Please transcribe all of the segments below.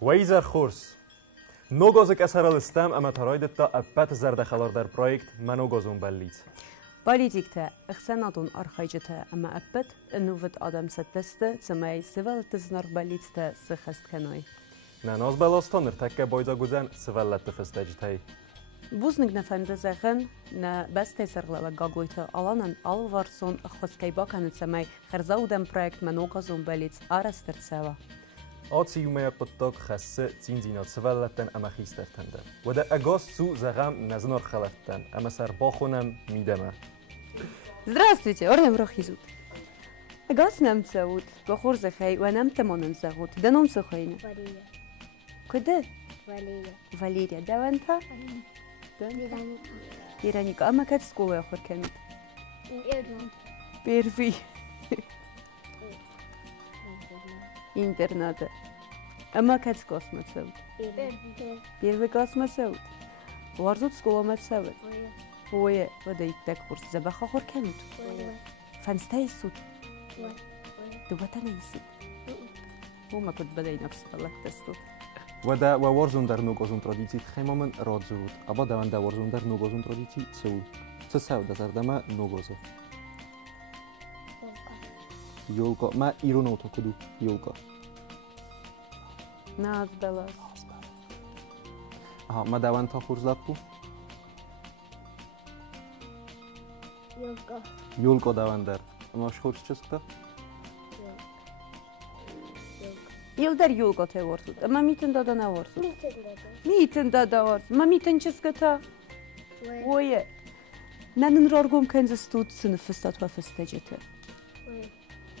Вайзар Хорс. Ногозы касаралыстам, ама тарайдытта аппат зардахалардар проект маногозун баллит. Политикта, ихсанатун архайжыта, ама аппат инуват адам саттасты, цамай сывалатты знар баллитта сыхастканой. Наноз баластаныр такка бойда гузан сывалатты фыстажитай. Бузник на фандазахын, на бастай сарглава гаглойта аланан алварсон хоскайбаканы цамай харзаудам проект маногозун баллит арастырцава. آتی یومه قطعک خسته تیندینات سوالتن اما خیسترتنده و در اگاز سو زغم نزنار خلطن اما سر باخونم میدمه. Здравствуйте, ордем рохизут. Агас нам цаут, бахор захай, ва нам тамонан загут. Да нам сухайна. Валерия. Куда? Валерия. Валерия, даванта? Вероника. Вероника, ама кат скола охор кенут? Эрдон. Первый. Интерната. Ама кат скос мацаут? Первый класс мацаут. Варзут скола мацаут. Ой, вода итак курс забаха охор кенут. Фанстай суд. Дубатана исит. وما كنت بدأي نفس غلط تستوت. ودا وارزون در نوگازون ترادیتی خیمامن رادزود. ابا دوان دا وارزون در نوگازون ترادیتی سو. چه سو دزر دما نوگازه. یولکا. ما ایرونو تو کدو یولکا. ناز بلاس. آها ما دوان تا خورز لپو. Yolka. یولکا دوان در. ما شخورز چه سکتا؟ Yıldır yol katı varsın. Ama mitin dada ne varsın? Mitin dada varsın. Ma mitin çıskata. Oye. Nenin rargom kendi stut sınıfısta tuhafısta ciddi.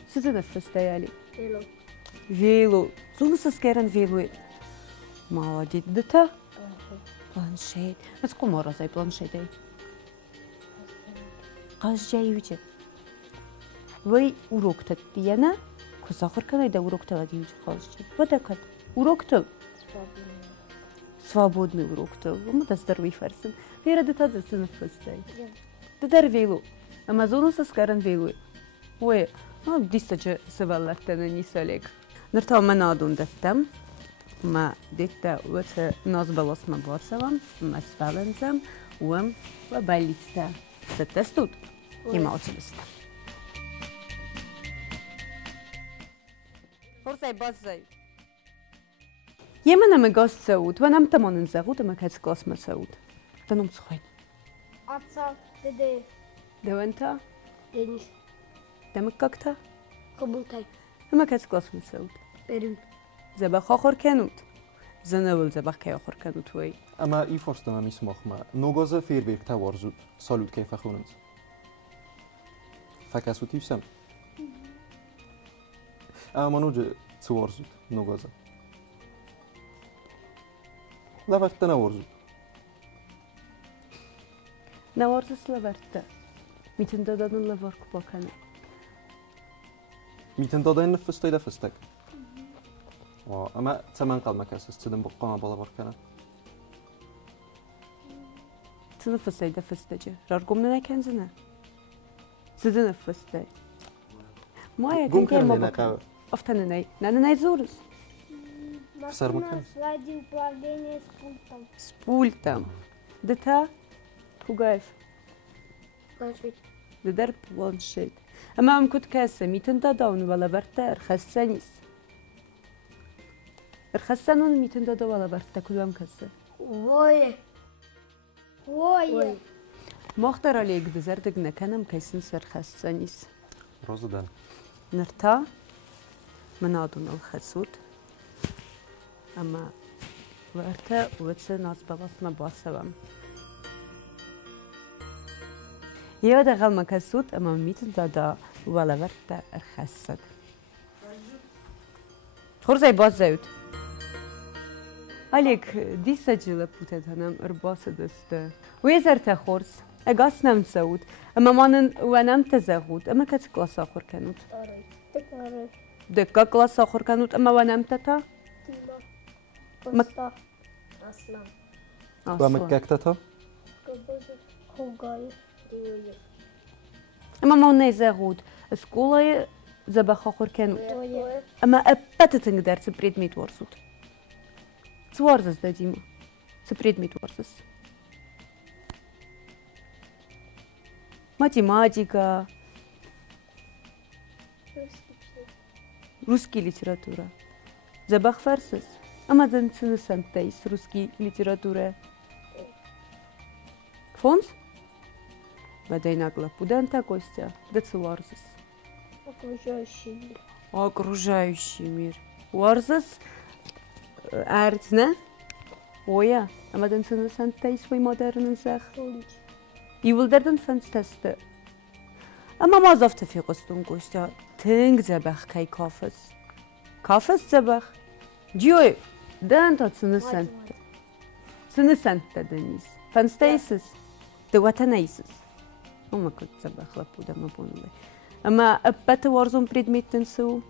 Sizin nefısta yani. Velo. Velo. Zonu sıskeren velo. Молодец. Да-та? Планшет. А сколько раз ай планшет ай? Каждый Вы урок-то дияна? Кусахар канайда урок-то ладьюч каждый. Вот так. Урок-то? Свободный урок-то. Мы да здоровый фарсен. Вера да-та да сынфыстай. Да-дар велу. Амазону саскаран велу. Ой, ну дистача саваллаттана нисалек. Ныртау мана адун даттам. ما ديتا وت ناز بلاس ما بارسوام ما سفالنزم و بالیستا ستستود یما آتیلستا فرصة بازاي يمنا مجاز سعود و نم تمانن زغود ما كاس كلاس ما سعود تنم سخين Отца, деде, دو انت Денис, دمك كاكتا Кабултай, ما كاس كلاس ما سعود Перин. زبخ آخر کنود زنبول زبخ کی آخر کنود وی اما ای فرستم امیس مخمه نوگازه فیربیک تا وارزود سالود کیف خونند فکسو تیفسم اما نوجه چه وارزود نوگازه لفت نوارزود نوارزس لبرده میتون دادن لبرک باکنه میتون دادن نفستای دفستک اما تمن قال مكاسس تدم بقامة بالا بركنا تنفستي دفستجي رارقومنا نكنزنا تنفستي ما يكن كيما بقى افتنني نانا زورس Машина с радиоуправлением с с пультом. пультом دتا توقف Планшет. ددر بلانشيت اما ام كنت كاسة ميتن دادون ولا برتا ارخصانيس ارخصانون ميتن دادا ولا برتا كلهم كاسة Ой. Ой. مختار عليك دزردق نكنم كيسن سرخصانيس روزدان نرتا منادون الخسود اما ورتا وتسا ناس بلاسنا باسوام يا دغل مكسود اما ميتن دادا ولا ورتا ارخصد خورزي باز زود عليك دي سجلة بوتتنم ارباسة دسته ويزرتا خورز أجاس نم سود أما مانن ونم تزغود أما كت كلاس آخر كنود آره. دكا كلاس آخر كنود أما ونم تتا تیما. پستا. و مککتتا؟ خوگای. أما ما نزغود سكولا زبخ آخر كنود دویه. أما أبتة تنقدر تبريد ميت ورسود تورزس دا ديما تبريد ميت ورزس математика, русский литература. Забах фарсис. Ама дэнцэны сантейс русский литература. Фонс? Бадайнагла пуданта Костя. Дэцэ варзис. Окружающий мир. Окружающий мир. Варзис арцна? Оя. Ама дэнцэны сантейс свой модернын сах. Улич. يولدردن فنستسته اما ما زفت في قصتون گوشتا تنگ زبخ کی کافس کافس زبخ جوی دان تا سنسنت دنیس فنستيسس دواتنيسس اما كنت زبخ لبودا ما بونولي اما ابت ورزون предмет تنسو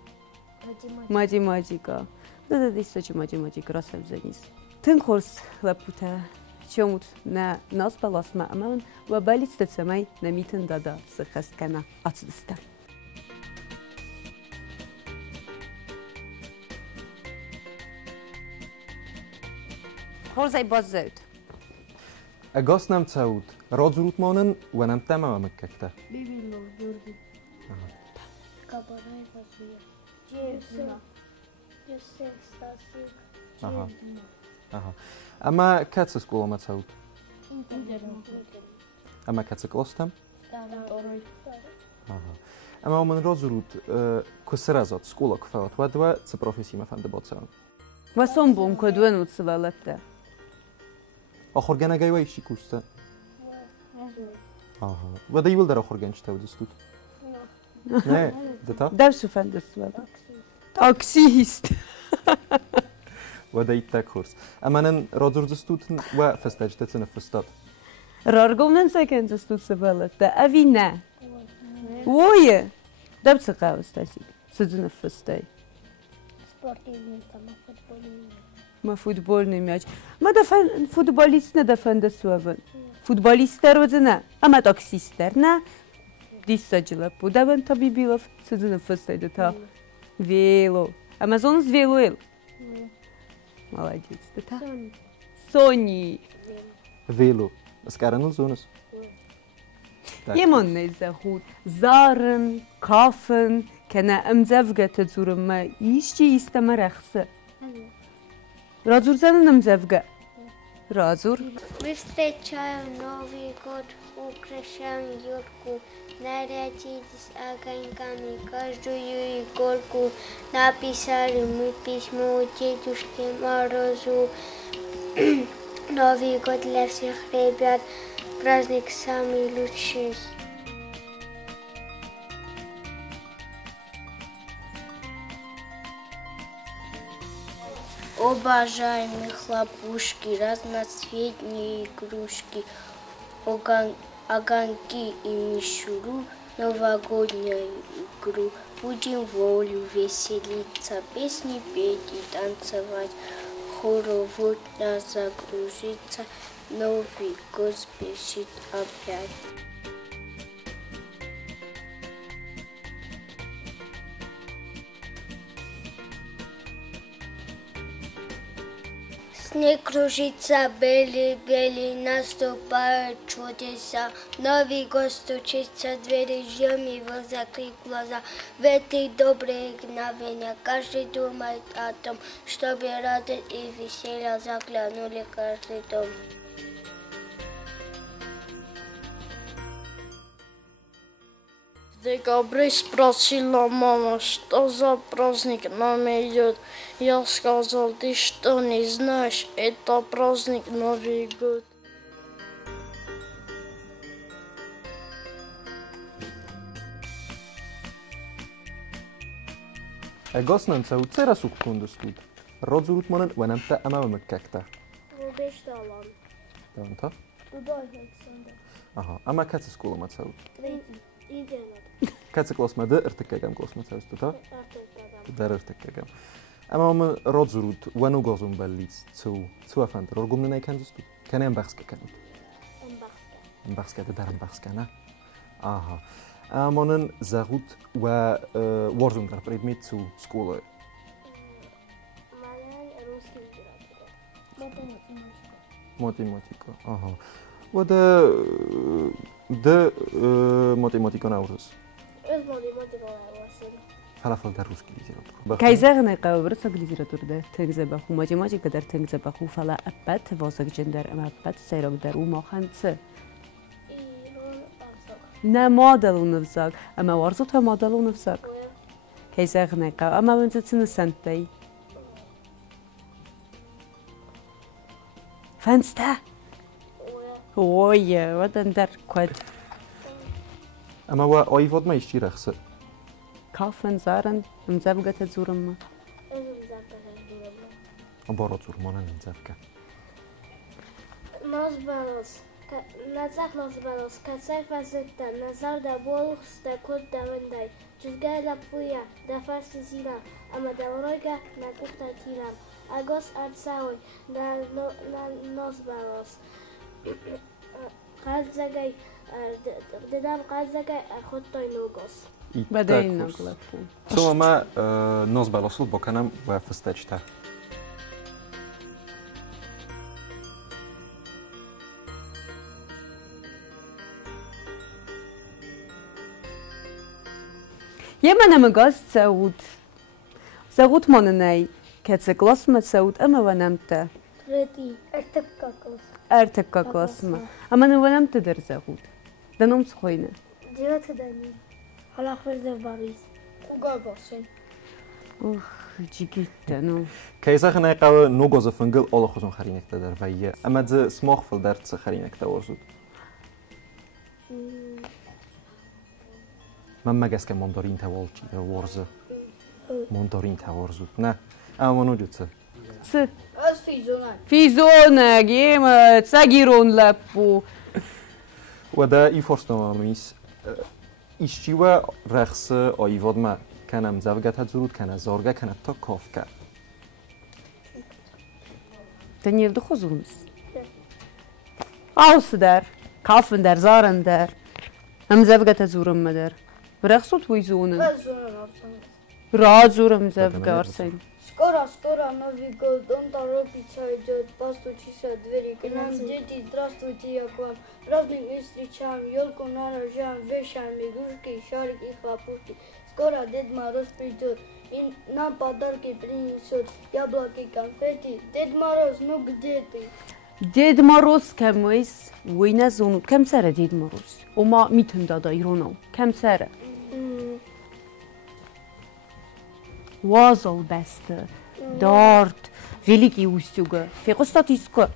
математика да дисачи математика расав занис тынхорс лапута چومت نه ناس بالاس ما امان و بالیست تسمای نمیتن دادا سخست کنه آتدسته. هرزای باز زود. اگاس نم تعود رادزروت مانن و نم تمام مککته. بیبیلو جوردی. کابرای بازیه. جیسه ستاسیک. Aha. Ama kaç skola ma تعود؟ Ama kaç klastam؟ Aha. Ama من رازروت كسرازات سكولا كفاوت ودوا تبروفيسي ما فهمت بوتسان. ما صنبوم كدوان وتسوالته. آخر جنا جاي ويشي كوستا. Aha. وده يقول در آخر جنش تعود استود. نه. دتا؟ درس فهمت السؤال. تاكسيست. وده يتكورس. أما أنا رادور دستوتن وفستاج تتنفستات. رارجومن سكنت استود سوالته. أفينا. ويه. دبس قاوس تاسي. سدنفستاي. Спортивный там, футбольный. ما فوتبولني мяч. ما دفن فوتبوليست ندفن دسوابن. فوتبوليستر وزنا. أما تاكسيستر نه. ديساجلا بودابن طبيبيلов سدنفستاي دتا. Вело. Амазон с Велуэл. Молодец. Да? Сони. Вело. Скаранул зонус. يمون نزهود زارن كافن كنا امزفقة تزور ما يشتي يستمر أخسر رازور زنن امزفقة رازور Мы встречаем Новый год, украшаем елку, нарядились огоньками, каждую иголку написали мы письмо Дедушке Морозу. Новый год для всех ребят, праздник самый лучший. Обожаемые хлопушки, разноцветные игрушки, огоньки и мишуру, новогоднюю игру. Будем волю веселиться, песни петь и танцевать, хоровод нас загрузиться, Новый год спешит опять. Снег кружится, белый, наступают чудеса. Новый год стучится в двери, ждем его, закрыть глаза. В эти добрые мгновения каждый думает о том, чтобы радость и веселье заглянули в каждый дом. В декабре спросила мама, что за праздник нам идет. Я сказал, ты что не знаешь, это праздник Новый год. أجاسنا نسوي ترى سوق كوندستود. رادزروت مانن ونمتا أمام مككته. Убеждала. تمام تا؟ Aha, ama kaç skolu macau? Internet. Kaç klas madı ertekegam klas macau stu? Dar ertekegam. Ama mı rodzurut, wanu gozum bellic, cu afant, rogum ne kan stu? Kanem baxska kanut. Baxska da daram baxska na. Aha. Amonen zagut wa warzum dar predmet cu skole. Математика. Ага. Вот математика наурыз. فلافل در روسکی لیتراتور. کایزرنه قابرس لیتراتور در تنگزبه خو ماتماتیک در تنگزبه خو فلا ابد واسق جندر ام ابد سیراب در او ماخنسه. نه مادلون نفسك اما ورزتها مادلون نفسك. کایزرنه قاب اما من تنس سنتی. فانسته. اوه ودن در کد. اما و آیواد ما ایشتی رخصه. کافن زارن مزبگت زورم ما. بارات زور ما نزبگه. نازباروس. نزاخ نازباروس. کسای فزیکتا. نزار دا بولخس دا کد دوندای. جزگای لپویا. دا فرسی زیرم. اما دا ورویگا نکوختا تیرم. اگوس ارساوی. دا نازباروس. قازگای. ددام قازگای خودتای نوگوس. بدأي نقلب. ثم ما نصب الأصل بكنام وفستجته. يمنا مقاس تسود. زغوت مونناي كاتس كلاس ما تسود أما ونمت. تريتي ارتكا كلاس. ارتكا كلاس ما. أما نونمت در زغوت. دنوم سخوينه. جيرت داني. حالا خورده باریز. اوگار باشین. اوه جیگیت نو. کیسه خنای قوی نوگوز فنگل آل خودم خرینک در ویه. اما ز سماخ فل در چه خرینک در ورزود. من مگس که ماندارین توالچی در ورزه. ماندارین توارزود. نه. اما نوجود چه. چه؟ از فیزونه. فیزونه گیم تسگیرون لپو. و دا ای فرستم میس. ایشتیوا رخص آیواد ما کنم زوجت زرود کنه زارگه کنه تا کاف کرد. تنیف دو خزونس. آوس در کافن در زارن در هم زوجت زورم مدر. رخصت ویزونه. راز زورم زوجت آرسین. Скоро Новый год, он торопится идет, постучится в двери, к нам дети, здравствуйте, я к вам. Праздник мы встречаем, елку наряжаем, вешаем игрушки, шарики и хлопушки. Скоро Дед Мороз придет и нам подарки принесет, яблоки, конфеты. Дед Мороз, ну где ты? Дед Мороз кемис, وين زونو كم سر ديد مروز وما ميتن دادا يرونو كم سر وازل بسته دارت великий устюга في قصتيسكو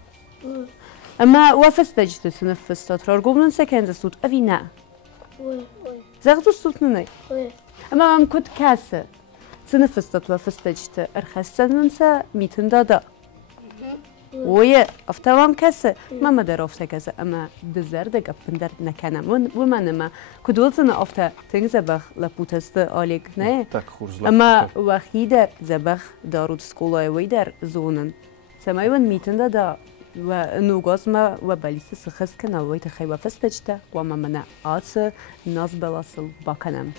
اما وفستجت سنفستات رارجومن سكنز سوت افينا زغتو سوت نني اما ام كنت كاسه سنفستات وفستجت ارخصننسا ميتن دادا ويا افتوام كاسه ما در افته كاسه اما دزردك ابندر نکنم و من ما کدولتنا افته تنگ زبخ لپوتست آلیگ نه اما وقتی در زبخ دارود سکولای وی در زونن سمایون میتنده دا و نوگاز ما و بالیس سخص کنه وی تخی و فستجته و ما من آس ناز بلاسل باکنم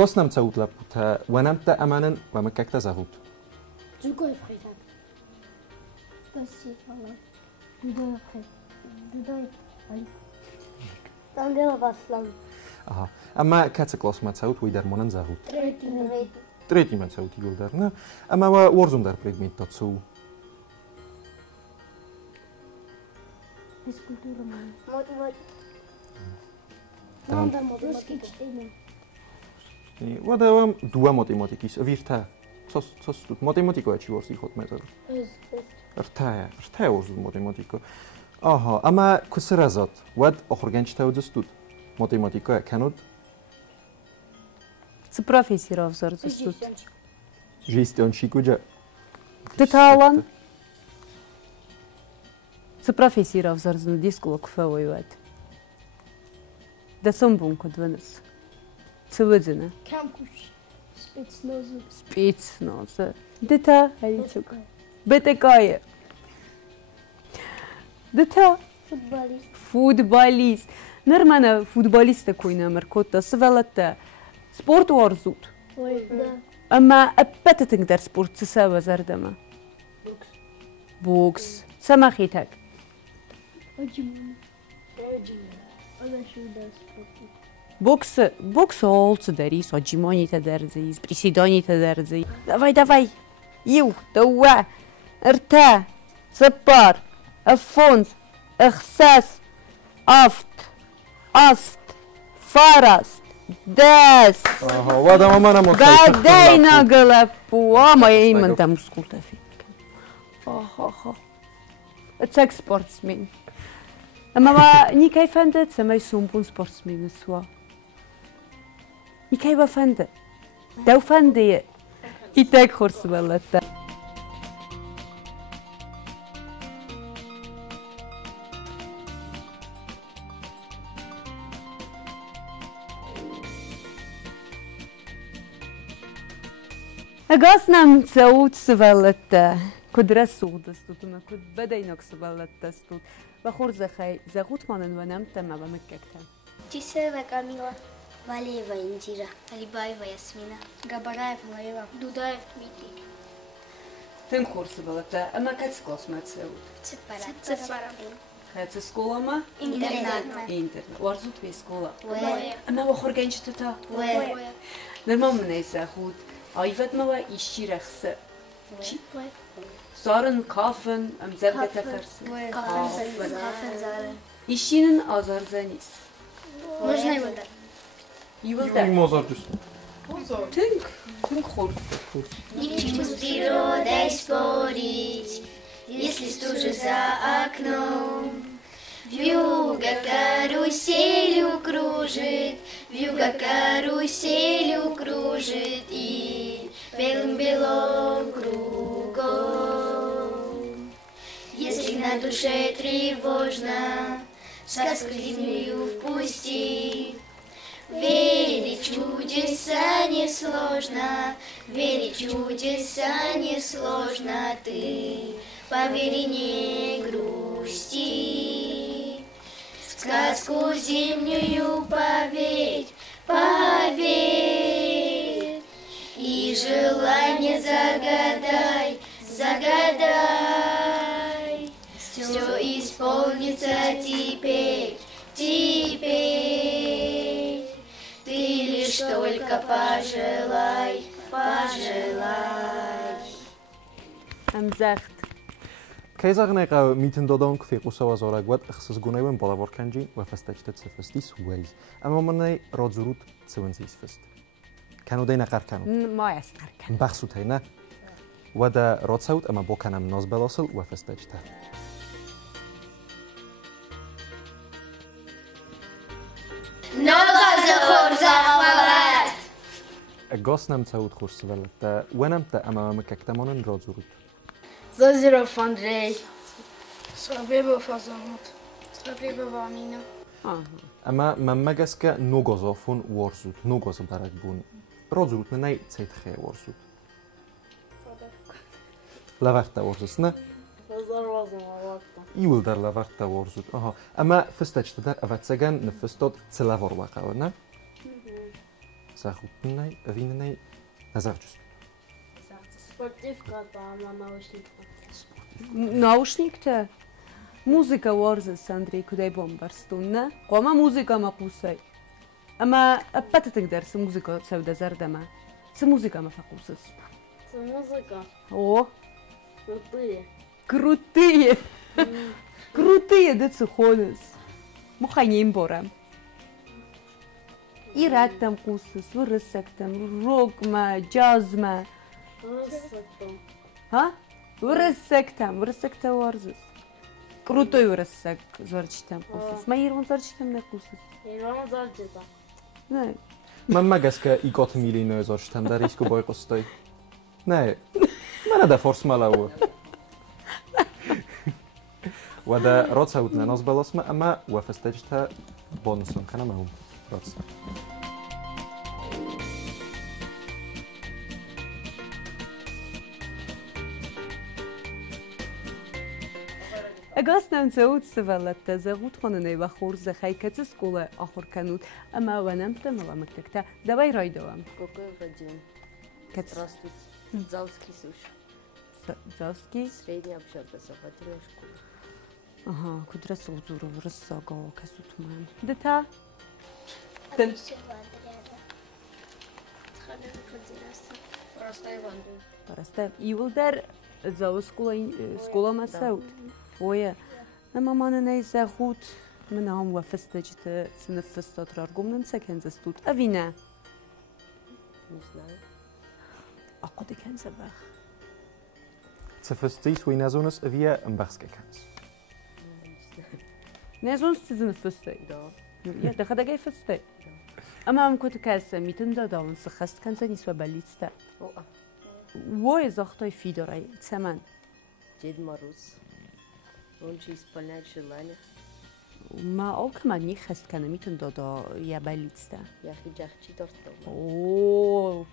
Gosnam caut laputa, wanamta amanen wamakakta zahut. Другой фритак. Спасибо. Другой Там дело баслам. Aha. Ama kaç klas ma caut wider monan zahut. Tretí ma caut igul na. Ama wa warzum dar predmet tatsu. Физкультура. Математика. Русский чтение. وده هم دو ماتماتیکیس ویرته ساس تو ماتماتیکا چی ورزی خود میذاره ارتای ورزی ماتماتیکا آها اما کسر ازاد ود آخر گنج تاودست بود ماتماتیکا کنود Цы профессия взорзус тут. Жестёнщик уже. Деталан. Цы профессия взорзун дисклок фэвэйвэт. Да сомбунко двенес. Цы выдзина. Кампуш. Спецназы. Спецназы. Дета, Алицук. БТК. Дета. Футболист. Футболист. Нормально футболист такой номер кота. Свелата. Спорт варзут. Ой, да. Ама аппетитинг дар спорт цесава зардама. Бокс. Самахитак. Очень. Она сюда спорт. Бокс олцы дарис, отжиманита дарзис, приседанита дарзис. Давай. Ю, дауа. Рта. Цапар. Афонс. Ахсас. Афт. Аст. Фараст. Дес. Ага, вада мамана моцай. Гадай на голову. А моя имя там скултафик. Ага. Это спортсмен. Мама не кайфанdet, сама сумпун спортсмен сва. Не кайфанdet. Дауфанде. И так хорсвалата. Агаснам цаут свалата. Кудра судастут, ма куд бадайнок свалатастут. Вахор захай, загутманен ванам тамава меккектан. Тисева Камила. Валеева Индира. Алибаева Ясмина. Габараев Лаева. Дудаев Дмитрий. Тем хорсвалата, ама кацклас мацаут. Цепара. Хаца сколама? Интернат. Интернат. Варзут ве скола. Уэ. Ама вахор генчтата. Уэ. Нормална захут. Айват мава ищирахса. Сарен кафен am зергата ферс. Кафен. Ищинен азарзанис. Можно его дать? Юлда. Мозарджус. Тынк хорс. Ни к чему с природой спорить, если стужа за окном. Вьюга каруселью кружит, вьюга каруселью кружит и белым-белым кругом. Если на душе тревожно, сказку зимнюю впусти. Верить чудеса несложно, верить чудеса несложно, ты поверь, не грусти. Сказку зимнюю поверь, поверь, и желание загадай, загадай. Все исполнится теперь, теперь. Ты лишь только пожелай, пожелай. Амзахт. Кейзагнега митен додон кфиқусавазорагват хсызгунайвен балаворканджи вафастачта цефстис уэйз. Амаманай родзурут цевензис фест. Канудайна қаркану. ما يسقر كان Бахсут хайна. Вада родсаут ама боканам нозбелосыл вафастачта. Нога захвалат. Госнам цаут хурсвелта. Уенамта ама кактамонен родзурут. Зазиров Андрей. Срабебов Азамат. Срабебов Амина. Ама мамагаска ногозофун ворзут. Ногоз баракбун. Родзурут най цейтхе ворзут. Лавахта ворзусна. Зазарвазам Алакта. Иулдар лавахта ворзут. Аха. Ама фестачта дар аватсаган нфестот целавор вақавна. Захутнай виннай назарчус. Спортивка там наушника. наушник-то музыка ورزس Андрей кудай бомбарстунна قوما музыка мақусай ама аппата тигдерс музыка савда зардама с музыка мафақусас Музыка. о Крутые. крутые децихонес муханим борам ирак там кусас вырысак там рокма джазма а вырысак там ورزس крутой вырысак зорчтам кусас маир он зорчтам на кусас Ирон Зарджита. да من مگس که ایگات میلی نوزاشتم در ریسکو بای قصدای نه من ده فورس مالاو و ده رات سعود ناز بالاسم اما وفستجتها بونسون کنم هم رات أجاسنا نسوي سفلت تزغوت خنني بخور زخي كتسكولة آخر كنود أما ونمت ملا مكتكتا دبي راي دوام Какой Вадим? Кат- Здравствуйте. Залский суш. زاوسكي Средняя общеобразовательная школа. أها كدرس وزور ورساقة كسوت مان دتا برسته يقول در زاو سكولا ما سوت ويا أما ما ننزع خوت من هم وفستجت سنفستات رارجوم نمسكن زستوت أفينا Не знаю. أقود كان سبخ تفستي سوي نازونس أفيا مبخسك كانس Не знаю. نازون ستزن فستي Да. يا دخل جاي فستي أما هم كنت كاسة ميتن داون سخست كان زني سوا بليتستا О, وای زاختای فیدارای تمن Дед Мороз. Он же исполняет желания. ما او کمانی خست کنه میتون دادا یا بلیتستا Яхи жахчи тортом. اوه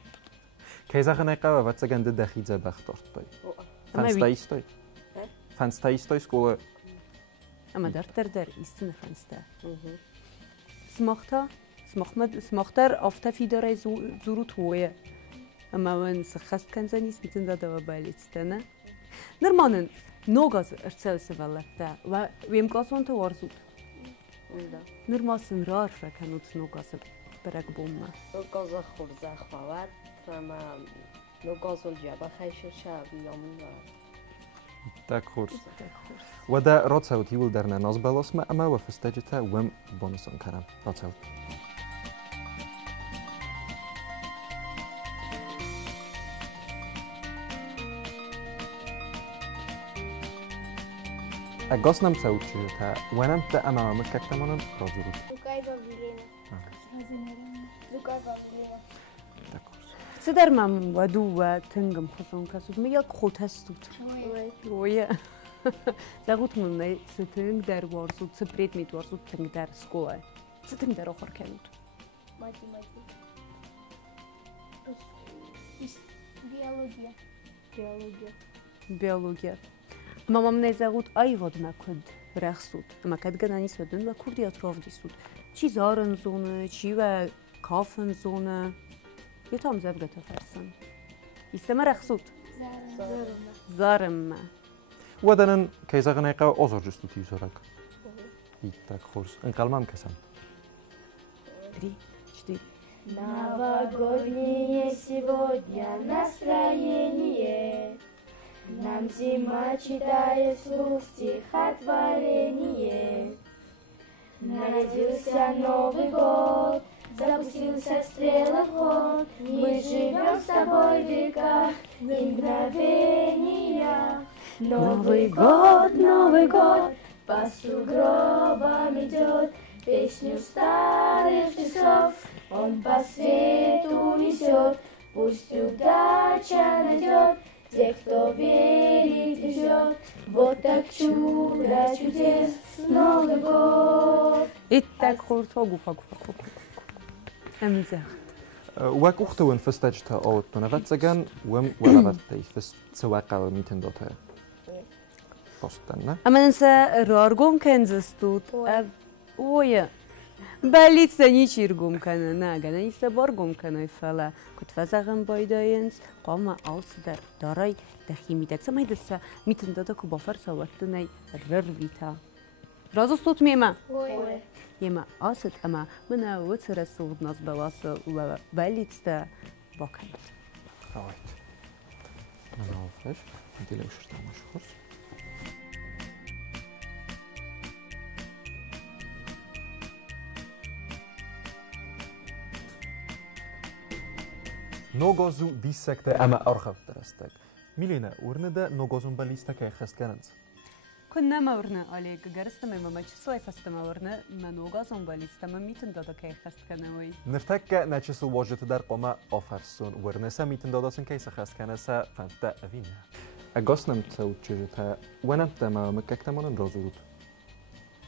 كيزاخ نيقا واتسجند دخي زبخ تورتاي О, فانستايستاي فانستايستاي سكولا اما در ایستن فنستا угу. سماختر آفتا فیدارای زورو تویه اما من سخست کن زنیس میتون دادا و بلیتستا نه نرمانن نوگاز ارسل سوالتا و ویم گازون تو وارزود Да. نرماسن رار فکنوت نوگاز برگ بومه Ну, газа хурза хвалат. Ама ну газол жаба хайшер шаб ямуна. Так خورس ودا راتساوت يقول درنا ناز بالاسمه اما وفستجتها وم بونسون كرم راتساوت أجاسنا مسوي شيء وأنا متى أما مكتمنا رازورود. Zukajva Vilena. Zukajva Vilena. سدر من ودو و تنگم خسون کسود میگه خود هستود ویا زغوت من نه ستنگ در وارزود سپرید میت وارزود تنگ در سکوله ستنگ در آخر کنود Математика. Биология. بیولوژیا مامام نه زغوت ای ود مکد رخصود اما کد گنانیس ودن و کردی اطراف دیسود چی زارن زونه چی و کافن زونه یه تام زبگه تفرسن ایستم رخصود زارم ودنا كيزاغ نيقا أزور جستو تيزورك. Так خورس انقلمام كسم. три четыре Новогоднее сегодня настроение. Нам зима читает вслух стихотворение. Родился Новый год, запустился стрела в ход. Мы живем с тобой в веках и мгновения. Новый год, по сугробам идет, песню старых часов он по свету несет. Пусть удача найдет тех, кто верит и ждет. Вот так чудо чудес, Новый год. اتك خورس فوق امزح وك أختون فستجتها أوتنا فتسجن وم ولا بتي فست سواقع وميتن دوتها. فستنا. اما ننسى رارجوم كان زستوت ويا بليت سني شيرجوم كان ناجنا يسا بارجوم كان يفعل كنت فزعم بايداينس قام أوس در دارای دخیمی دک سمای دسته میتون داده که بافر سوالتنای ررویتا رازو صوت میما يما قاصد أما منا وترسل ناس بلاصة وباليتستا باكن. رايت. أنا عارفش. أنت لو شرطة مش خرص. نوغازو ديسكتا أما أرخب درستك. ميلينا ورندا نوغازون باليستا كي خست كانت. كنا مورنا عليك جرست ما ما تشسوي فاستمورنا منوغا زنبالي استمميتن دادا كي خست كنوي نرتكى ناتشسو واجت در قوما آفرسون ورنسا میتن داداسن کیسا خست کنسا فانتا اوینا اگاسنم تسوت چجتا ونم تما مككتمون رازود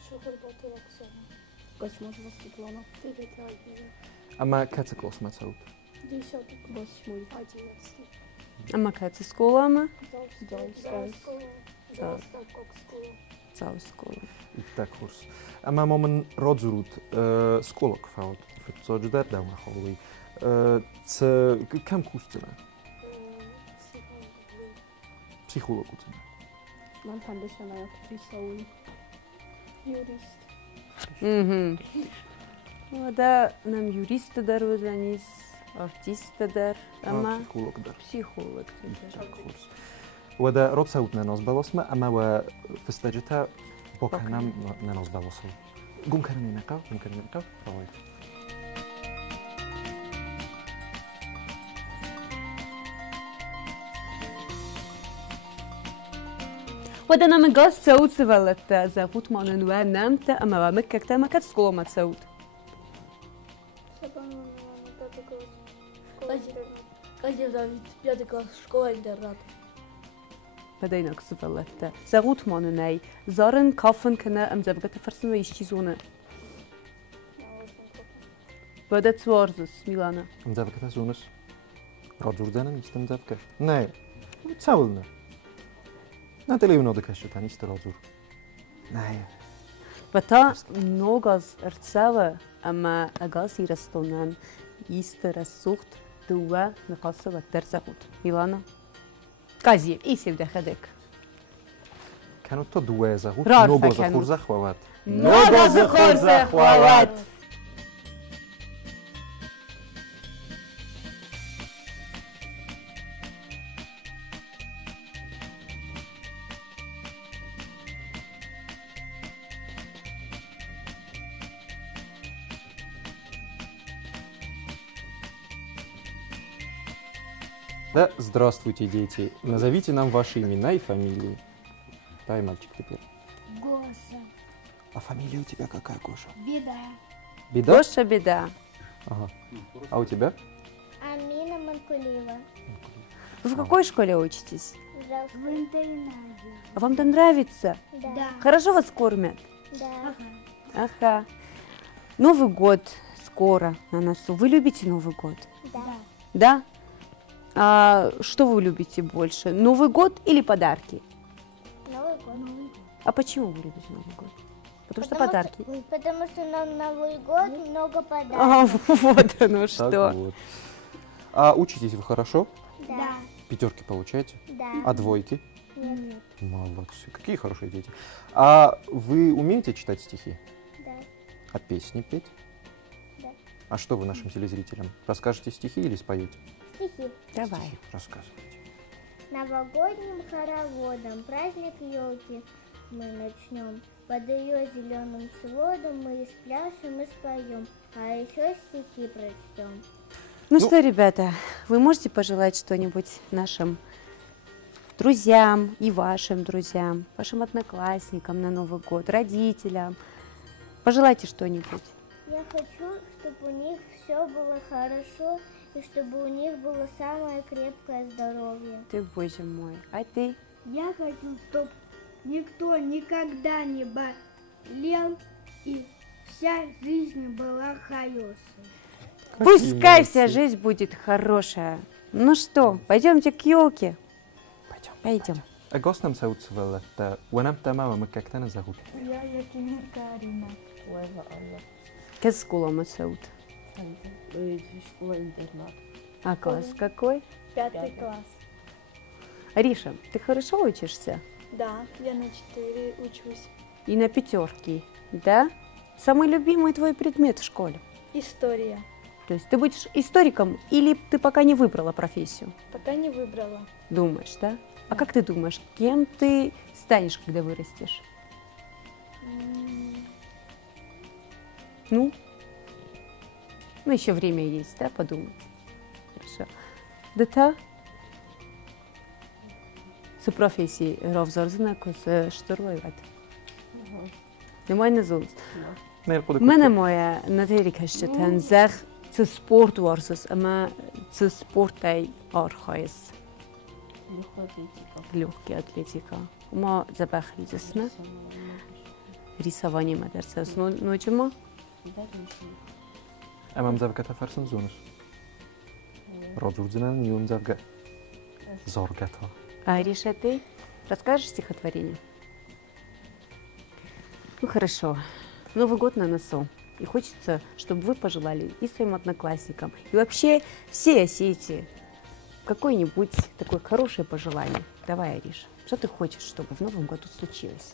شغل بطل أقسام Kas možemo Svetlana? تيجي تعبير اما كاتكلوس ما تسوت 10 Bos moj. 11 أما كانت سكولا ما цау скола. так курс اما момن رازود سكولك فاوت فتوج در دوما خولي ت كم كوستنا психолог уцена Man თანდაშანა ტრისაული. юрист Да, нам юристы дар өзанис, артисты дар, ама психолог در психолог дар. так курс ودا رد سوتنا ناس بلاسمه اما و فستجتها بوكنام ناس بلاسل قوم كرني نقا رويت ودا нам газ саутсвалат зовут Мануэ намта, ама меккта макат скола мат саут. Кази Давид, 5 класс, школа-интернат. بدينا كسفلت زغوت مانوناي زارن كافن كنا ام زبقت فرسن ويشتي زونه بدأت سوارزس ميلانا مزافكة زونس رادور دانا نيست مزافكة نه تساولنا نتلي ونو دكشتا نيست رادور نه بتا نوغاز ارتساوة اما اغاز يرستونان يستر السوخت دوا نقاصة وتر زغوت ميلانا قازي ايسي بدا خدك كانوا تو دوا زغوت رارفة نوغو كانوا. زخور زخوات نوغا زخور زخوات Да, здравствуйте, дети. Назовите нам ваши имена и фамилии. Дай, мальчик, теперь. Госа. А фамилия у тебя какая, Гоша? Беда. Беда? Гоша беда. Ага. А у тебя? Амина Манкулева. Вы в какой школе учитесь? В интернате. А вам там нравится? Да. Хорошо вас кормят? Да. Ага. Новый год скоро на носу. Вы любите Новый год? Да. Да? А что вы любите больше? Новый год или подарки? Новый год. А почему вы любите Новый год? Потому что подарки. Потому что на Новый год много подарков. А, вот оно Так что. вот. А учитесь вы хорошо? Да. Пятерки получаете? Да. А двойки? Нет. Молодцы. Какие хорошие дети. А вы умеете читать стихи? Да. А песни петь? Да. А что вы нашим телезрителям? Расскажете стихи или споете? Стихи. Давай. Стихи рассказывайте. Новогодним хороводом праздник елки мы начнем. Под ее зеленым сводом мы и спляшем, и споем, а еще стихи прочтем. Ну что, ребята, вы можете пожелать что-нибудь нашим друзьям и вашим друзьям, вашим одноклассникам на Новый год, родителям? Пожелайте что-нибудь. Я хочу, чтобы у них все было хорошо и чтобы у них было самое крепкое здоровье. Ты, боже мой, а ты? Я хочу, чтобы никто никогда не болел и вся жизнь была хорошей. Пускай вся молодцы. жизнь будет хорошая. Ну что, пойдемте к елке? Пойдем. Пойдем. Агостам саутсвелла, та ванам тамама маккактана загут. Я Якина Карина. Лева Алла. Кескула Масаут. Школа-интернат. А класс какой? 5 класс. Ариша, ты хорошо учишься? Да, я на 4 учусь. И на пятерки, да? Самый любимый твой предмет в школе? История. То есть ты будешь историком или ты пока не выбрала профессию? Пока не выбрала. Думаешь, да? А как ты думаешь, кем ты станешь, когда вырастешь? Ну? Ну, еще время есть, да, подумать. Хорошо. Да-та? Să profesii rovzorzna cu să ștărvoivat. Nemoj ne zulst. Мене моя натерика ще тен зех ц спорт варсус, ама ц спортай архайс. Легкий атлетика. Ма забахли засна. Рисование мадерсас. Но чему? Амам завга тафарсан зонус. Родзурдзинан юн завга. Зоргата. А Ириша, ты расскажешь стихотворение? Ну хорошо. Новый год на носу. И хочется, чтобы вы пожелали и своим одноклассникам, и вообще все осетии какое-нибудь такое хорошее пожелание. Давай, Ариш, что ты хочешь, чтобы в Новом году случилось?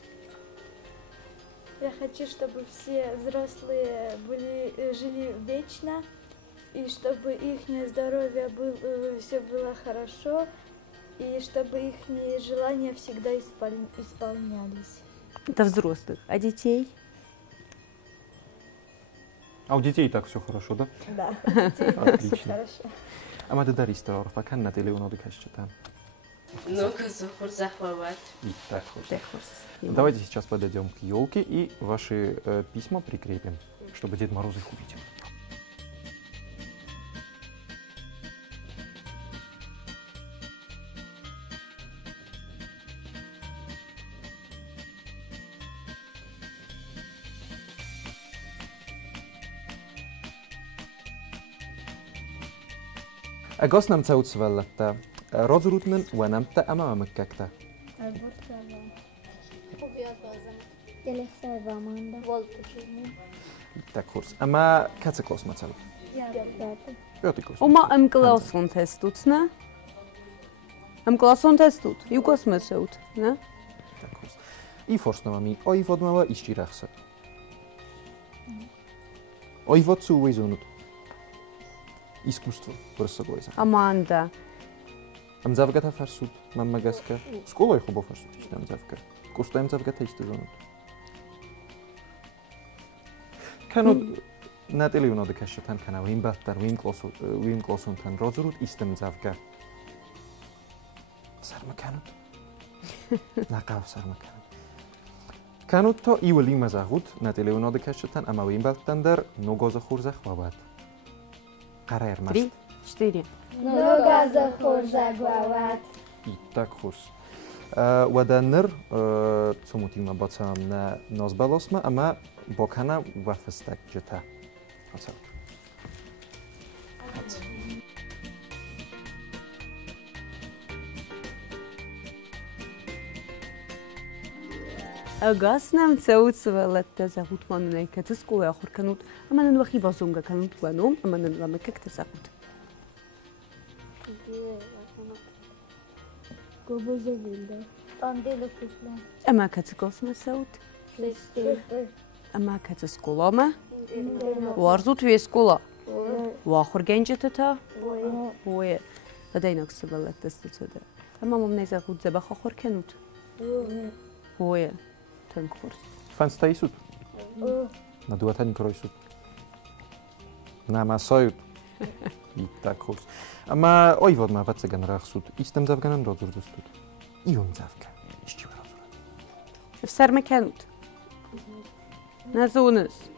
Я хочу, чтобы все взрослые жили вечно, и чтобы их здоровье все было хорошо, и чтобы их желания всегда исполнялись. Это взрослых. А детей? А у детей так все хорошо, да? Да, отлично. Хорошо. А мы дари старор, пока на телевизоре кашчетам. Ну-ка, захур захвавать. Давайте сейчас подойдем к елке и ваши письма прикрепим, чтобы Дед Мороз их увидел. أقصنا مسوت سفلتا رجلتنا ونمت أمام مككتا. Так, хорс. Ама каца клас мацалу? Пятый клас. Ума классон тестут, не? Классон тестут. Юкос месеут, не? Так, хорс. И форснова ми ойводмава исчирахса. Ойвод су уизонут. Искусство просто глаза. Аманда. Амзавгата фарсут, маммагаска. Скола их оба фарсут, что амзавка. Кусто амзавгата истезонут. Кану на телевизоре кашетан канал им баттар, вим клоссон тан розрут истем завга. Сармаканут. Нақав сармаканут. Канут то ивли мазагут на телевизоре кашетан, ама вим баттан дар ногоза хурзах вабат. Карайр маст. 3, 4. Много захурзагвават. Так хурс. Ваданер цумутима бацам на нозбалосма, ама бокана вафстак жета. Оцал. أقاسنا مسوتسوا للتزاغوت ماننا كتسكو آخر كانوت أما ننوخي بازونغا كانوت وانوم أما ننوما كتساغوت أما كتسكوس مسوت أما كتسكولاما وارزوت ويسكولا وآخر جنجتتا وي بدينا كسبا للتستودا أما ممنا زاغوت زبخ آخر كانوت وي تنكورس فانستايسوت ندواتني كرويسوت نعم سايوت يتاكورس اما اويفود ما فاتسجن راخسوت استم زافغان روزوردوستوت يوم زافكا اشتي روزورد في سر مكانوت نازونس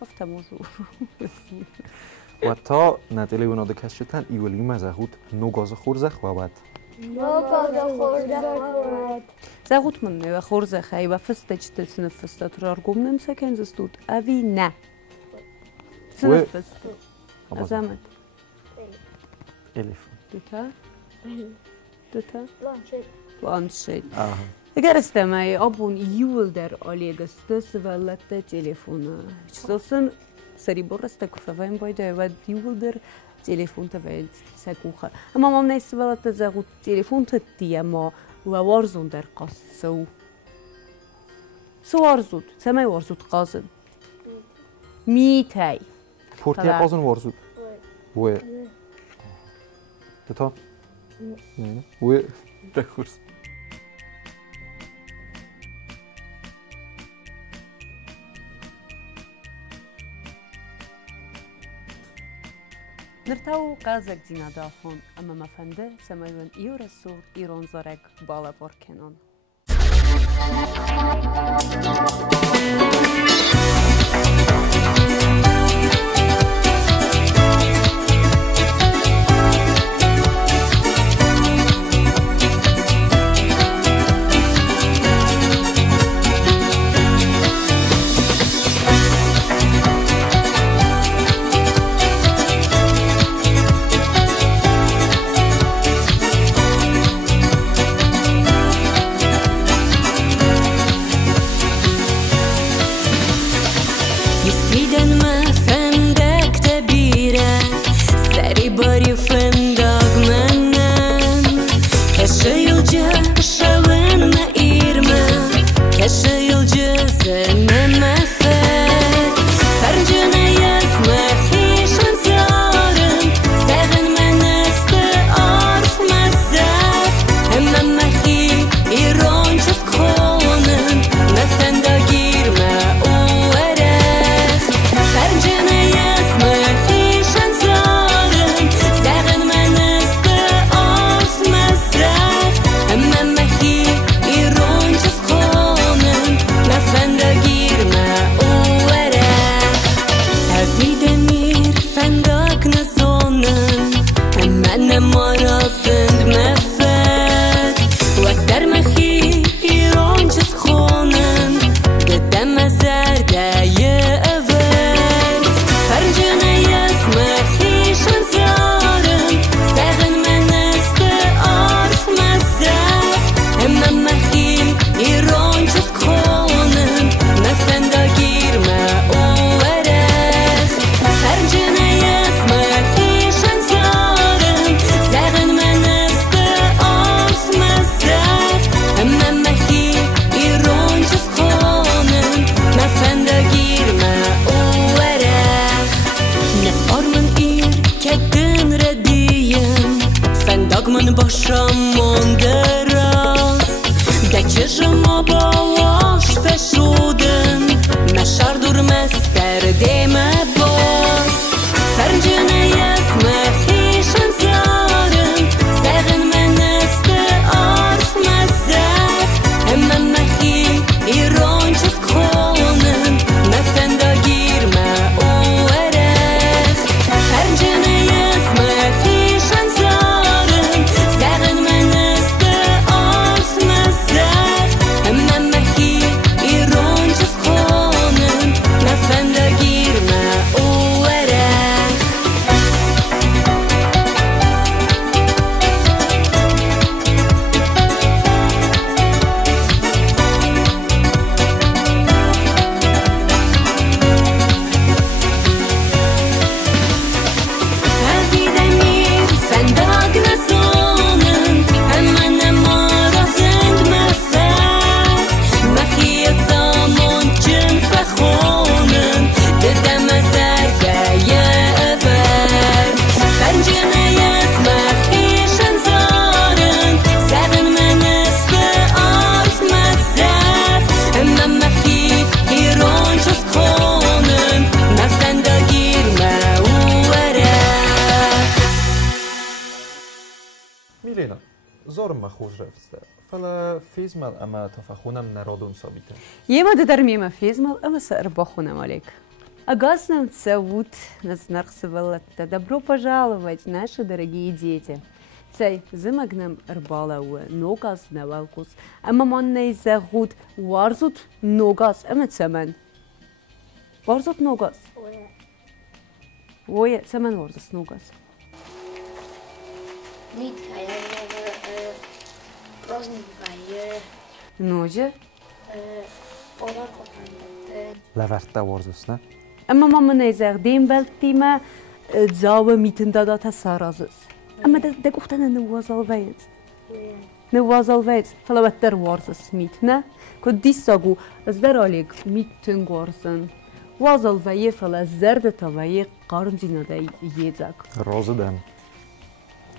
خفت موضوع وتا نتيلي وناد كشتن يولي مزاخوت نوغاز خورزخ وابد زاغوت من خورزة خايبة فستج تسنفس تترارقوم ننسى كان زستوت أبي نا تسنفس أزامت إليف دوتا بلانشيت اگر استماعی آبون یول در آلیگستس ولت تلفونا چسلسن سری برست کفایم باید و یول در تلفون تبعد سکوخه اما ما نیست ولت زغوت تلفون تدیه ما وارزون در قصد سو وارزود سمای وارزود قازن میتای پورتی قازن وارزود و تا نه و دکورس Ныртау казак динадахон, ама мафанде самайван иорасур иронзарек бала воркенон. Milena, zorma хужревсте. Фала физмал ама тафахунам народун сабите. Ема дедармима физмал ама сарбахунам алек. Агасным цавут назнарсывалатта. Добро пожаловать, наши дорогие дети. Цей зимагнам рбалауэ, ногас навалкус. Ама манней загут варзут ногас, ама цамен. Варзут ногас. Ое, цамен варзус ногас. Ноже? Лаверта варзус, не? Ама мама нейзер, дем белтима дзауэ митен дадата саразус. Ама да гуфтана нуазалвейц. Нуазалвейц, фалаветтер варзус мит, не? Код диссагу, аздер алик митен горсен. Вазалвее фала зердета вее карнзина да едзак. Розыдан.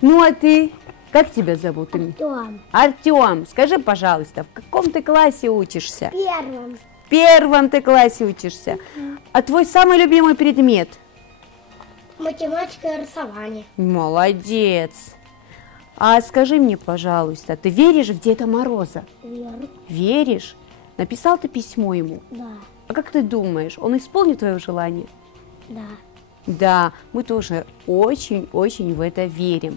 Ну а ты? Как тебя зовут? Артем. Артем, скажи, пожалуйста, в каком ты классе учишься? Первым. В первом ты классе учишься. А твой самый любимый предмет? Математика и рисование. Молодец. А скажи мне, пожалуйста, ты веришь в Деда Мороза? Веру. Веришь? Написал ты письмо ему? Да. А как ты думаешь, он исполнит твое желание? Да. Да, мы тоже очень-очень в это верим.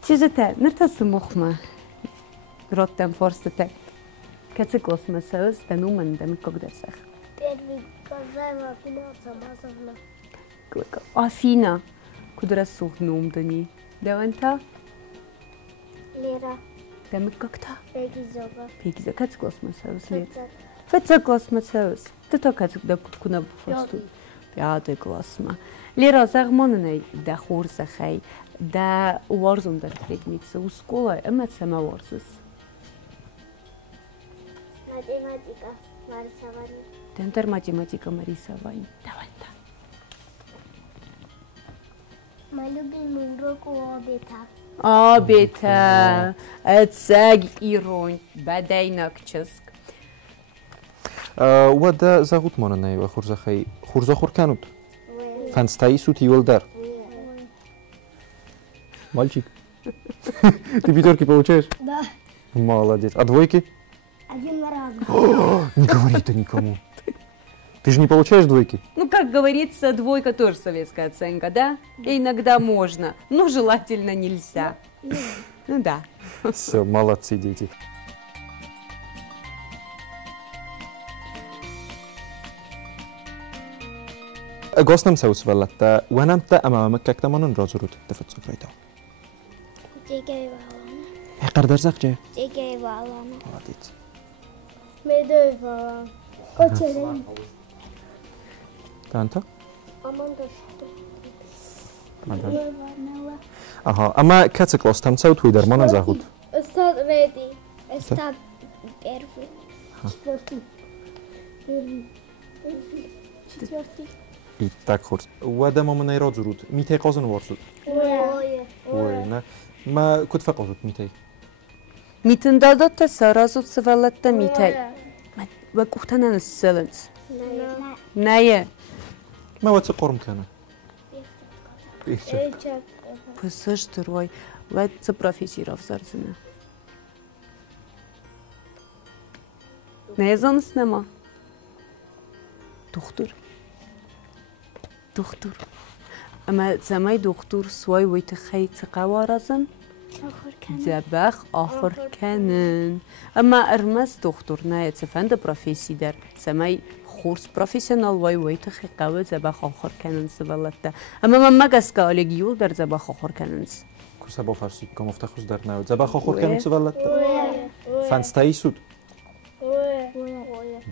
Сюжете, ныртасы мухма. Роттем форстете. Кацеклос масаус, тенумен, да мы когда сах. Первый Казаева Афина Самазовна. Афина. Куда сухнум дани? Даванта? Лера. Да мы как-то. Эгизова. Пегиза, кацеклос масаус, Лера. Фецеклос масаус. Ты то кацек куна форсту. Пятый класс ма. Лера загмонной да хорсахай, да уорзундер предмитса у школы, сама уорзус. Математика. Нарисование. Тентер математика рисование. Давай-то. Мой любимый урок у обета. Обета. Эцег иронь. Бадайнакческ. وده زغوت مانه و خورزخی خورزا خور کنود فنستایی سوت یولدر мальчик ты пятерки получаешь? Да. Молодец. А двойки? Один раз. Не говори это никому. Ты же не получаешь двойки? Ну, как говорится, двойка тоже советская оценка, да? И иногда можно, но желательно нельзя. Ну да. Все, молодцы дети. Gostam seus valletta, وانمت امامك كتمانن رازورود تفتسك ريتا. Cegay bağlama. اقر درزق جه. Cegay bağlama. молодец. Medoy bağlama. Koçerim. انت؟ Aman da şutu. Aha, ama kaçık lostam sev توی درمان زهود. Estad ready. Estad первый. Четвертый. Четвертый. И так хорс. وده مامنای رازورود. میته قازن وارسود. وای نه. ما كنت فقط میته. Митиндадотта саразут савалатта митай. وكوختنا السلنس. نايه. ما واتس قرم كانه. Пысыш тырой. Лайтса профессиров зарзына. Ne yazanız ne ma? Doktor. Doktor. Ama zamay doktor suay ويت خيت قوارزن. زبخ آخر کنن. اما ارمز دکتر نه تفند پروفسی در زمای خورس پروفسیونال ويت خي قوي زبخ آخر کنن سوالته. اما من مگس که آلگیول در زبخ آخر کننس. كوسا بفرسي كم افتخوز در ناو. زبخ آخر کنن سوالت. فنستایی سود.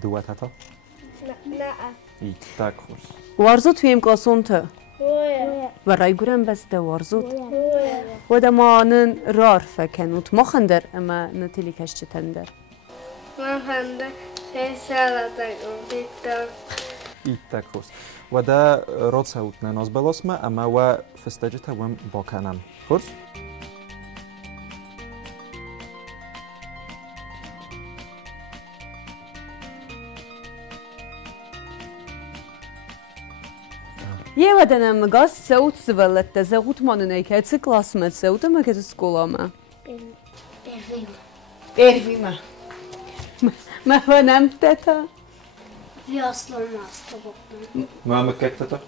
دوات هتا. نه. ای tak خورس. وارزو تویم قاسونته. و رایگورم بسته وارزود. و دمانن رار فکنوت مخندر اما نتیلی کشچه تندر. مخندر خیسالتا گفتیتر. ای tak خورس. و ده راد سعود نناز بلاسمه اما و فستاجه توام باکنم. خورس؟ یه ودنم مگاس سعود سوالت تزاغوت مانونه که چه کلاس مت سعود ما که سکولا ما. Первима. ما ونم تتا. Весло наступно. ماما как تتا؟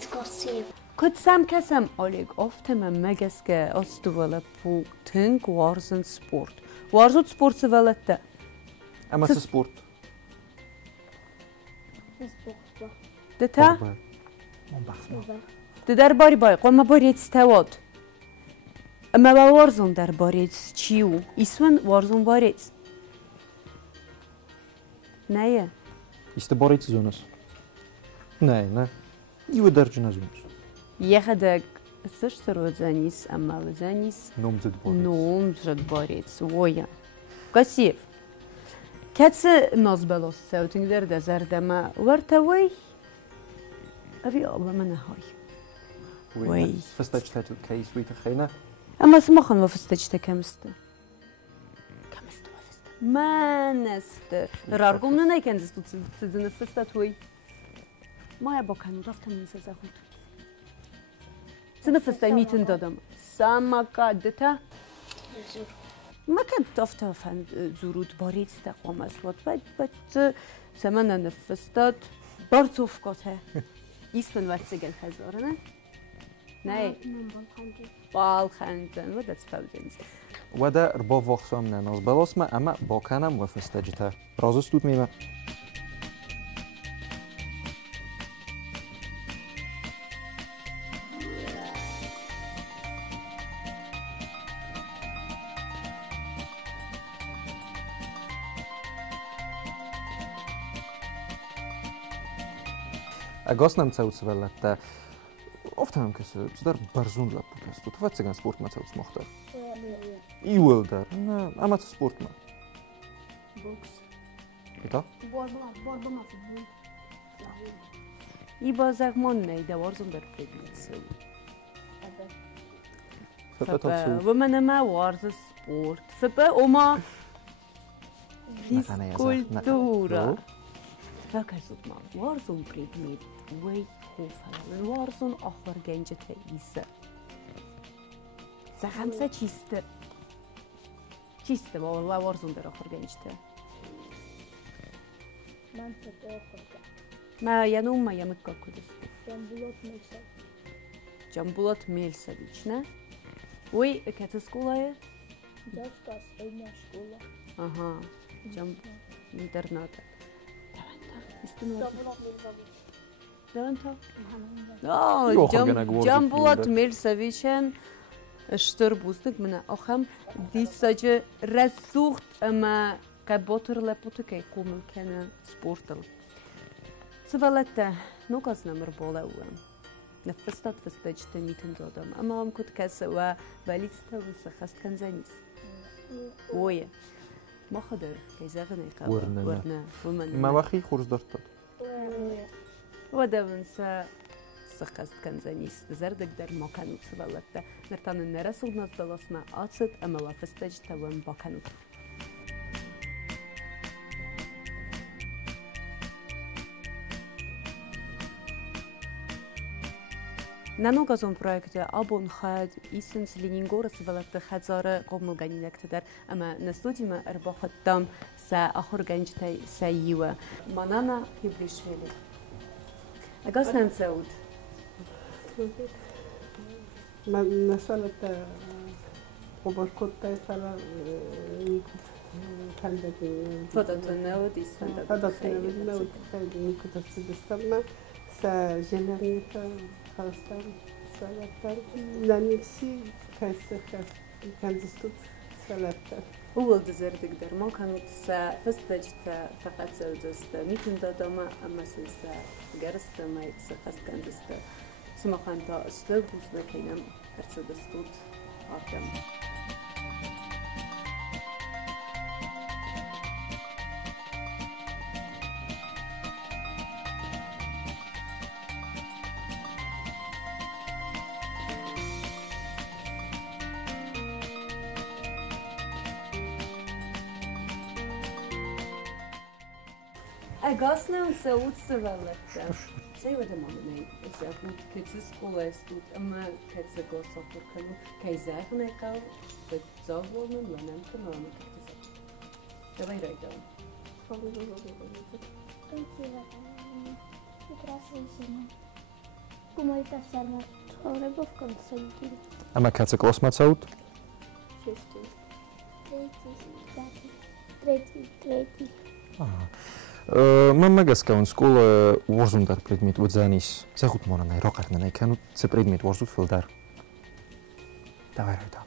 Спасибо. کد سم کسم آلیگ افتم مگس که استوال پو تنگ وارزن سپورت. وارزود سپورت سوالت تا. اما سپورت. دتا؟ ده در باری بای قوم باریت استواد. اما با وارزون در باریت چیو؟ ایسون وارزون باریت. نه. Işte borit zonas. نه. یو درجه نزونش. یه خدک سش سرودزانیس اما وزانیس. نومزد borit. نومزد باریت. ویا. کسیف. کس نازبلوس سوتنگ در دزرد ما ورتوی. أبي أبغى منها هاي. وي. فستجت كيس ويت خينا. أما سمخن ما فستجت كمست. كمست وفست. ما نست. رارقوم ناي كان زست تزن فستات وي. ما يبغى كانوا رفت من سزاخوت. سنفستا میتون دادم سامکادتا مكان تفتا فن زورود باريد استقوام أسود بعد سمنا نفستاد برتوف قطه يستن واتسجل خزارنا نه بالخندن وده تفوزين وده ربا وقتام نناز بلاس ما اما با کنم و فستجته رازستود میمه اگاس نمتسوت سوالت افتهم کسی در برزون لب بودست تو فت سگن سپورت متسوت مختار ایول در نه اما تو سپورت ما بوكس ایتا بوربما فوتبول ای بازق من نیده وارزم در پریدیتسو فبا تاتسو و من ما وارز سپورت فبا اوما فيسكولتورا فكسب ما وارزون بريدميت وي خوفا وارزون آخر گنجت ایسه زخمسه چیسته والله وارزون در آخر گنجته من فوتبول خورده ما янум ما ямыкка кудис جنبولات ميسا Жамбулат Мельсович, не? Ой, яка це школа є? Детская средняя школа. Ага, интерната. Жамбулат Мельсович. Даванта? Yok, gene gördük Жамбулат burada. Мельсовичен штырбустык менә ахам дисаҗы рәсухт ама каботырлы путыкай кумыл кене спортыл. Сывалатта нугас намыр бола уам. نفستات فستجت میتون دادم اما هم کد کسی و ولی ستوسه خست کنزنیس ویه ما خدر که زغنه ورنه ما وقتی خورز دارد داد و دوانسا سخست کنزنیس زردک در مکانوت سوالته نرتان نرسول نزدلاس ما آتد اما لا فستجت وان باکنوت На ногазон проекте абон хад исенс Ленингора свалатты хадзары qomulganinekteder ama na studiyma erbaxattam sa axurganjtay sayiwa manana hibrishveli agasnan saud مسألة وبركوت سلا خلدتي فضلتنا وديستند فضلتنا وديستند كنت تستمع سجنريتا خلاصتان سلاتان لانيسي كان زستوت سلاتان هو دزردك در ما كانت سا فستجت فقط سلزست ميتن دادما اما سا گرست ما سخست كان دست سما خانتا استل بوزنا كينم هرسدستوت آدم Agasnam saud savalata. Sei vada mamnei. Zagut kets skola stut ama kets gosofur kanu. Kai zagne kal, bet zavolmen lanam tamam kets. Давай райда. Прекрасно зима. Гумарита сарма. Хоребо в конце недели. اما کسی کلاس متسود Шестой. Третий. من مگس کن سکول ورزون در предмет вот занис захут мона най рокар на найкану се предмет ورزут филдар давай райда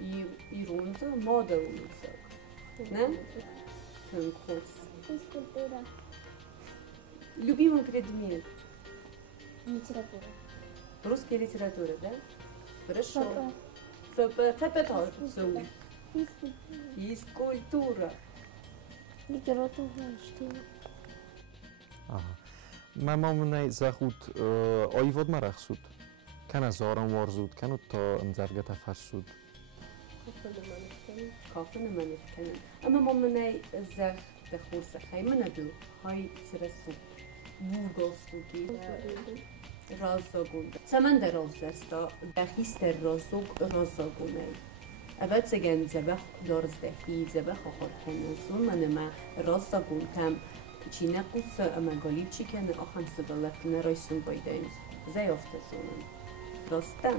И рунза мода улица. Не? Курс. Физкультура. Любимый предмет. Литература. Русская литература, да? Хорошо. Физкультура. Физкультура. Литература чтение. من مامونای زخود آیواد مرخصود کن از آرام وارزود کنو تا امزرگه تفرسود کافه نمانید کنن اما مامنای زخ دخورس خیمه ندو های سرسود بورگاستوگی Razogund. Samanda rozesta, dachister razog razogunay. Avat segen zabah dorzdehi zabah khorkenazun manama razogund tam çinaqus amagalivchi kan akham sadalatna raysun baydaymiz. Zayoftazunun. Rostan.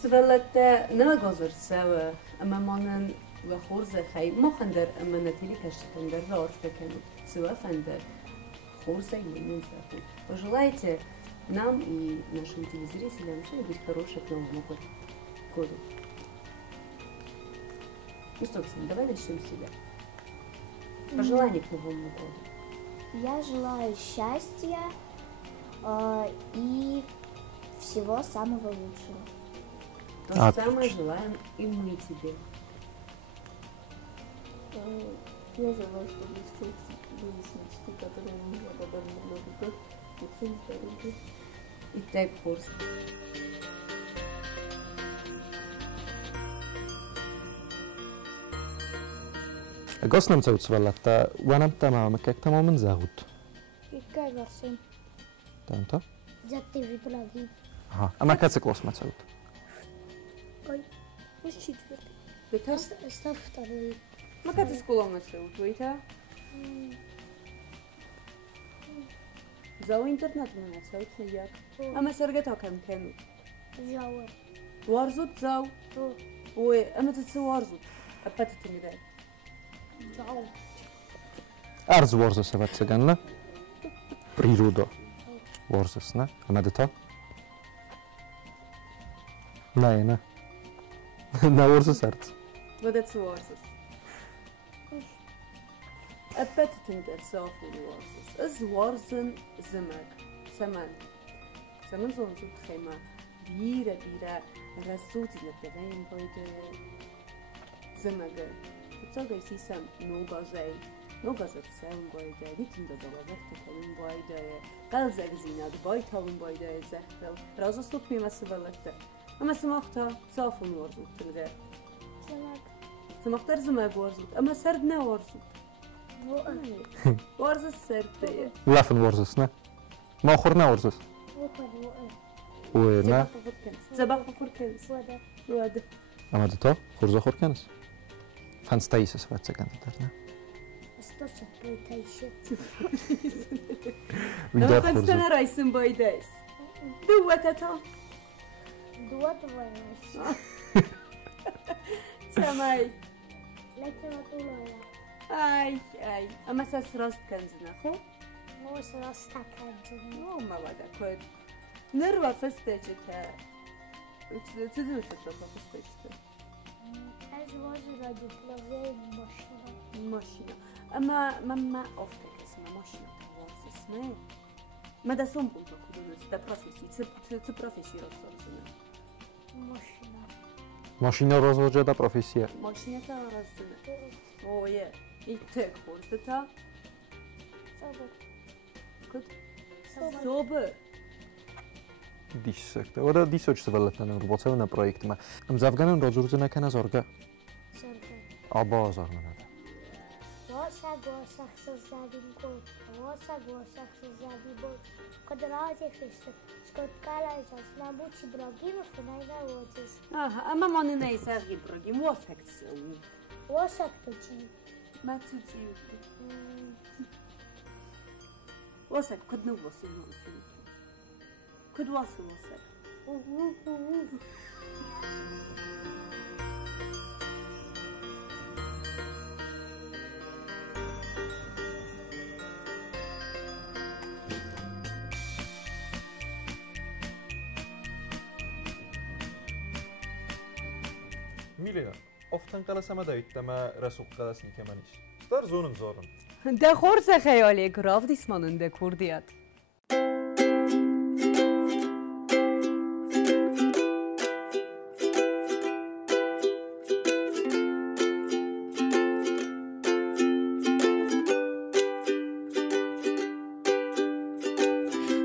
Svalatda nima gozirsa ama manan و خورز خی ما خندر امانتیلی کشتندر را عرفه کنید سوا فندر خورز ایمون زخون пожелайте нам и нашим телезрителям что-нибудь хорошее к Новому году. Ну что, Ксения, давай начнем с себя. Пожелание к Новому году. Я желаю счастья и всего самого лучшего. То же самое желаем и мы тебе. Я желаю, чтобы все сбылись мечты, которые мы благодарны Новый год, и всем здоровья. И так курс. قصنا مسوي سوالات وانا تمام كيك تماما زاغوت Какая версия? تمام Затыви плаги. ها اما كاتسك قص ما تسوي Ой, пусть четвертый. Бетас, Оставь второй. ما كانت سكولونا سوي تويتا. زاو انترنت من سوي تنياك. اما سرقتها كم كانوا. Жауэр. وارزوت زاو. اما تتسوي وارزوت. ابتت الميدان. Жау. ارز ورزس هات سجنلا بريرودو ورزسنا اما دتا لا نا ورزس ارز بدأت وارزس. أبتت تندر صافي وارزس. إز وارزن زمك سمن زون زود خيمة بيرة رسوتي نبتدين بايدة زمك تتصاقي سيسم نوغازت ساون بايدة بيتن دا دلابرت كلم بايدة قلزك زيناد بايتاون بايدة زخل رازو صوت ميما سبالكتا أما سماختا صافي وارزوت تندر سمختار زمك وارزوت أما سردنا وارزوت ورزس سردية لافن ورزسنا ما اخرنا ورزس ونا زباق خوركنس واده اما دتا خورزا خوركنس فانستايسس فات سجن درنا Что сопритайся? أما فانستنا رايسن بايدايس دوتتا Дуатовая. سماي Летела тулая. أي أما ساس راست كنزنا خو Мос растакаджу. ما ودا كود نروا فستجتا تدل فستجتا Ez može radi plovljenja mašina. ماشينا أما ماما أفتك اسمها ماشينا تواسس نه ما دا سوم بونتو كودونس دا بروفيسي بروفيسي راسنا Mašina. ماشينا rozvođa da profesija ماشينا تا راسنا اوه и так хорстата Sabır. كود صوبر დისექტა და დისოჩ ზვალატან რბოცევნა პროექტმა მზავგანან როზურზნა ქანა ზორგა Sabır. აბა ზაღმანა Госа созади год. Госа созади год. Kad razjefiste, skotkala je zasnabući brogimov i najnavođes. Aha, ama mani ne izargi brogim, osakt se u. Osak toči. Ma cuci u. Osak, kod ne uvosim nosim. Kod uvosim osak. მილენა ოფთან ყალასამა დაიტამა რასუq ყალასნი კემანიშ სტარ ზონუნ ზორუნ და ხორზე ხეოლი გრავდის მონუნდე ქურდიათ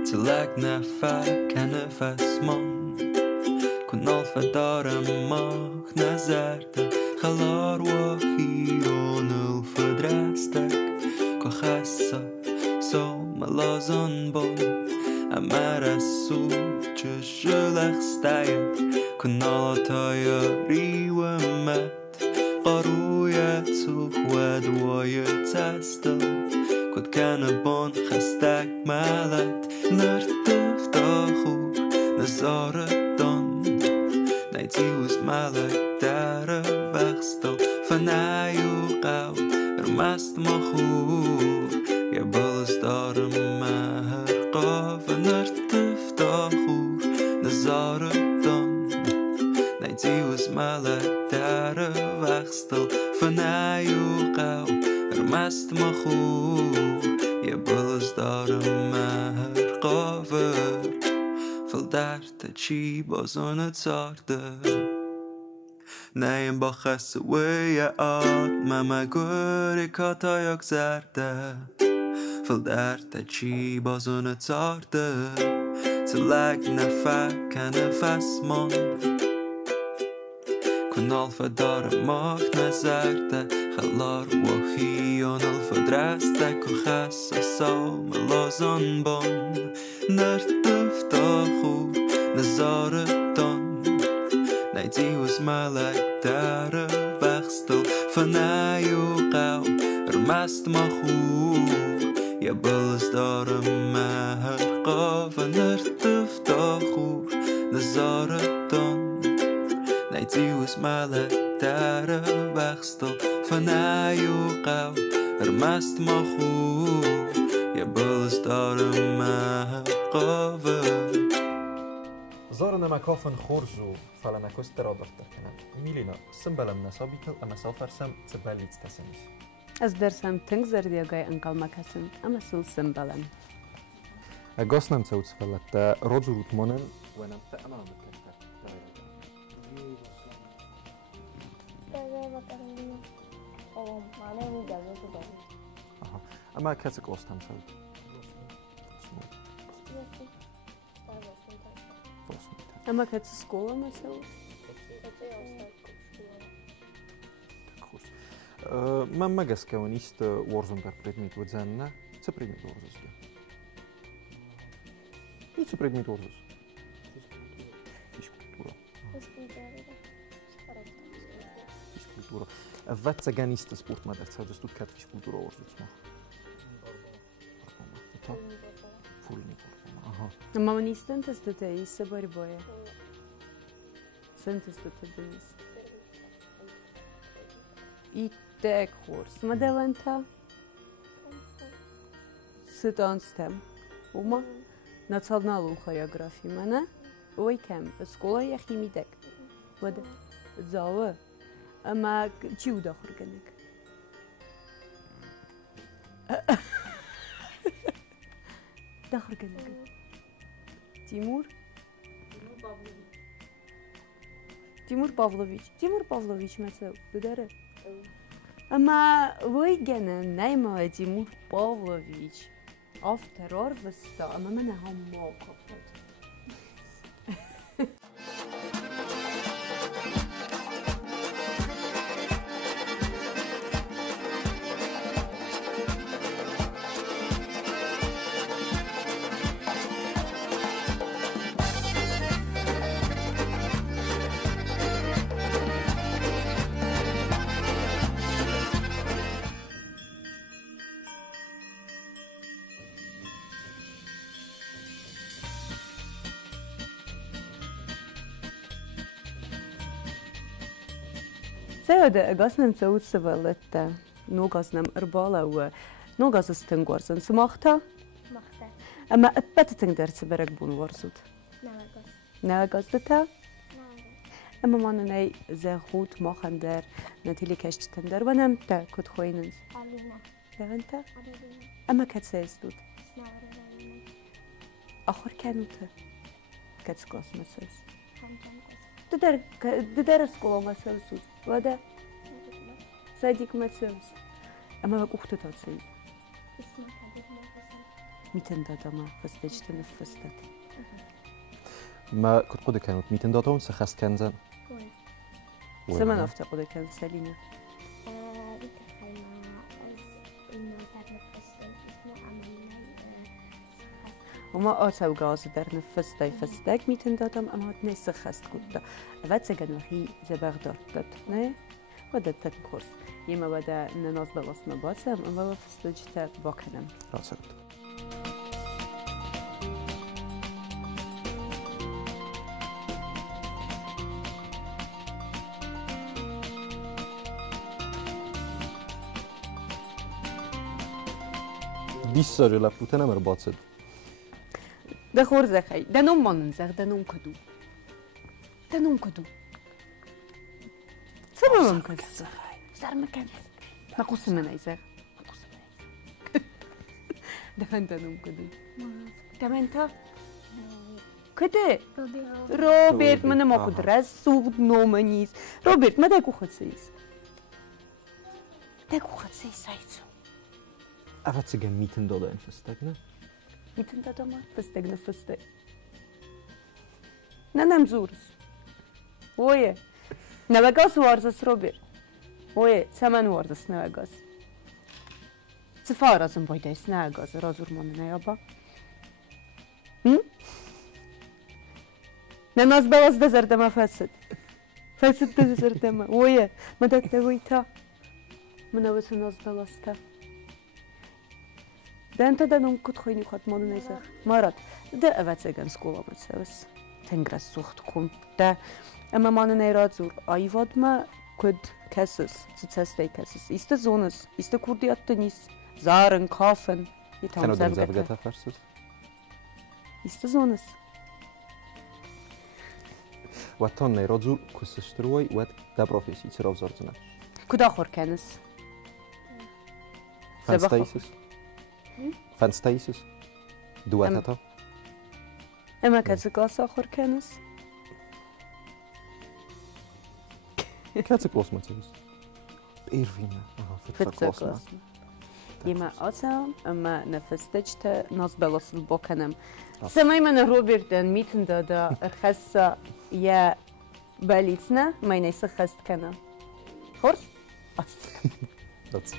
تلقنا فكنفسمون كنا الفدارم ماخ نزرتك خلار وخيون الفدرستك كخسا سو ملازن بون Amara su chulach stayer kunala tayari wa mat qaruya tu khwad wa yatastal kud kana bon khastak malat nartuf takhu nazara don nayti was malak dara vaxtal fanayu qaw mast makhur ya balls darum mahar qaf nartuf takhur nazara don nayti was malak dara vaxtal fanayu qaw mast makhur ya balls darum mahar qaf فالدرد چی بازان تارده نیم با خسته وی آد مما گوری کاتا یک زرده فالدرد چی بازان تارده تلک نفک نفس مانده کن الفا دار ماخ نزرده خلار و خیان الفا درسته که خسته سام لازان بان نردف تا خوب نزاره دان نیتی was malak dara vaxtal fanayu qaw mast makhur ya balls dara mahar qaf nartuf takhur nazara don نیتی was malak dara vaxtal fanayu qaw mast makhur ya balls dara mahar qaf زارنا مكافن خورزو فلنا كوست رابط تكنا ميلينا سمبلم نسابيتل أما سافرسم تباليت تسميس از درسم تنگزر دیگای انقل مکسم اما سل سمبلم قاسنم تسوت فلت رادزو روتمانن ونم تأمام مكتر اما كاتك قاستم تسوت اما كانت سكولا مثلا ما ماجس كونيست ورزون در предмет وزننا څه предмет ورزس ده څه предмет ورزس физкультура wat ganiste sport maar dat zou dus tot kat физкультура ورزس mag Мама не стентес да те и се борбоje. Стентес да te devis. I te kurs. Madelenta. Сытансtem. Ума. Националун хореографии мене. Ой кем. Школа я химидек. Вода. Залы. Ама чи удахор генек. Дахор генек. Тимур Павлович mesela dedere. Ama vay gene neyme Timur Pavlovich. Af terror vesta ama ben hamma kafat. Sada gasnem caut savaletta, nogasnem erbala nogas stengorsen smachta. Machta. Ama eppeting der tberek bun warsut. Nalagas. Nalagasdeta. Nalagas. Ama manay ze goed machen der natürlich echten der wanemta kut khoinens. Alina. Levanta. Alina. Ama katsestut. Snarare. Akhir kanuta. Katskos mesas. Hamjam kos. Дедерс коломасэлсус. Вода. Садик мацэлс. Ама вакухта тацэй. Митэн дадама фастечтэн фастат. ما كنت قد كانت ميتين داتون سخست كنزن. سمن أفتح قد كان سالينا. وما آسو گاز در نفستای فستک میتن دادم اما نیست خست کود و تگن وحی زبر داد نه و داد تن کورس یما بده نناز بلاس نباسم اما فستجت واکنم راست دیست ساجه لپوته نمر باید ده خورزه خی دنوم مانن زغ دنوم کدو سبب کس سر مکن نقص من ای زغ دفن دنوم کدو دمن تا کده روبرت من ما خود رسود نومنیز روبرت ما دکو خود سیز سایتو افت سگن میتن داده این فستک نه میتن داده ما فستک نه فستک نه نمزورس اوه نوگاس وارزس روبرت اوه سمن وارزس نوگاس سفار ازم باید ایست نوگاس رازور مانه نیابا نناز باز دزردم فسد دزردم اوه مدد دوی تا منوس ناز بلاسته دانتا دانم کد خوینی خود مانو نیزه مارد ده اوت سگن سکولا متسوس تنگرس سوخت کن ده اما مانو نیراد زور آیواد ما کد کسس زتسته کسس ایست زونس ایست کردیات نیست زارن کافن کنو دم زفگت فرسس ایست زونس و تا نیراد زور کسشتروی و ده پروفیسی چرا زارزنه کدا خور کنس فانستایسس دواتتا اما کسی گاس آخر کنس کسی کلاس متوس ایروینه فتسا کلاس یما آسام اما نفستجت ناز بلاسل بکنم سمای من روبرتن میتن دادا خاصا یا بالیتنا ما نیست خست کنم خورس دادس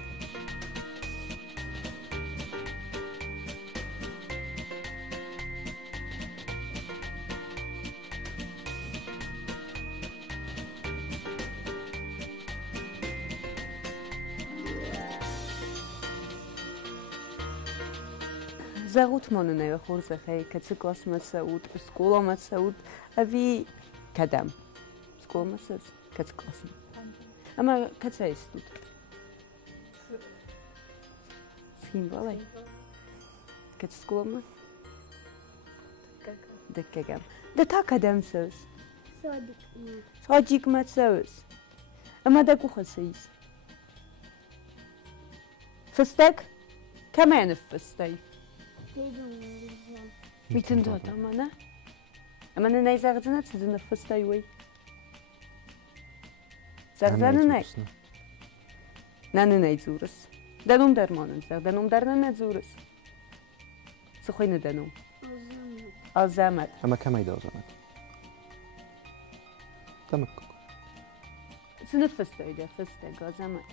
زغوت مانو نیو خورز خی کسی کلاس مسعود اسکولا مسعود اوی کدم اسکولا مسعود کسی کلاس اما کسی استود سیم بالای کسی اسکولا ما دکگم ده تا کدم سوز صادق مسعود اما دکو خسیس فستک کمان فستی میتون داد اما نه اما نه زغزنه چیزی نفستای وی زغزنه نه زورس دنوم درمانن زغ دنوم درنه زورس سخوی نه دنوم آزامد اما کمی دا آزامد دمک سنفستای ده فستگ آزامد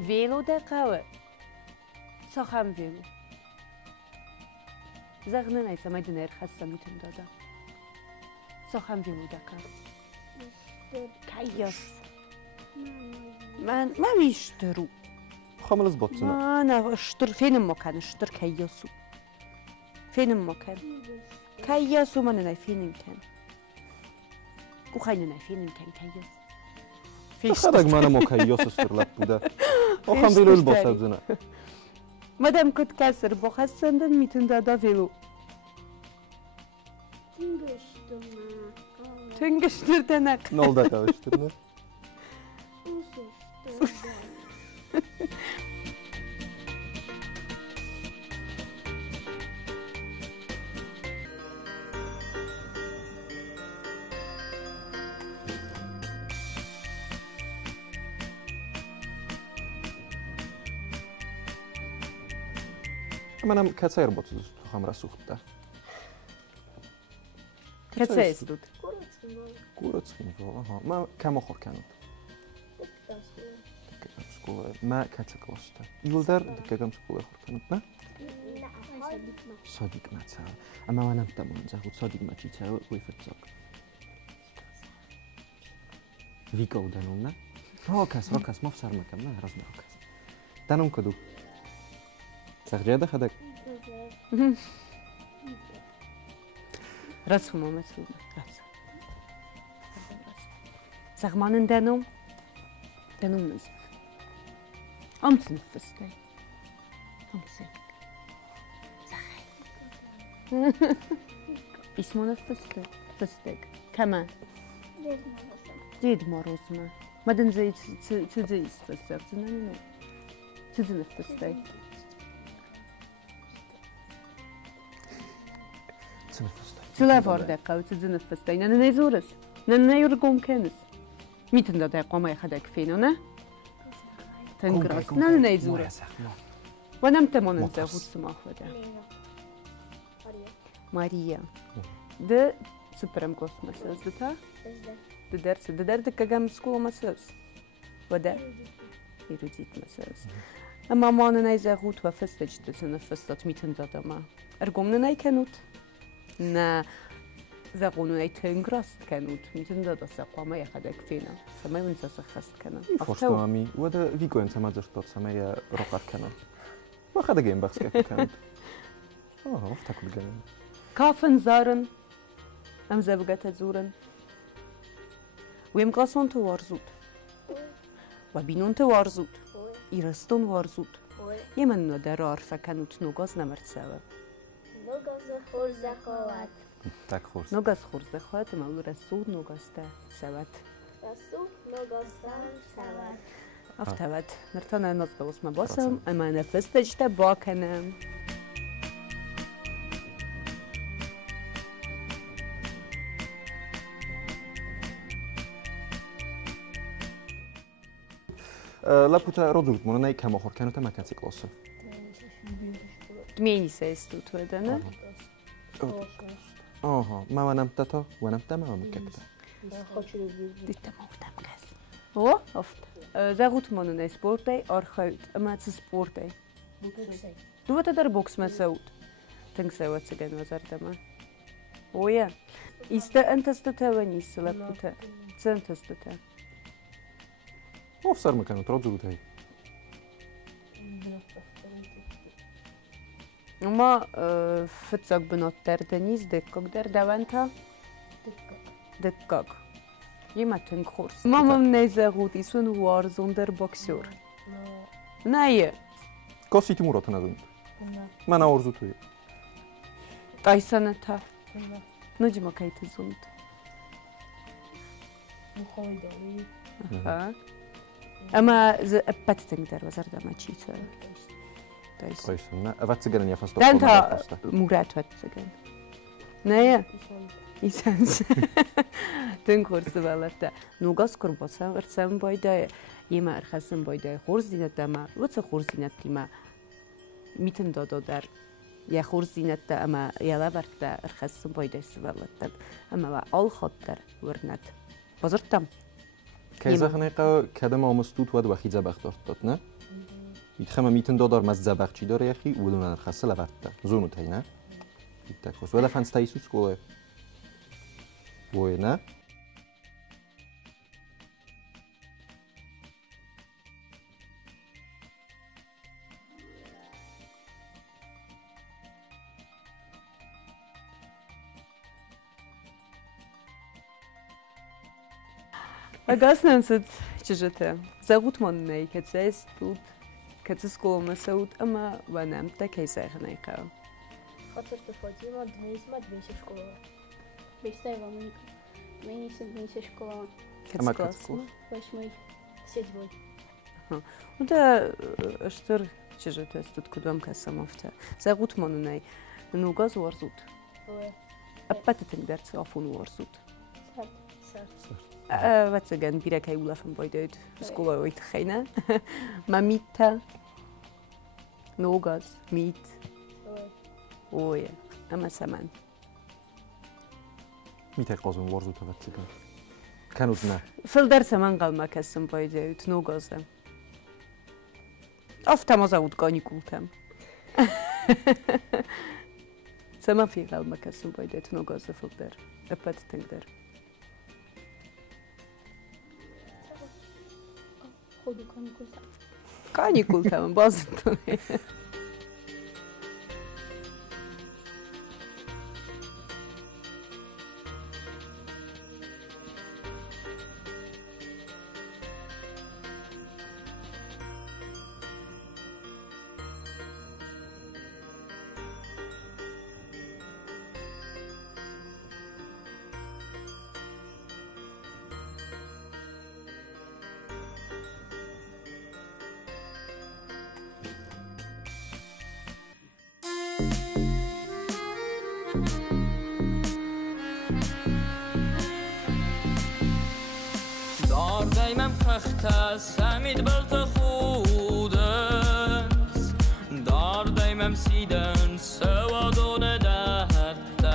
ویلو ده قوه ساخم ویلو زغنه نیست اما دنیر خسته میتون دادم ساخم ویلو دکم کیاس من میشترو خامل از بطنه نه اشتر فینم مکن اشتر کیاسو فینم مکن کیاسو من نه فینم کن او خیلی نه فینم کن کیاس خداك ما انا مو كيوس استرلك بوده اخم ویلو الباسد زنه مادام كنت كسر بخسندن میتون دادا ویلو تنگشتر دنک نول دقیقه اشترنه منم کسایر با تو هم رسوخته کسا استود کورتسکین آها ما کم آخر کنم ما کتک واسطه یول در دکه کم سکوله خور کنم نه صادق ماتسا اما منم تمام زخود صادق ماتشيتsa ويفرزق ويكو دانونا روكاس مفسر مكان ما رزنا روكاس دانوم كدو سخجاده خدك رسم مسلوم رسم زغمان دانوم نزخ أمس نفستي أمسك اسمه نفستي فستك كمان جيد مروزما ما دنزي تزي فستك تزي نفستي تلا فردك أو تزي نفستي أنا نيزورس أنا يرقون كنس ميتن دا قوما يخدك فينا نه تنقرص نان نيزورة ونم تمانا زهود سماخ وده ماريا ده سوبرم قوس مسلس ده ده درس كجام سكول مسلس وده يروديت مسلس اما مانا ناي زهود وفستج تسنة فستات ميتن دا ما ارقومنا ناي كنوت نا زغونو ناي تنقرص كنوت ميتن دا ساقوما يخدك فينا سماي ونسا سخست كنا فشتو امي وده فيكو انت ما زرتوت سماي روقات كنا ما خدا جيم بخس كيف كانت افتكر الجنن كافن زارن ام زبقت زورن ويم قاسون تو وارزود وبينون تو وارزود يرستون وارزود يمن نو درار فكنوت نوغاز نمرد سوا نوغاز خورزه خوات Так хорс. Ногас хорзе хоат, малу расул ногаста сават. Расул ногаста сават. Автават. Нартана нозгалус ма босам, ама нефестечте баканам. لابوتا رودوت موناي كما خور كانوا تما كان سيكلوس. دميني سيستوت ودنا. آها ما نمتتا و نمتا ما مكتا دیتا موفتم کس او افت زغوت مانو سپورتی آرخاید اما چه سپورتی دو تا در بوکس مسعود تنگ سوات سگن وزار دما اویا ایستا انت استتوانی سلابتا چه انت استتا افسر مكانو ترودوت هاي ما فتساق بنوتر دنيز دكاك در دوانتا دكاك يما تنخورس ماما منيزة غوتي سون وارزون در بوكسور نايه كوسي تيمورات نادون ما نورزو توي تايسانتا نجمة كاي تزوند اما ابتتنك در وزار دما چيتا Точно. А ватсиган я фастов. Данта мурат ватсиган. Ная. Исанс. Тэн курсвалата. Нугас курбоса арсам бойда ема архасан бойда хурзината ма. Ваца хурзината ма. Митэн дододар. Я хурзината ама ялаварта архасан бойда свалата. Ама ва ал хоттар варнат. Базартам. Кайза ханайqa кадам амстут вад вахидза бахтортот не? يتخمم ميتن دادار مز زبخچی داره یخی ولون خاصه لبرته زونو تینه تکوس ولی فنس تایسوس کوله وای نه اگه نسید چجته زغوت من نیکت тут كتسكو مسعود أما ونمت كيس أغنيقا خاطر تفاجئ ما دميش شكولا بيستايبا ميني سد شكولا كتسكو باش مي سيجبوي وده اشتر چجته тут кудам касамофта زغوت من ني نوغاز ورزود أبتتن درس عفون ورزود واتسجن بيرك هيولا فم بايدود سكولا ويت خينا ماميتا نوغاز ميت اوه اما سمان ميتا قازم ورزو تواتسجن كانوا نه فل درس من قال ما كسم بايدود نوغاز افتم از اود گانی کولتم سما في قلبك كسم بايدت نوغاز فلتر أبد تقدر خودو كاني قلتها من بازتني سمید بلت خودت دار دیمم سیدن سوادون دهتن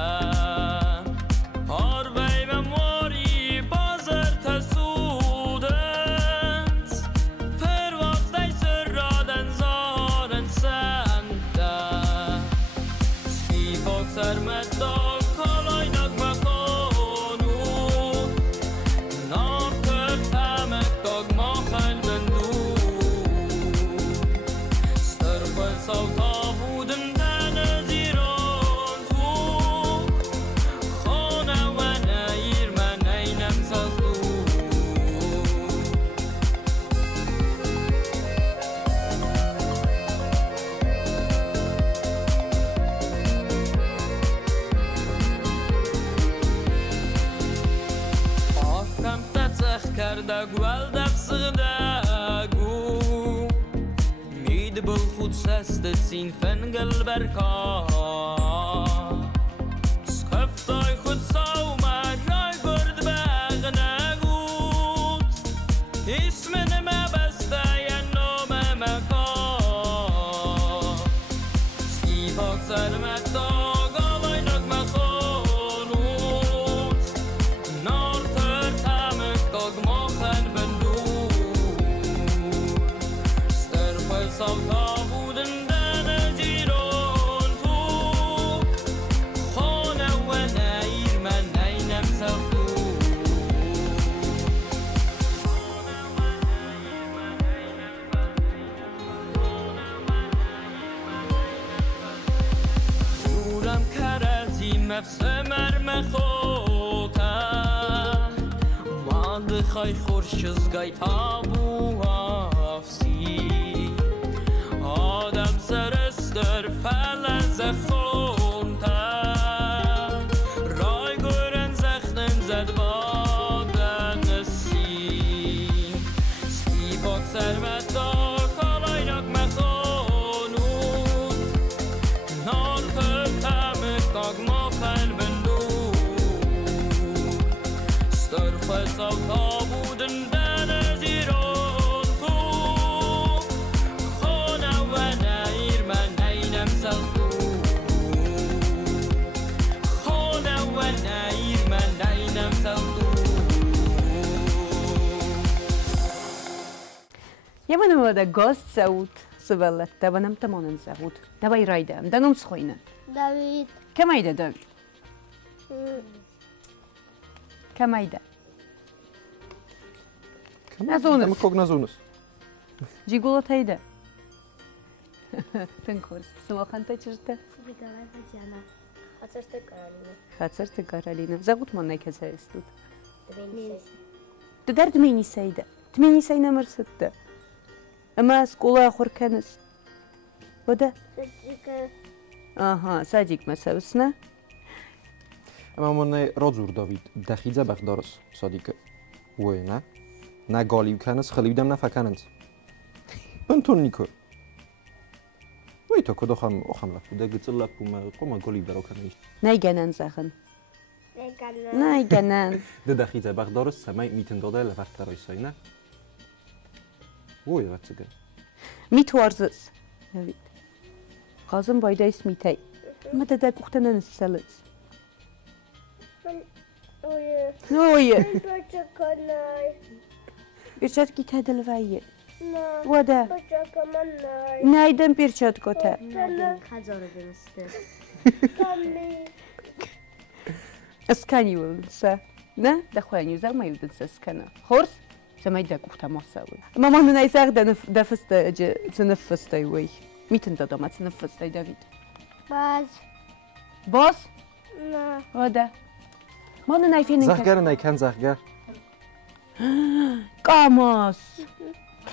هر ویمم واری بازر تسودت پرواز دی سرادن زارن سندن سکی فاک سرمت داگ کالای نگ مکانو نار ترتمک داگ صوتا بودن دن زیران تو خانه و نیر من اینم سالتو آفرم تتخ کرده گوال دفسغده گو بالخود سست سین فنگل برکا سکفتای خود ساومد رای گرد بغ نگود اسم نمه بسته یا نام مکا سکی پاک سرمت داگ آوای نک مخانود نار تر تمک داگ ماخن بندود سترخوی سوتا نفس مرم خوتا ماند خای خورشز گای تابو افسی آدم سرستر فلز خونتا رای گرن زخنم زد بادن نسی سکی پاک سرمت دا کالای نک مخانود نار ترتمک داگ صوتا بودن دن زیران تو خانه و نیر من اینم سلطو خانه و نیر من اینم سلطو يمن هذا جوست سعود سبلت تبنم تمانن سعود دبي رايدة دنوم سخوينة داوود كم عيدة داوود كم عيدة نزونس مكوك نزونس جيقولة هيدا تنكورس سما خانتا چرتا خاطرت كارولينا زغوت من نيكا سايستود تدار دميني سايدة دميني ساينا مرسدة أما سكولا آخر كانس وده آها ساجيك مساوسنا أما من رادزور داويد دخيزة بخدارس صديقة وينا نه گالیو کنس خلیودم نه فکننت بنتون نیکو وی تو کدو خم اخم لفو ده گتل لفو ما قوم گالیو درو کنیش نیگنن زخن نیگنن ده دخیزه بخدارس سمای میتن داده لفت درای ساینه وی وقت سگه میتوارزس دوید قازم بایده اسمیتای ما ده گوختنن السلز نویه ارشاد گیت هدل وایه وده نایدم پیرچات کته اسکنی ولنسه نه دخوانی زر ما یودنسه اسکنه خورس سمای دکوخته ماسوی مامان نایزاق دفسته جه تنفسته وی میتون دادم تنفسته داوید باز نه وده ما نایفین زخگر نایکن زخگر کاماس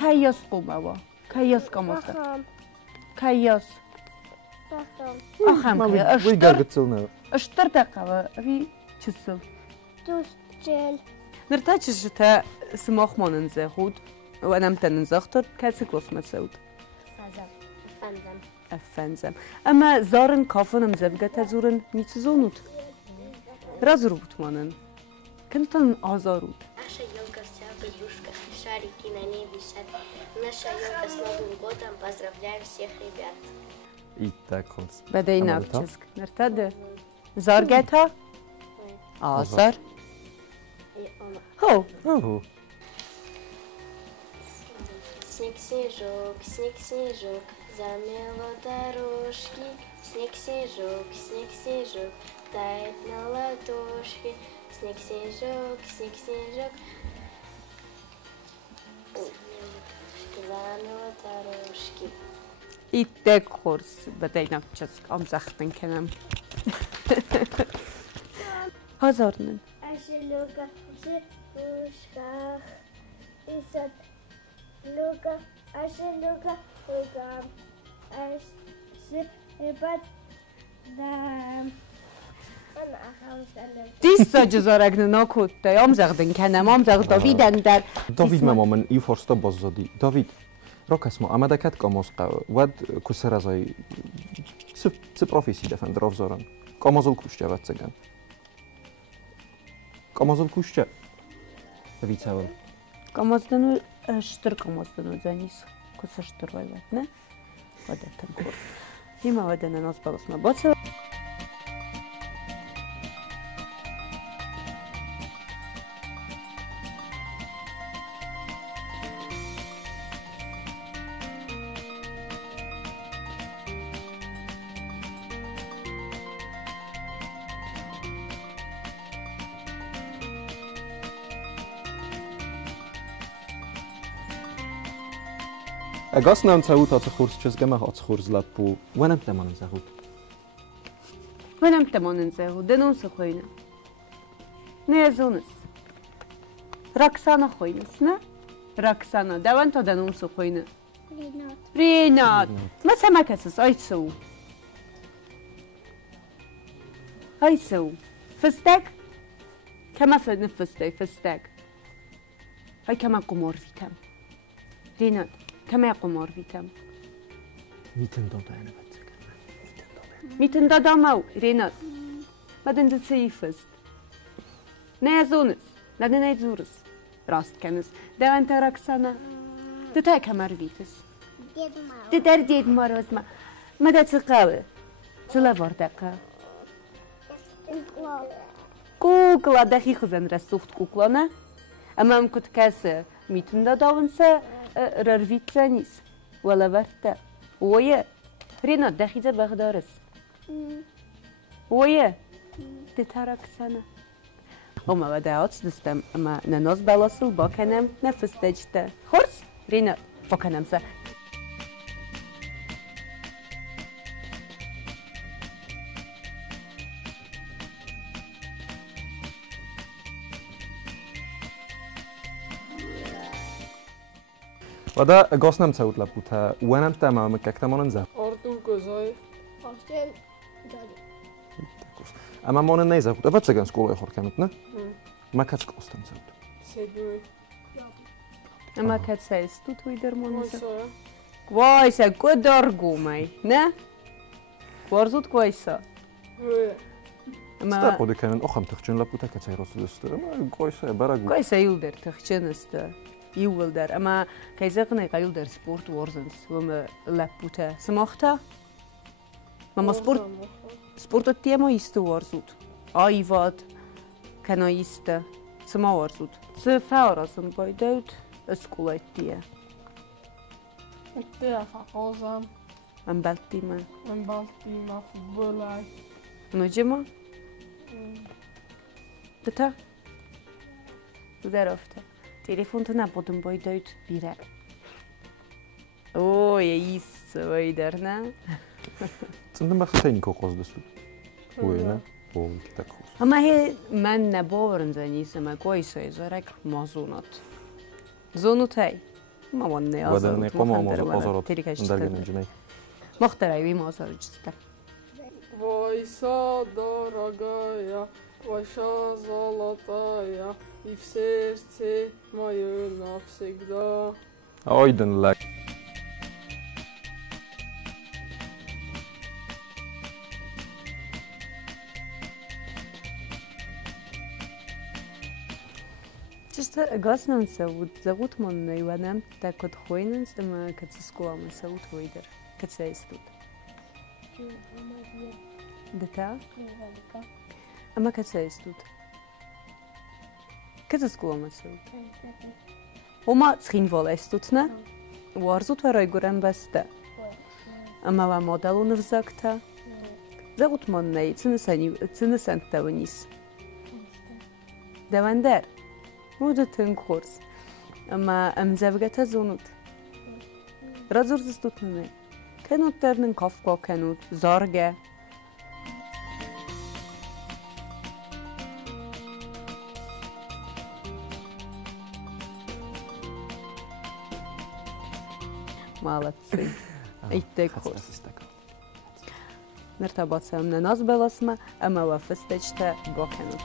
کایاس قوموا کایاس کاماس کایاس آخام که اشتر دقیقه وی چسل دوست جل نرتا چشته سماخ ماننزه خود و انم تننزاختر کسی کلاس مسعود افنزم اما زارن کافنم زبگه تزورن نیتزونود رازرو بتمانن کنتن آزارود Наша елка вся в игрушках, шарики на небе висят. Наша елка с Новым годом, поздравляю всех ребят. І так холс. بدأي نابتشسك نرتد زار جاتها آزار هو Снег, снежок, замело дорожки. Снег, снежок, тает на ладошке. Снег, снежок, замело дорожки. І так хорс بدأي نابتشسك أمزختن كلام هزارنن Наша елка в игрушках висят. Люка, наша елка в играх. Ребят, да. دیسا جزارگن ناکوت أمزختن كلام أمزخت داویدن در داوید مامن ای فرستا بازدادی داوید راکس ما اما دکت کاموس قو ود کسر ازای س پروفیسی دفن دراف زارن کامازل کوشته ود سگن کامازل کوشته ویت اول کامازدنو اشتر کامازدنو زنیس کس اشتر وایت نه ودتن خورس هیما ودن ناس بالاس ما باشه اگاس نام تاوت آت خورس چیز گم آت خورس لپو ونم تمانن زهود ونم تمانن زهود دنون سخوینه نه زونس رقصانا خوینس نه رقصانا دوان تا دنون سخوینه رینات ما سمکسس آیتسو آیتسو فستق کما فستق های کما قمار ویتم رینات كما قمار فيتم میتن دادا انا میتن دادا ماو رینات بدن تسيفست نازونس لدن نيزورس راست كنس دوان تركسانا دتا كمار فيتس دتر ديد ماروز ما دا تقاوي تلا وردقا كوكلا دقيقة زن رسوخت كوكلانا اما مكت كاسة میتون داداونسه ررویت نیست ولی ورته اوه رینا دخیزه بغدارس اوه تترک سنه اما و دعوت دستم اما نناز بلاسل با کنم نفس دجته خورس رینا با کنم سه ودا اگاس نام تاوت لپو تا ونم تمام که تمانن زه اردو گذای Hostel داری اما مانن نیزه بود افت سگن سکول خور کنت نه ما کت کاستم زود سیدوی اما کت سایستو توی درمانزه وایسا کدارگو مای نه وارزود وایسا ستا قوده کنن اخم تخچن لپو تا کتای راست دسته اما قایسا برگو قایسا یولدر تخچن استه يولدر اما كيزقنا يقيولدر سبورت وورزنس وما لابوتا سماختا ما سبورت التيما يستو وارزود ايواد كنا يستا سما وارزود سفاوراسن بايدوت اسكولات تيه Te afaqozam. من بالتيما من Baltima futbolaj. نجمة دتا درافته تليفون نبودم باید بیره اوه ایست وایدرنا Цендем бахса тайнико qozdastut. Oyna. O tak xoş. Ama mən nə boğurun zənisəmə qoysa zarək mazunat. Zonutay. Maman nə yazır? Vadanı qomo mozo pozorat. Darganıcınay. Muxtarayı mazarıcısta. Vaysa дорогая, ваша золотая, и в сердце моем навсегда. Aydın la. Чисто гласна се загут мон Иванам так од хојнен ама кад се сколама се утвоидер. Кад се истут. Дета? Ама кад се истут. Кад се сколама се ут. Ома цхинвол истут на? Варзут варой горан баста. Ама ва моделу навзакта. Загут мон ней цинесен таванис. Давандер. مودتن کورس اما امزوجته زونود رازور زستوت نه کنود درنن کافکا کنود زارگه молодцы ایده کورس نرتباط سامن ناز بلاسمه اما وفستشته با کنود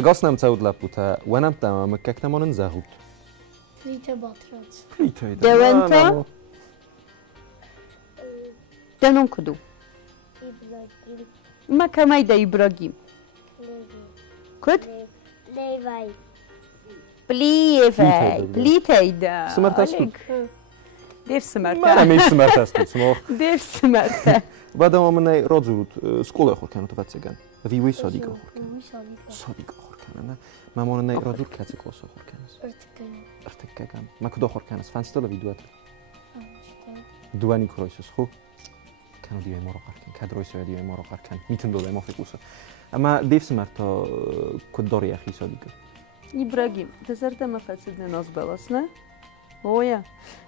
Agasnam caudlaputa, wanam tamam kaktamonen zahut. Flite batrats. Flite. Deventa. Denon kudu. Ibrahim. Ma kamay da Ibrahim. Kud? Levay. Plivay. Plitayda. Smartastut. Dev smarta. Ma mi smartastut, smo. Dev smarta. Badam omenay rodzurut skola khorkan tvatsegan. Viwi sodiga khorkan. Sodiga khorkan. Ma omenay rodzur katsi klosa khorkan. Irtikkagan. Ma kudo khorkan. Fanstola viduat. Duani kroisos khu. Kanu diye moro qarkan. Kadroyso diye moro qarkan. Mitin dola mofikusa. Ama dev smarta kudori akhi sodiga. Ibrahim, tezerda ma fasidne naz balasna. Oya.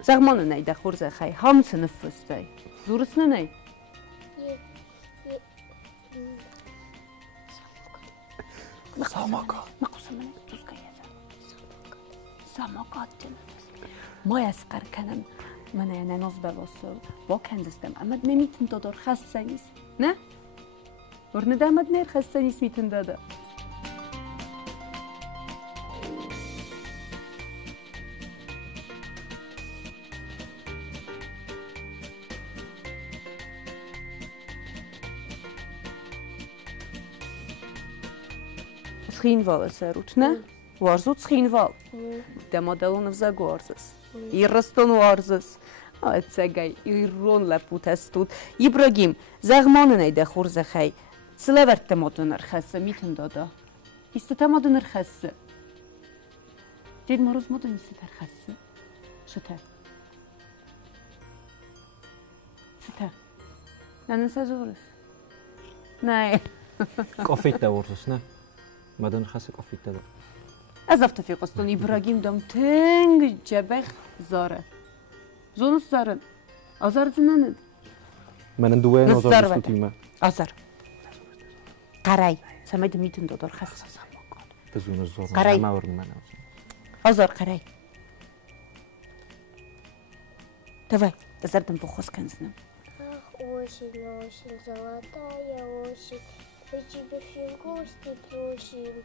Zagmonu neyda khurza khay. Hamsını fıstay. Zurusna ney? Самокат. Самокат. Моя скарканам من أنا نصب بوصل وكان زستم أمد ميتن تدور خاصنيس نه ورندا أمد نير خاصنيس ميتن دادا Scheenwal is roet, ne? Waar zoet scheenwal? De modelon zagorzes. Irraston warzes. Het zegay, irron laputestut. Ibrahim, zagmanen ey de khurze khay. Slevert de modener khasse miten dada. Ist de modener khasse. Did maruz moden ist der khasse. Shta. Shta. Nan sazores. Nej. Koffitta warzes, ne? مدن خاصك أفيد تدا. أزفت في قصتون إبراهيم دم تنج جبخ زاره. زونس زارن. أزار زنند. من دوين أزار بستوتيما. أزار. قراي. سمعت ميتن دادار خاص. بزون الزور. قراي. ما ورن من أزار قراي. давай أزار دم بخوس كنزنم. Очень, очень золотая осень. Я тебе все гости просим.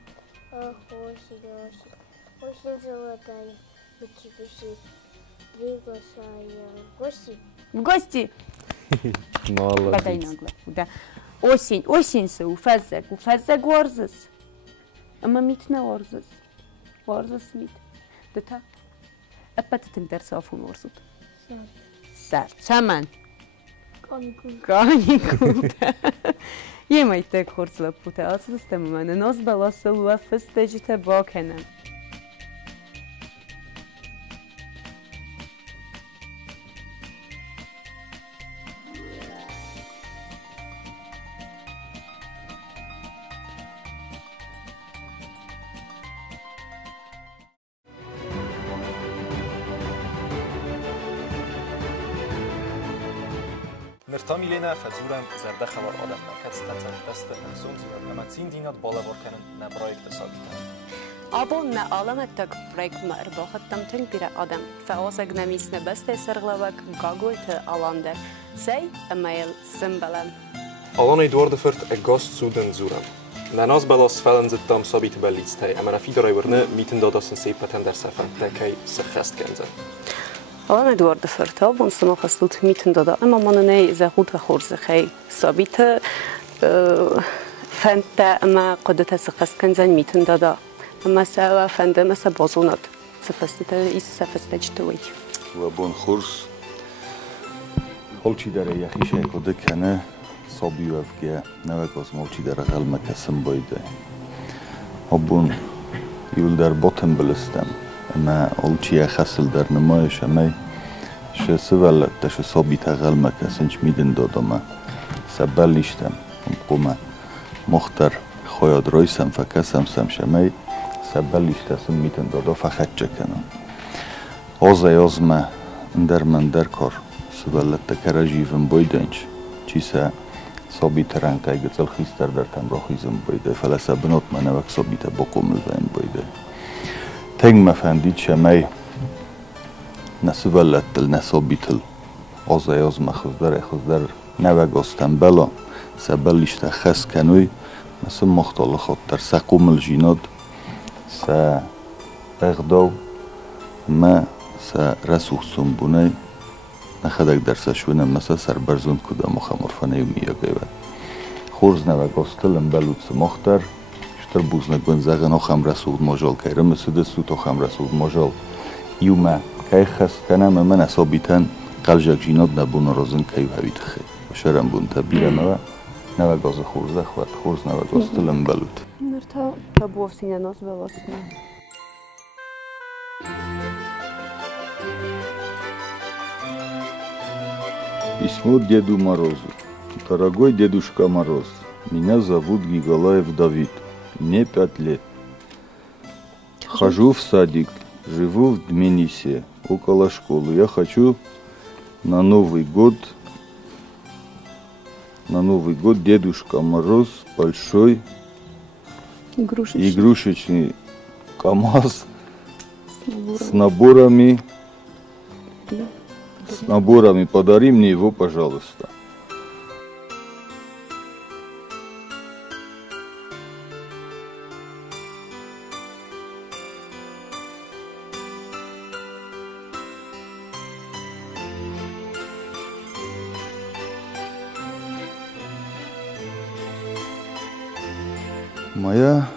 Ах, осень, осень. Осень золотая. Мы тебе все приглашаем. В гости? В гости? Молодец. Подай нагло. Да. Осень, осень се уфазек. Уфазек ورزس. أما ميتنا ورزس. ورزس ميت. دتا. أبا تتقدر صافون ورزت. Цаман. Canicul. Yemekte kurtla puta asıl istemem. Naz belasıl ve fıstecite bakenen. Nirtam ilena fazurem zerde xabar adam nakat staten dest insan zor ama zin dinat bala vorkenen na projekt sabita. Abo na alametak projekt ma erbahattam tengpira adam faozag nemisne beste serglavak gagolte alander say email symbolem. Alan Eduardefert gost zuden zuram. Na nas belas fellen zit tam sabita belitstay ama na fidorajverne miten dadasen szépen der sefan tekej se gest kenzen. Alan Eduardefert abon sama khastut miten dada ama manane zahut ve khorze khay sabita fanta ama qadata se gest kenzen miten dada ama sawa fanda masa bozunat sefastete is sefastechtoy. Wabon khurs holchi dare yaxishe kodekane sabiyevge nevekos molchi dare qalmaka simboyde. Abon yul dar botem bilistem. ما أولشي خسل در نمایش می شسوال تش صابی تغل مکسنج میدن دادم سبلیشتم قوم مختر خیاد رایسم فکسم سمشمی سبلیشتم میدن دادا فقط چکنم آز ما در من در کار سوال تکرجیفم بایدنج چیسه صابی ترانکای گذل خیستر در تم راخیزم بایده فلسه بنات من وقت صابی تبقم لبین بایده تنگ مفندید شمی نسوالتل نسابیتل آز مخزدر نوگاستن بلا سبلیشت خس کنوی مثل مختال خاطر سقوم الجیناد سا اغداو ما سا رسوخ سنبونه نخدک درسه شونه مثل سربرزون کده مخمرفانه و میاگیود خورز نوگاستلن بلود سمختر بوز نگون زغن آخم رسول ماجال که رمسود سوت آخم رسول ماجال یوما که خست کنم من اصابیتن قلجک جیناد نبون رازن که هوید خی شرم بون تبیره نوه گاز خورزه خواد خورز نوه گاز تلم بلود نرتا تبوسینه ناز بواسنه Письмо Деду Морозу. Дорогой Дедушка Мороз, меня зовут Гигалаев Давид. Мне 5 лет. Хожу в садик, живу в Тбилиси, около школы. Я хочу на Новый год Дедушка Мороз большой игрушечный КамАЗ с наборами. Подари мне его, пожалуйста. Моя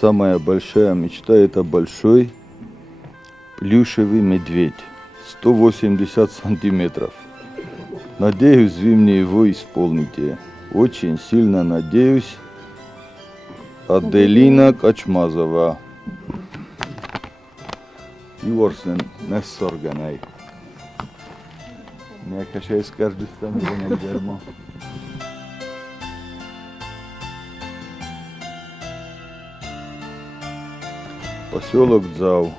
самая большая мечта — это большой плюшевый медведь, 180 сантиметров. Надеюсь, вы мне его исполните. Очень сильно надеюсь. Аделина Качмазова. Юрсен Нессорганай. Някакъв изкажда там на дермо. Поселок Дзау.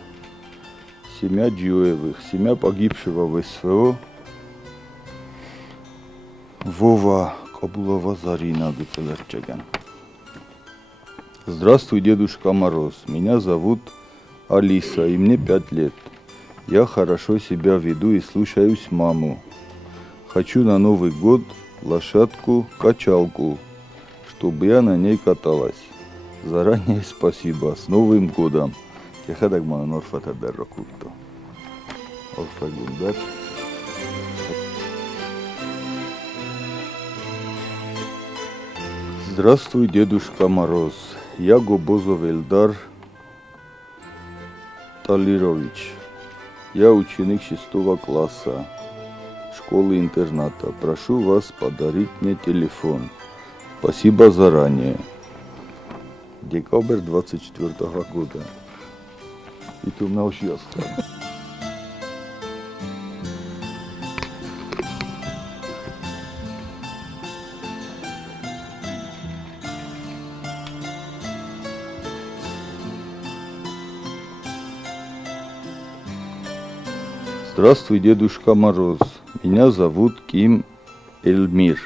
Семья Джиоевых, семья погибшего в СВО Вова Кабулова Зарина Гуцелерчаган. Здравствуй, Дедушка Мороз. Меня зовут Алиса, и мне 5 лет. Я хорошо себя веду и слушаюсь маму. Хочу на Новый год лошадку-качалку, чтобы я на ней каталась. Заранее спасибо. С Новым годом. Кехадак манор фатадар ракутто. Алфагундар. Здравствуй, Дедушка Мороз. Я Гобозов Эльдар Талирович. Я ученик 6 класса. школы-интерната. Прошу вас подарить мне телефон. Спасибо заранее. Декабрь 24 года. И tu mnou šiaska. Здравствуй, Дедушка Мороз. Меня зовут Ким Эльмир.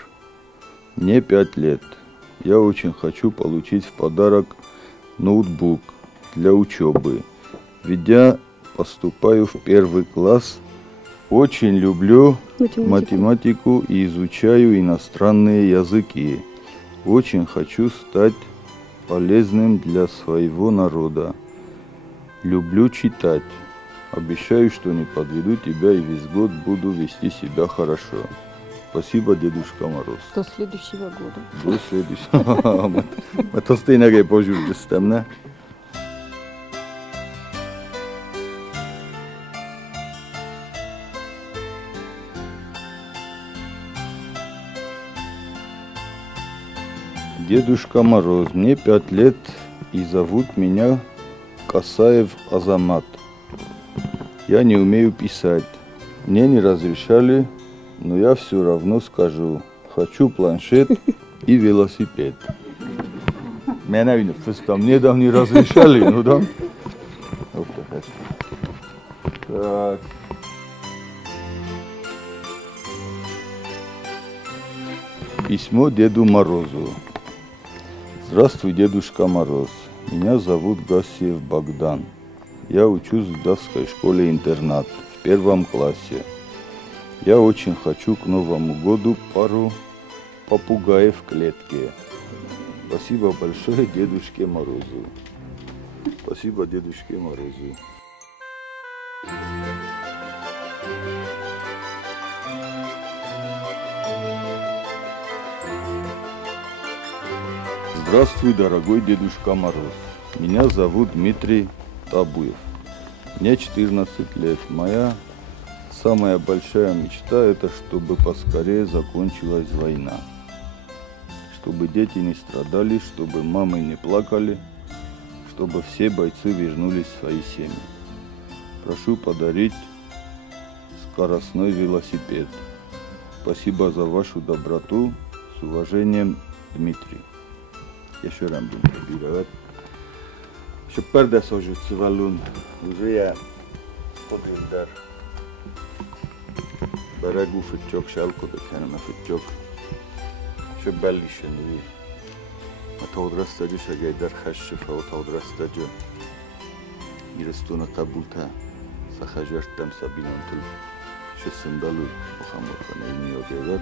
Мне 5 лет. Я очень хочу получить в подарок ноутбук для учебы. Ведь я поступаю в 1 класс. Очень люблю математику и изучаю иностранные языки. Очень хочу стать полезным для своего народа. Люблю читать. Обещаю, что не подведу тебя и весь год буду вести себя хорошо. Спасибо, Дедушка Мороз. До следующего года. До следующего. Мы то стейнеге пожурдистем, не? Дедушка Мороз, мне 5 лет и зовут меня Касаев Азамат. Я не умею писать. Мне не разрешали, но я все равно скажу. Хочу планшет и велосипед. Меня мне там не разрешали, ну да? Так. Письмо Деду Морозу. Здравствуй, Дедушка Мороз. Меня зовут Гасиев Богдан. Я учусь в Давской школе-интернат в 1 классе. Я очень хочу к Новому году пару попугаев в клетке. Спасибо большое Дедушке Морозу. Спасибо Дедушке Морозу. Здравствуй, дорогой Дедушка Мороз. Меня зовут Дмитрий Табуев. Мне 14 лет. Моя самая большая мечта – это чтобы поскорее закончилась война. Чтобы дети не страдали, чтобы мамы не плакали, чтобы все бойцы вернулись в свои семьи. Прошу подарить скоростной велосипед. Спасибо за вашу доброту. С уважением, Дмитрий. Еще раз будем пробировать. Шепарда сожжет свалун. Уже я подвигдар. Барагу фитчок, шалку да кенема фитчок. Шепбалишен ви. А тавдрастаджу шагайдар хашшифа о тавдрастаджу. Ирестуна табулта. Сахажартам сабинантул. Шесендалу. Охамбархана имни одеват.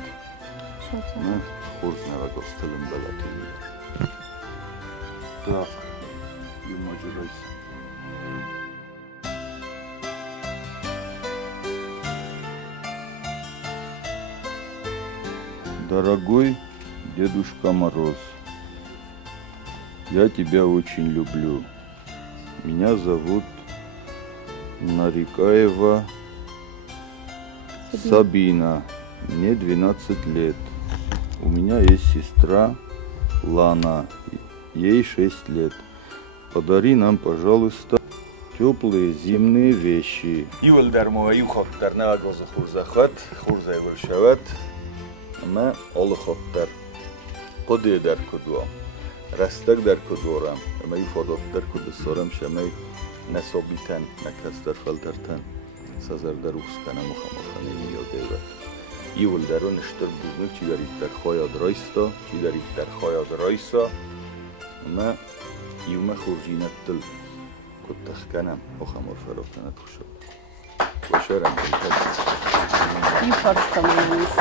Хурзнава гостелем балатили. Так. Дорогой Дедушка Мороз, я тебя очень люблю. Меня зовут Нарикаева Сабина. Мне 12 лет. У меня есть сестра Лана. Ей 6 лет. Подари нам, пожалуйста, теплые зимние вещи. Юл дармо юхоттар на газа хурзахат, хурзай варшават. Ама олохоттар. Поде дар кудва. Растак дар кудворам. Ама юфадот дар кудсорам шамай насобитан, накастар фалтартан. Сазар дар ускана мухамахане миодева. Юл дарон штар бузну чи дарит дар хояд райста, чи дарит дар хояд райса. Ама يوم خورجينا الدل كنت أخكنا وخمر فرقنا تخشب وشارع بالكد يفرس تماميس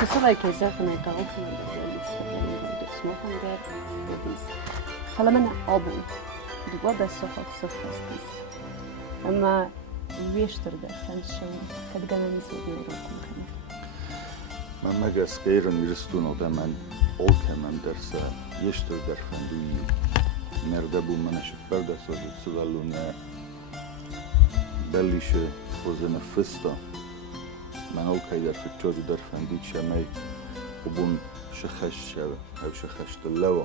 كسرة كيزا خنا يتعوفنا بالجالس اسمها غير نبيس فلما أبو دوا ده صفات صفاستيس أما ويشتر ده كان شيء كد جانا نسيبي وروكم كمان ما مجاز كيرن يرستون ودمان أول كمان درسا يشتر در خندوي مردبو منش برده سوزد سوالونه بلیشه خوزن فستا من أوكي در فكتور در فنديت شماي وبون شخش شبه هاو شخش دلوا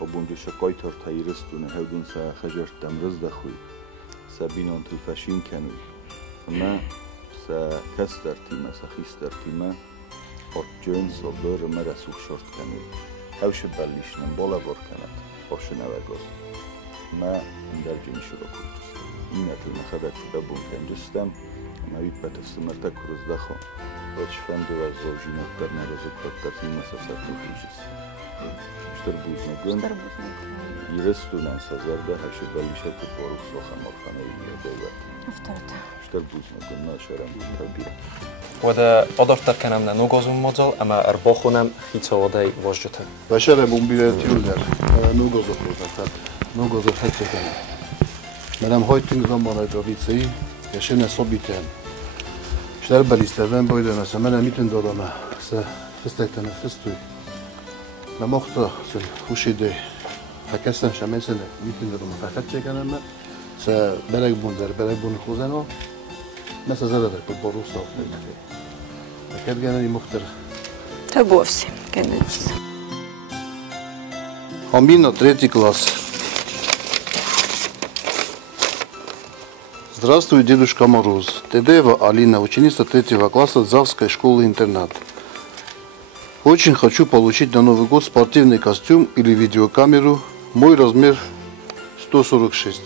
وبون جشقاي ترتيرستون هاو دون سا خجر تمرز دخوي سابينون تلفاشين كانوا ما سا كستر تيما سا خيستر تيما أرجون صدر مرا سوخ شرط كانوا هاو شباليش نمبولا بور كانت وشنا وغوز ما ندرجني شروكو إنت المخدك دبون كان جستم ما يبقى تفسمرتك رزدخو وش فندو وزوجينو كرنا رزق ترتيما سفسرتو فيجس شتربوز نگن يرستو نانسا زرده هشو بليشة تباروك سوخا مرخانه يدوات افترض شتربوز نگن ما شرم بود تبير وده أدرتر كنامنا نوغازون مدل أما أرباخونم خيطة وداي واجدته بشره بومبيرت يولدر نوغازو خلطت نوغازو حتى كان منم هایتینگ زمان اداریتی یشن صبیتن شتر بلیستن باید مثلا من میتون دادم س فستکتن فستوی نماخت سل خوشیده فکستن شمسله میتون دادم فقط چه کنم س برگ بون خوزنو مثلا زده در بارو صاف نمیشه فکر گنی مختر تبوفسي كانت Амина, 3 класс. Здравствуй, Дедушка Мороз. Тедеева Алина, ученица 3 класса Завской школы-интернат. Очень хочу получить на Новый год спортивный костюм или видеокамеру. Мой размер 146.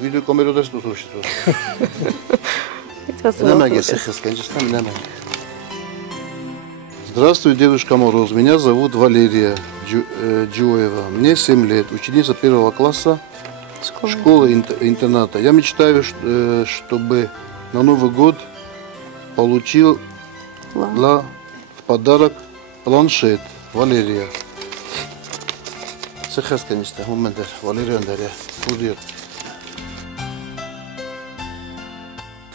Видеокамеру да 146. Здравствуй, Дедушка Мороз. Меня зовут Валерия Джуева. Мне 7 лет. Ученица 1 класса школы-интерната. Я мечтаю, чтобы на Новый год получил в подарок планшет. Валерия.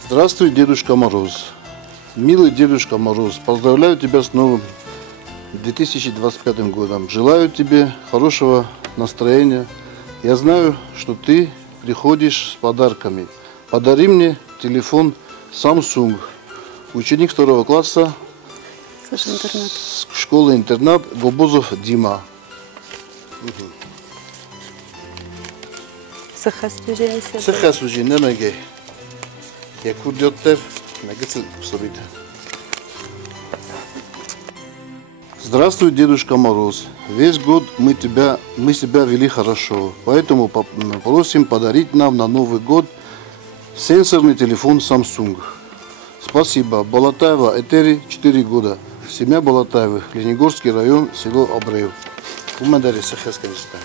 Здравствуй, Дедушка Мороз. Милый Дедушка Мороз, поздравляю тебя с новым 2025 годом. Желаю тебе хорошего настроения. Я знаю, что ты приходишь с подарками. Подари мне телефон Samsung. Ученик 2 класса школы-интернат Гобозов Дима. Sıhhat suji ne mege? Я курдёттер, нагицел псорите. Здравствуй, Дедушка Мороз. Весь год мы себя вели хорошо, поэтому просим подарить нам на Новый год сенсорный телефон Samsung. Спасибо. Балатаева, Этери, 4 года. Семья Балатаевых, Ленигорский район, село Абреев. Умадари Сахаска листа.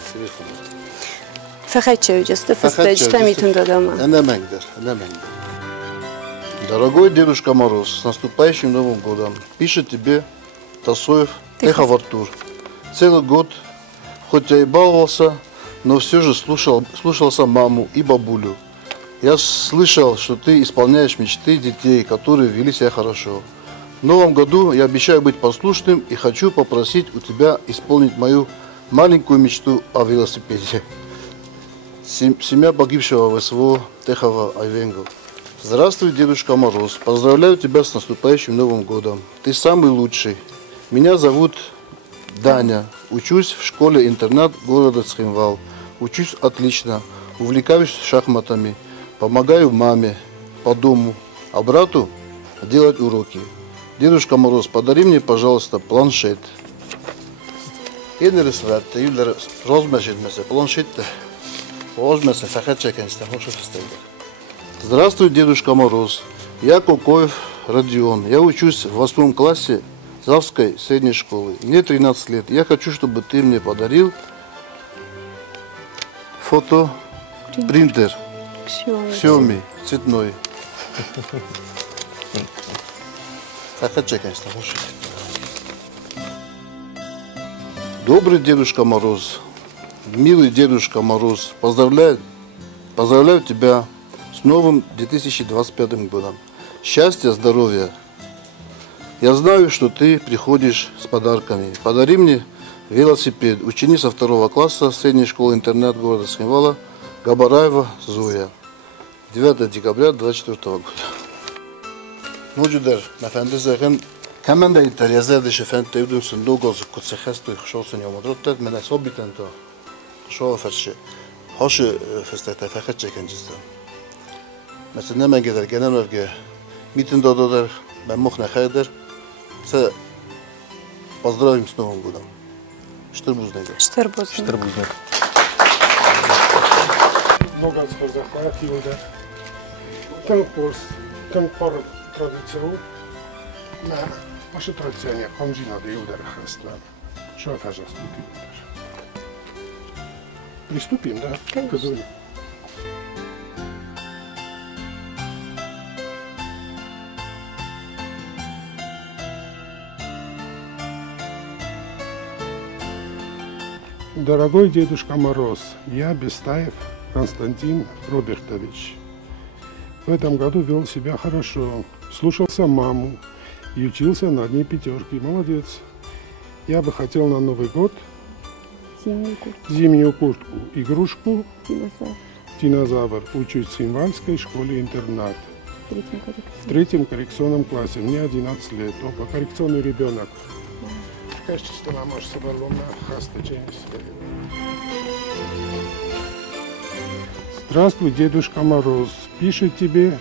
Дорогой Дедушка Мороз, с наступающим Новым годом. Пишет тебе Тасоев Техавартур. Целый год, хоть я и баловался, но все же слушался маму и бабулю. Я слышал, что ты исполняешь мечты детей, которые вели себя хорошо. В новом году я обещаю быть послушным и хочу попросить у тебя исполнить мою маленькую мечту о велосипеде. Семья погибшего ВСВО Техава Айвенго. Здравствуй, Дедушка Мороз. Поздравляю тебя с наступающим Новым годом. Ты самый лучший. Меня зовут Даня. Учусь в школе-интернат города Цхинвал. Учусь отлично. Увлекаюсь шахматами. Помогаю маме по дому, а брату делать уроки. Дедушка Мороз, подари мне, пожалуйста, планшет. Здравствуй, Дедушка Мороз. Я Кокоев Родион. Я учусь в 8 классе Завской средней школы. Мне 13 лет. Я хочу, чтобы ты мне подарил фотопринтер Xiaomi цветной. Добрый Дедушка Мороз, милый Дедушка Мороз, поздравляю тебя с новым 2025 годом. Счастья, здоровья. Я знаю, что ты приходишь с подарками. Подари мне велосипед. Ученица 2 класса средней школы-интернат города Цхинвала Габараева Зоя. 9 декабря 2024 года. موجودر مثلا زغن كمان ده التريازات دي شفان تبدو صندوق كنت خستو خشوصن يوم درت من اصابت انت شو فرش هاش فستة فخت كان جستا مثلا ما قدر جنا نرجع ميتن دادر من مخنا خيدر س поздравим с Новым годом. Штырбузнега. Штырбузнега. Много захватил, да. Към пор традицию на ваша традиция, комжина да удар хреста. Что фажа ступим? Приступим, да? Конечно. Дорогой Дедушка Мороз, я Бестаев Константин Робертович. В этом году вел себя хорошо, слушался маму и учился на одни пятерки. Молодец. Я бы хотел на Новый год зимнюю куртку, игрушку, динозавр. Учусь в Цинвальской школе-интернат. В третьем коррекционном классе. Мне 11 лет. Опа, коррекционный ребенок. Качество нам аж собрало на хасточение. Здравствуй, Дедушка Мороз. Пишет тебе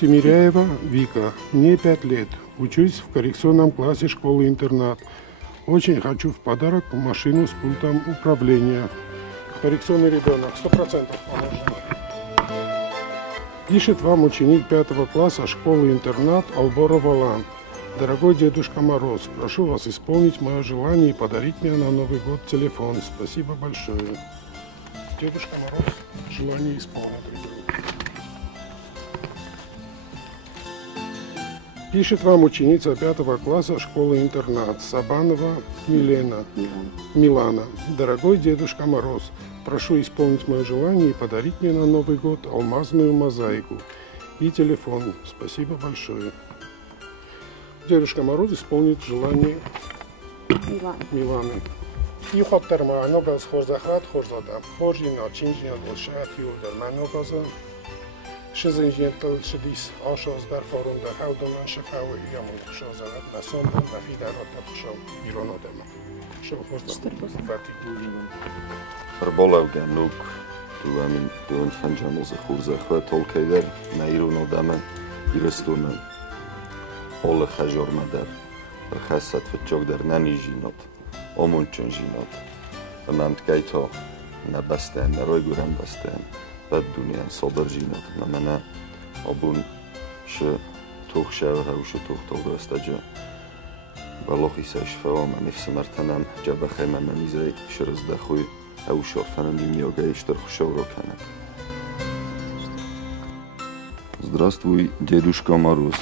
Тимиряева Вика. Мне 5 лет. Учусь в коррекционном классе школы-интернат. Очень хочу в подарок машину с пультом управления. Коррекционный ребенок. 100% поможет. Пишет вам ученик 5 класса школы-интернат Албора Валан. Дорогой Дедушка Мороз, прошу вас исполнить мое желание и подарить мне на Новый год телефон. Спасибо большое. Дедушка Мороз желание исполнит, ребята. Пишет вам ученица 5 класса школы-интернат Сабанова Милана. Дорогой Дедушка Мороз, прошу исполнить мое желание и подарить мне на Новый год алмазную мозаику и телефон. Спасибо большое. Дедушка Мороз исполнит желание Миланы. И хоттерма, много схож захват, хож задам. Хожина, чинжина, долшат, юлдер, маногаза. Шизинжнетл, шидис, ашаз дар форунда, хаудуман, шефауи, ямун, шазанат, насомбан, мафидарат, шау, иронадема. Шау хожда, фатигулин. Рболавган, нук, туамин, туан фанджамуза, хурзахва, толкайдер, наиронадема, ирестунан. All хажор мадар, рхасат фчог дар нани жинот, омунчен жинот. Мамт кайто на бастен, на рой гурам бастен, бад дуниан собер жинот. Мамана обун ш тух шав хауш тух толгастаджа. Балохи сашфа ма нефс мартанам джаба хайма мамизай шраздахуй хауш орфанам димиога иштар хушаврокана. Здравствуй, Дедушка Мороз.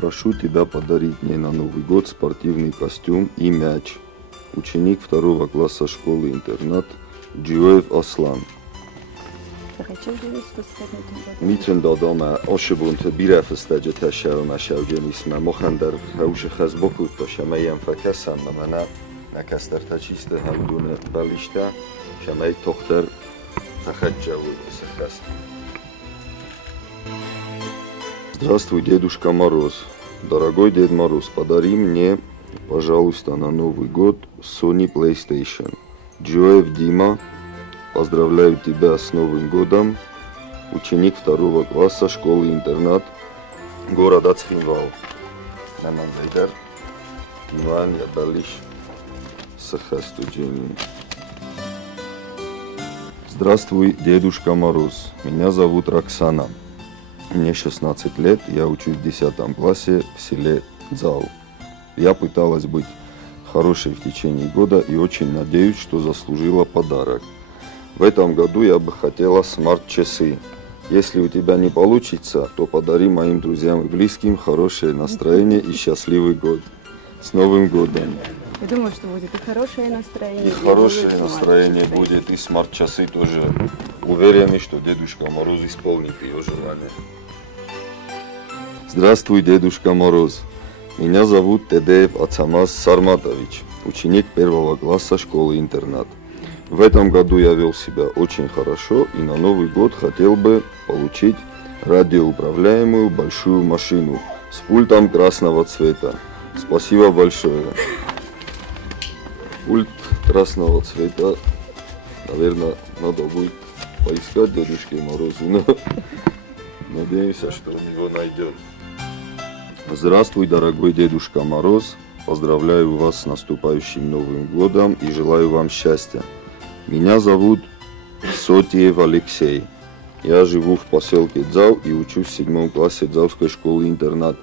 Прошу тебя подарить мне на Новый год спортивный костюм и мяч. Ученик 2 класса школы-интернат Джуев Аслан. میتون دادم آشبون تا بیرف استاجه تشاو مشاو جنیس ما مخندر هوش خز بکود تا شمایم فکسم ممنا نکستر تا چیست هم دونه بلیشتا شمای تختر فخد جاوی سخست. Здравствуй, Дедушка Мороз. Дорогой Дед Мороз, подари мне, пожалуйста, на Новый год Sony PlayStation. Джоев Дима, поздравляю тебя с Новым годом. Ученик 2 класса школы-интернат города Цхинвал. Наман Зайдар, Диман Ябалиш, Сахастуджени. Здравствуй, Дедушка Мороз. Меня зовут Роксана. Мне 16 лет, я учусь в 10 классе в селе Дзау. Я пыталась быть хорошей в течение года и очень надеюсь, что заслужила подарок. В этом году я бы хотела смарт-часы. Если у тебя не получится, то подари моим друзьям и близким хорошее настроение и счастливый год. С Новым годом! Я думаю, что будет и хорошее настроение. И хорошее настроение будет, и смарт-часы тоже. Уверены, что Дедушка Мороз исполнит ее желание. Здравствуй, Дедушка Мороз. Меня зовут Тедеев Ацамаз Сарматович, ученик 1 класса школы-интернат. В этом году я вел себя очень хорошо и на Новый год хотел бы получить радиоуправляемую большую машину с пультом красного цвета. Спасибо большое. Пульт красного цвета, наверное, надо будет поискать Дедушке Морозу, но надеемся, что он его найдет. Здравствуй, дорогой Дедушка Мороз. Поздравляю вас с наступающим Новым годом и желаю вам счастья. Меня зовут Сотиев Алексей. Я живу в поселке Дзав и учусь в 7 классе Дзавской школы-интернат.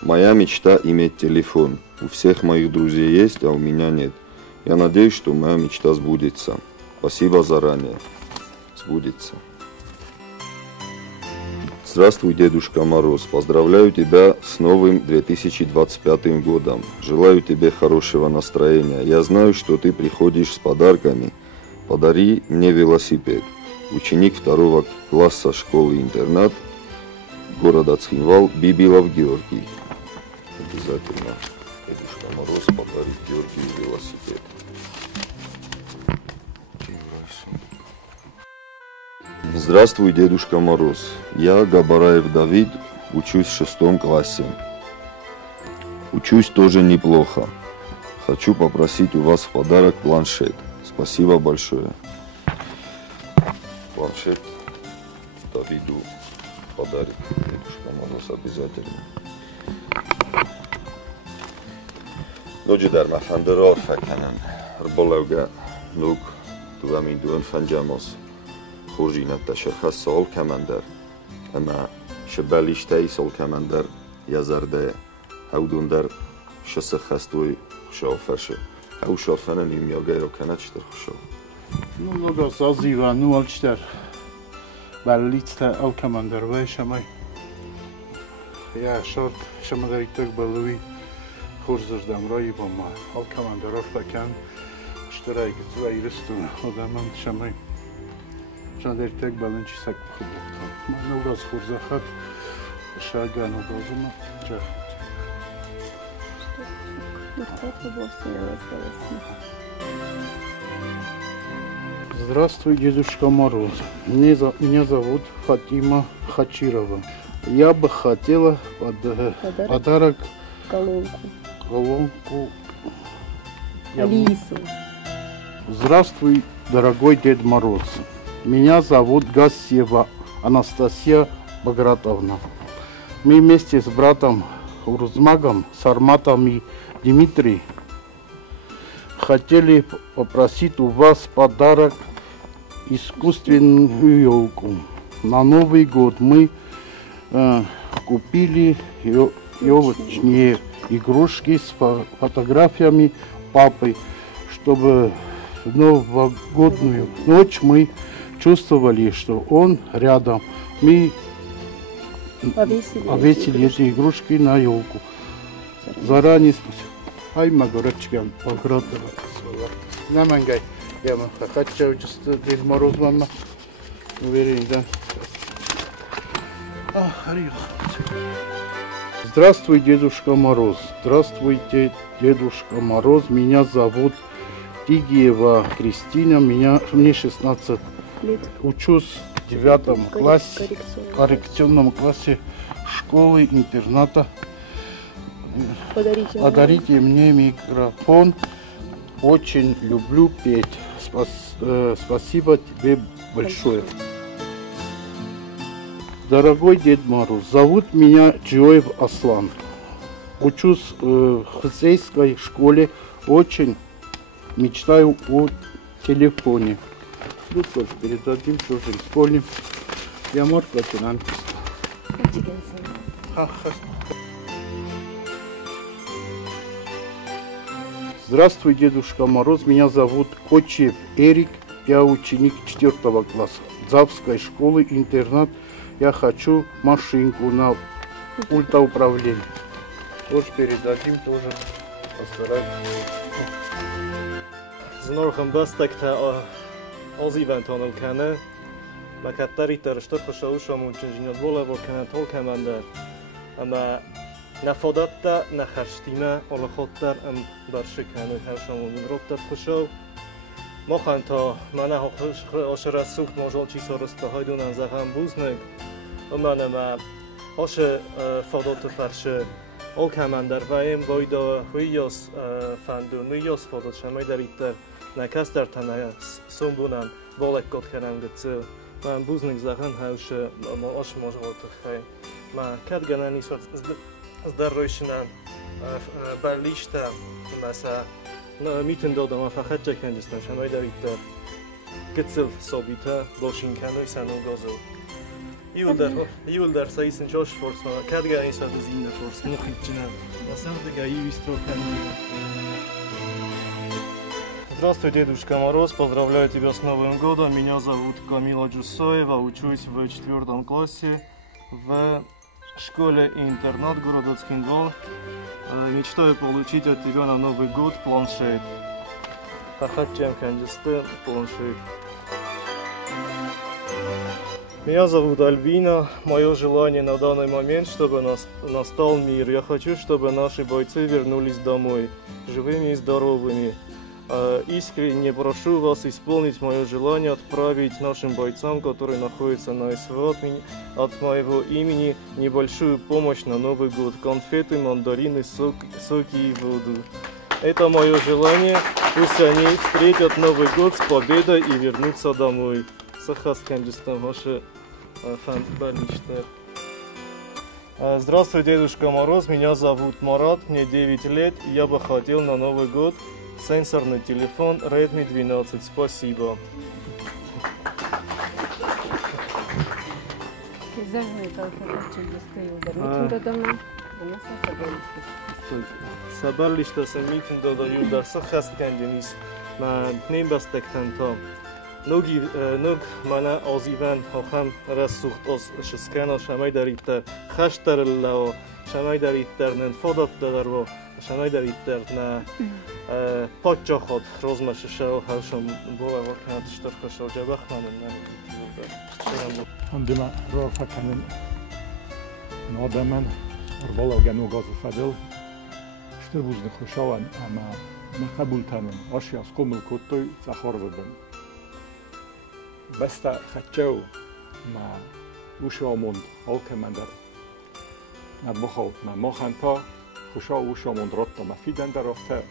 Моя мечта иметь телефон. У всех моих друзей есть, а у меня нет. Я надеюсь, что моя мечта сбудется. Спасибо заранее. Сбудется. Здравствуй, Дедушка Мороз. Поздравляю тебя с новым 2025 годом. Желаю тебе хорошего настроения. Я знаю, что ты приходишь с подарками. Подари мне велосипед. Ученик 2 класса школы-интернат города Цхинвал Бибилов Георгий. Обязательно Дедушка Мороз подарит Георгию велосипед. Здравствуй, Дедушка Мороз. Я Габараев Давид, учусь в 6 классе. Учусь тоже неплохо. Хочу попросить у вас в подарок планшет. Спасибо большое. Планшет Давиду подарит Дедушка Мороз обязательно. Noģidar mafandaro fekanan. Rbolevga nuk duvam induan fanjamos. Khurjinat tasharkhas sol kamander. Ama shabalishtai sol kamander yazarde haudundar shasakhastoy khshofashe. Au shofanan im yoga kanachter khshof. Ну, да, сазива, ну, альчтер. Баллицта ал командир вай шамай. Я шорт шамадариток балуи. Хурзаждам рай бома. Ал командиров бакан. Штарайк звай ресту. Адаман шамай. Шамадариток баланчи сак бухтам. Ну, да, хурзахат. Шаган удозума. Чах. Здравствуй, Дедушка Мороз. Меня зовут Фатима Хачирова. Я бы хотела подарок колонку Алису. Здравствуй, дорогой Дед Мороз. Меня зовут Гасьева Анастасия Багратовна. Мы вместе с братом Урузмагом, Сарматом и Дмитрием хотели попросить у вас подарок искусственную елку. На Новый год мы купили елочные игрушки с фотографиями папы, чтобы в новогоднюю ночь мы чувствовали, что он рядом. Мы повесили эти игрушки на елку. Заранее спасибо. Ай, Магорочкан, Багратова. Намангай. Я хочу Дед Мороз, мама. Уверен, да. Здравствуй, Дедушка Мороз. Здравствуйте, Дедушка Мороз. Меня зовут Тигиева Кристина. Мне 16 лет. Учусь в 9 классе, коррекционном классе школы-интерната. Подарите мне микрофон. Очень люблю петь. Спасибо тебе большое. Дорогой Дед Мороз, зовут меня Джоев Аслан. Учусь в хозяйской школе. Очень мечтаю о телефоне. Тут тоже передадим, тоже исполним. Я морфа тянан. Здравствуй, Дедушка Мороз. Меня зовут Кочев Эрик. Я ученик 4 класса Дзавской школы-интернат. Я хочу машинку на пульта управления. Тоже передадим, тоже постараемся. Знорхам бастакта озивантонул кана. Макаттари тарштар хошаушам учинжинат вола вокана толкамандар. Ама нафодатта нахаштима олохоттар ам баршикану хашамун роптат хошав. Моханто мана хошра сук можол чисорста хайдунан захам бузнек. منم هاش فادات فرشه ol kəməndərvəyim boyda huyos fəndunuyos fodot şəməy dəritlər nəkəstər tənəyə sumbunam volek qot xərəngıcı mən buznik zəxən həvşə aş możğotıq xəy mən kəd gənəni zdərröyşinən bərliştə məsə میتون دادم فقط چکندستم شمای دارید گتسل صابیته باشین کنوی سنو گازو یول در سایسن چاش فورس ما کدگه این ساعت زین فورس نخید جنم مثلا دیگه вистро کنوی. Здравствуй, Дедушка Мороз, поздравляю тебя с Новым годом. Меня зовут Камила Джусоева, учусь в 4 классе в школе-интернат города Цкингол. Мечтаю получить от тебя на Новый год планшет. Хотим, конечно, планшет. Меня зовут Альбина. Мое желание на данный момент, чтобы настал мир. Я хочу, чтобы наши бойцы вернулись домой, живыми и здоровыми. Искренне прошу вас исполнить мое желание отправить нашим бойцам, которые находятся на СВО, от моего имени небольшую помощь на Новый год. Конфеты, мандарины, соки и воду. Это мое желание. Пусть они встретят Новый год с победой и вернутся домой. Здравствуй, Дедушка Мороз. Меня зовут Марат, мне 9 лет. И я бы хотел на Новый год сенсорный телефон Redmi 12. Спасибо. Sabırlışta sen mitin doda yurdarsa xast kendiniz. Ben neyim bastekten tam. Nog mana azivan hoxam rasuxt az şiskana şamay darittar xashtarilla şamay darittarnen fodat dadarvo şamay darittarna podjoxot rozmashisha hasham bola vakant shtarxasha jabaxmanen عندما رافع كان نادمن ربلا وجنو غاز فدل شتر بوزن خوشاون اما نقبول تمن اشي از قوم الكوتوي فخور بدن بس خچو ما وشاموند الکمندر نبخوت ما خنتا خوشا وشاموند رات ما فیدن درافته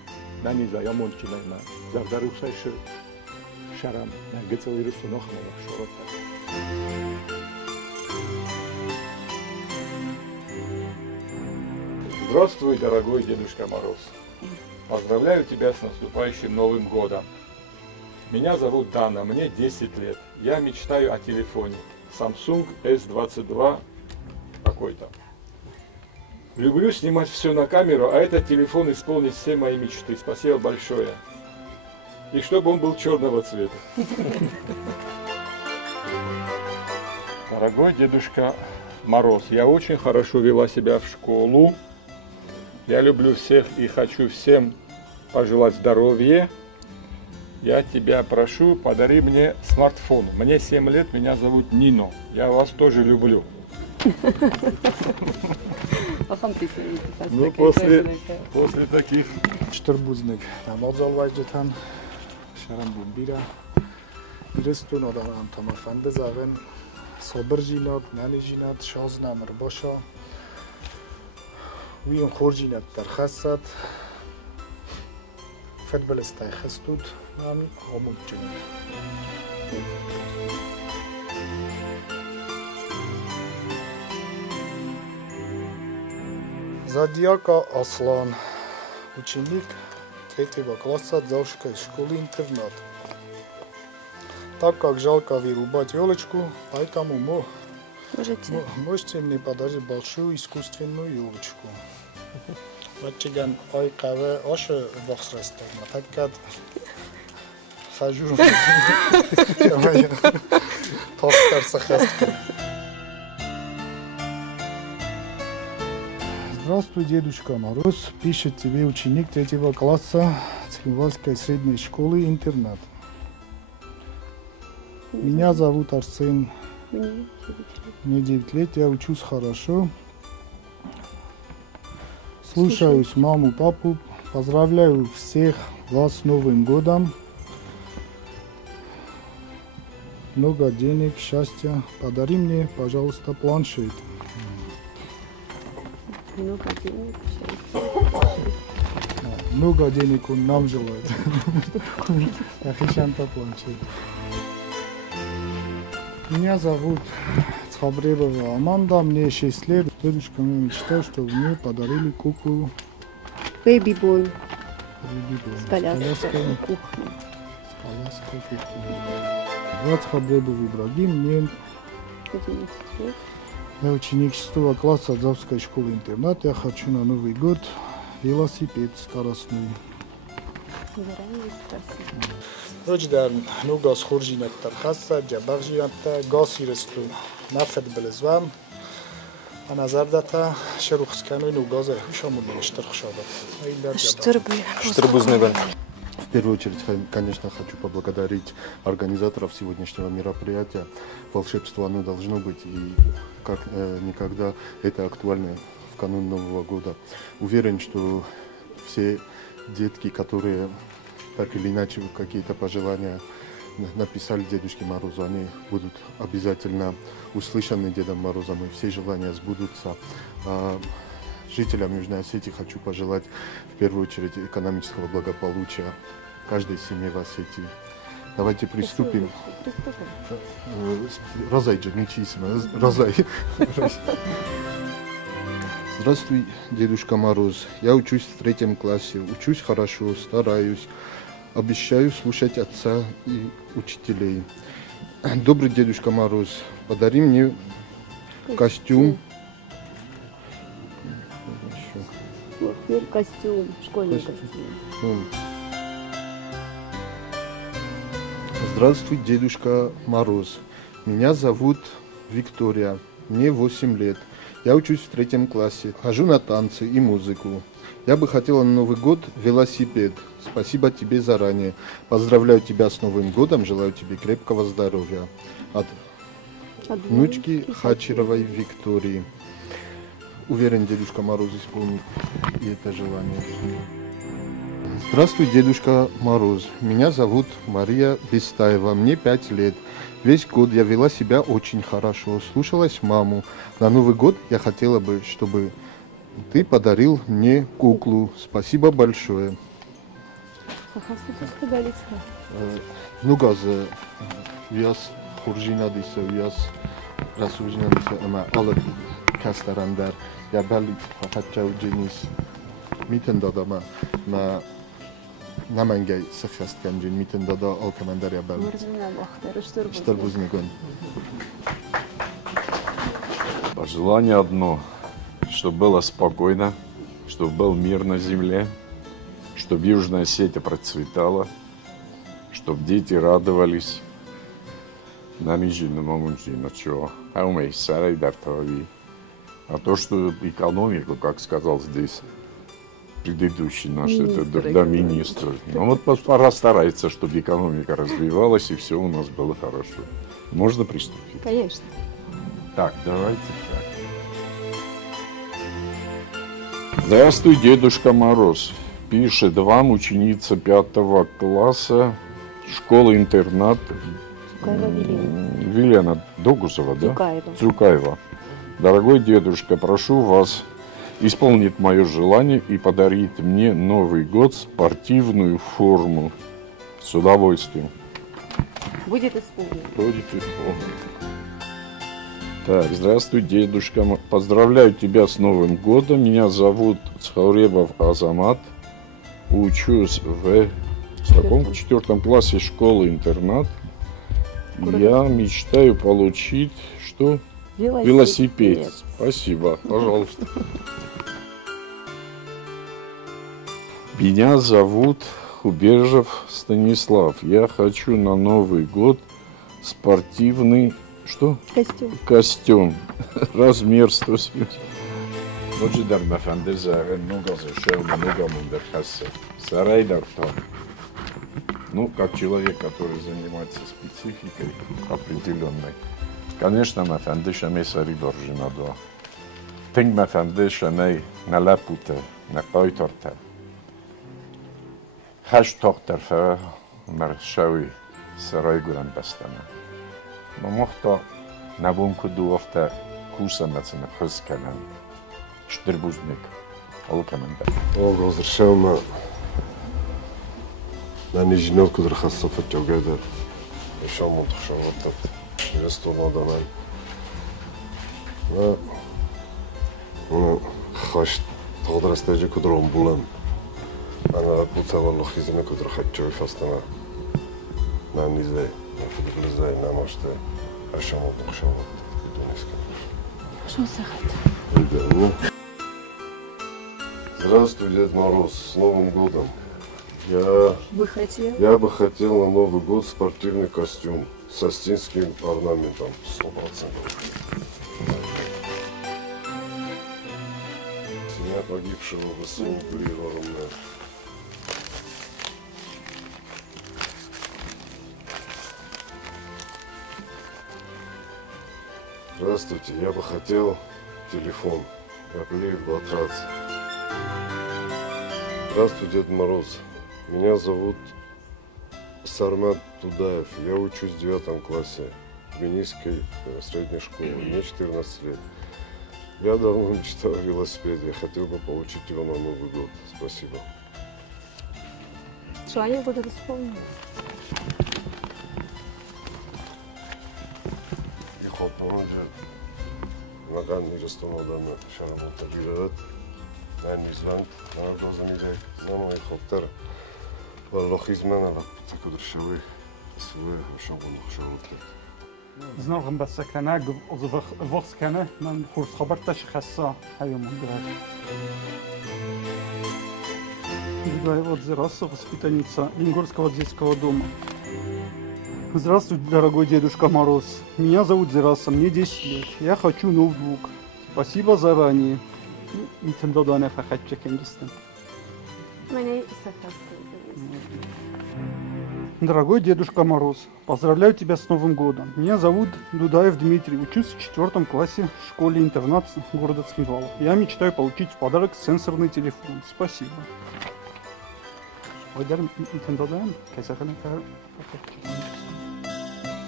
ننیزا یا مونچینه ما زردروسش شرم نگتسوی رسو نخمه شورت. Здравствуй, дорогой Дедушка Мороз! Поздравляю тебя с наступающим Новым годом! Меня зовут Дана, мне 10 лет. Я мечтаю о телефоне Samsung S22 какой-то. Люблю снимать все на камеру, а этот телефон исполнит все мои мечты. Спасибо большое. И чтобы он был черного цвета. Дорогой Дедушка Мороз, я очень хорошо вела себя в школу. Я люблю всех и хочу всем пожелать здоровья. Я тебя прошу, подари мне смартфон. Мне 7 лет, меня зовут Нино. Я вас тоже люблю. Ну, после таких... Штырбузник. Там отзалвайджетан. Шарам бумбира. Ирестун одарам тамафан безавен. Собр жинат, нани жинат, шоз намр боша. ویم خورجینت در خستت فدبل استای خستود من آمود جنگ Задьяка Аслан, ученик 3 класса Дзалшской школы-интернат. Так как жалко вырубать елочку, поэтому можете мне подарить большую искусственную елочку. Бачиган ой каве оше боксрестер. Матакат хажур. Тостер сахаст. Здравствуй, Дедушка Мороз. Пишет тебе ученик 3 класса Цхинвальской средней школы-интернат. Меня зовут Арсен. Мне 9 лет, я учусь хорошо. Слушаюсь маму, папу. Поздравляю всех вас с Новым годом. много денег, счастья. Подари мне, пожалуйста, планшет. Много денег, счастья. Много денег он нам желает. Ахишанта планшет. Меня зовут Цхабребова Аманда, мне 6 лет. Дедушка мне мечтал, чтобы мне подарили куклу. Бэйби-бой. С коляской. Я Цхабребов Ибрагим, мне... Я ученик 6 класса Азовской школы-интернат. Я хочу на Новый год велосипед скоростной. Рождар нугас хуржинат тархаса джабаржината гасиресту нафет белзвам а назардата шерухскану нугаза хушаму штар хушаба. Штырбузнебен. В первую очередь, конечно, хочу поблагодарить организаторов сегодняшнего мероприятия. Волшебство оно должно быть, и как никогда это актуально в канун Нового года. Уверен, что все детки, которые так или иначе какие-то пожелания написали Дедушке Морозу, они будут обязательно услышаны Дедом Морозом, и все желания сбудутся. Жителям Южной Осетии хочу пожелать в первую очередь экономического благополучия каждой семье в Осетии. Давайте приступим. Разайджа, нечисто. Разай. Здравствуй, Дедушка Мороз. Я учусь в 3 классе. Учусь хорошо, стараюсь. Обещаю слушать отца и учителей. Добрый Дедушка Мороз, подари мне костюм. Костюм, школьный костюм. Здравствуй, Дедушка Мороз. Меня зовут Виктория. Мне 8 лет. Я учусь в 3 классе. Хожу на танцы и музыку. Я бы хотела на Новый год велосипед. Спасибо тебе заранее. Поздравляю тебя с Новым годом. Желаю тебе крепкого здоровья. От внучки Хачеровой Виктории. Уверен, Дедушка Мороз исполнит и это желание. Здравствуй, Дедушка Мороз. Меня зовут Мария Бестаева. Мне 5 лет. Весь год я вела себя очень хорошо. Слушалась маму. На Новый год я хотела бы, чтобы ты подарил мне куклу. Спасибо большое. Нугазы. Вяз хуржинадиса, вяз расужинадиса. Ама алат кастарандар. Я бали хатчау дженис. Митен дадама на намангай сахастган джен митен дада алкамандар я бали. Штарбузнегон. Пожелание одно, чтобы было спокойно, чтобы был мир на земле, чтобы Южная Осетия процветала, чтобы дети радовались. А то, что экономику, как сказал здесь предыдущий наш министр, ну вот пора стараться, чтобы экономика развивалась и все у нас было хорошо. Можно приступить? Конечно. Так, давайте так. Здравствуй, Дедушка Мороз. Пишет вам ученица 5 класса школы-интернат Вилена Догузова, да? Цукаева. Дорогой дедушка, прошу вас исполнить мое желание и подарить мне Новый год спортивную форму. С удовольствием. Будет исполнено. Будет исполнено. Так, здравствуй, дедушка. Поздравляю тебя с Новым годом. Меня зовут Цхауребов Азамат. Учусь в 4 классе школы-интернат. Я мечтаю получить, что? Велосипед. Спасибо, пожалуйста. Меня зовут Хубежев Станислав. Я хочу на Новый год спортивный, что? Костюм. Размер 170. Ну, как человек, который занимается спецификой определенной. Конечно, мэфэнди шэмэй сари доржинадо. Тинг мэфэнди шэмэй налапуте, напойторте. Хаш тохтер фэ мэр шави сарай гуран бастана. Момохто на бунку дуофта курсамаца на хусканан. Штрбузник. Олкаманда. О, разрешавам на нижиновку драхасафа тёгадер. Ешам отхшаватат. Рестона данан. خواهش تقدر است که کدرام بولم انا بوده والله خیزنه کدر خدچوی فستانه نه نیزه نه فدرلیزه نه ماشته اشام و بخشام بدونست که Что сахат? Здравствуй, Дед Мороз, с Новым годом. Я бы хотел на Новый год спортивный костюм с астинским орнаментом, 100%. Семья погибшего ВСУ огромная. Здравствуйте, я бы хотел телефон. Я Плеев Батрац. Здравствуй, Дед Мороз. Меня зовут Сармат Тудаев. Я учусь в 9 классе в Минийской средней школе. Мне 14 лет. Я давно мечтал о велосипеде. Я хотел бы получить его на Новый год. Спасибо. Желание будет исполнено. Наган мирестоноданы шарамонта гират. Мен мизванд, нагазанидек, знамай хоптер. Валлохизмена такудершавы свой шагон хшавотлет. زنارغم بس کنه از وقت کنه من خورد خبر تاش خسته هیوم گرد. Игорь вот Зерасов, воспитанница Ленгорского детского дома. Здравствуйте, дорогой Дедушка Мороз. Меня зовут Зераса, мне 10 лет. Я хочу ноутбук. Спасибо заранее. Nintendo da ne fakat çekencisten. Дорогой Дедушка Мороз, поздравляю тебя с Новым годом. Меня зовут Дудаев Дмитрий, учусь в 4 классе в школе-интернат города Цхинвал. Я мечтаю получить в подарок сенсорный телефон. Спасибо.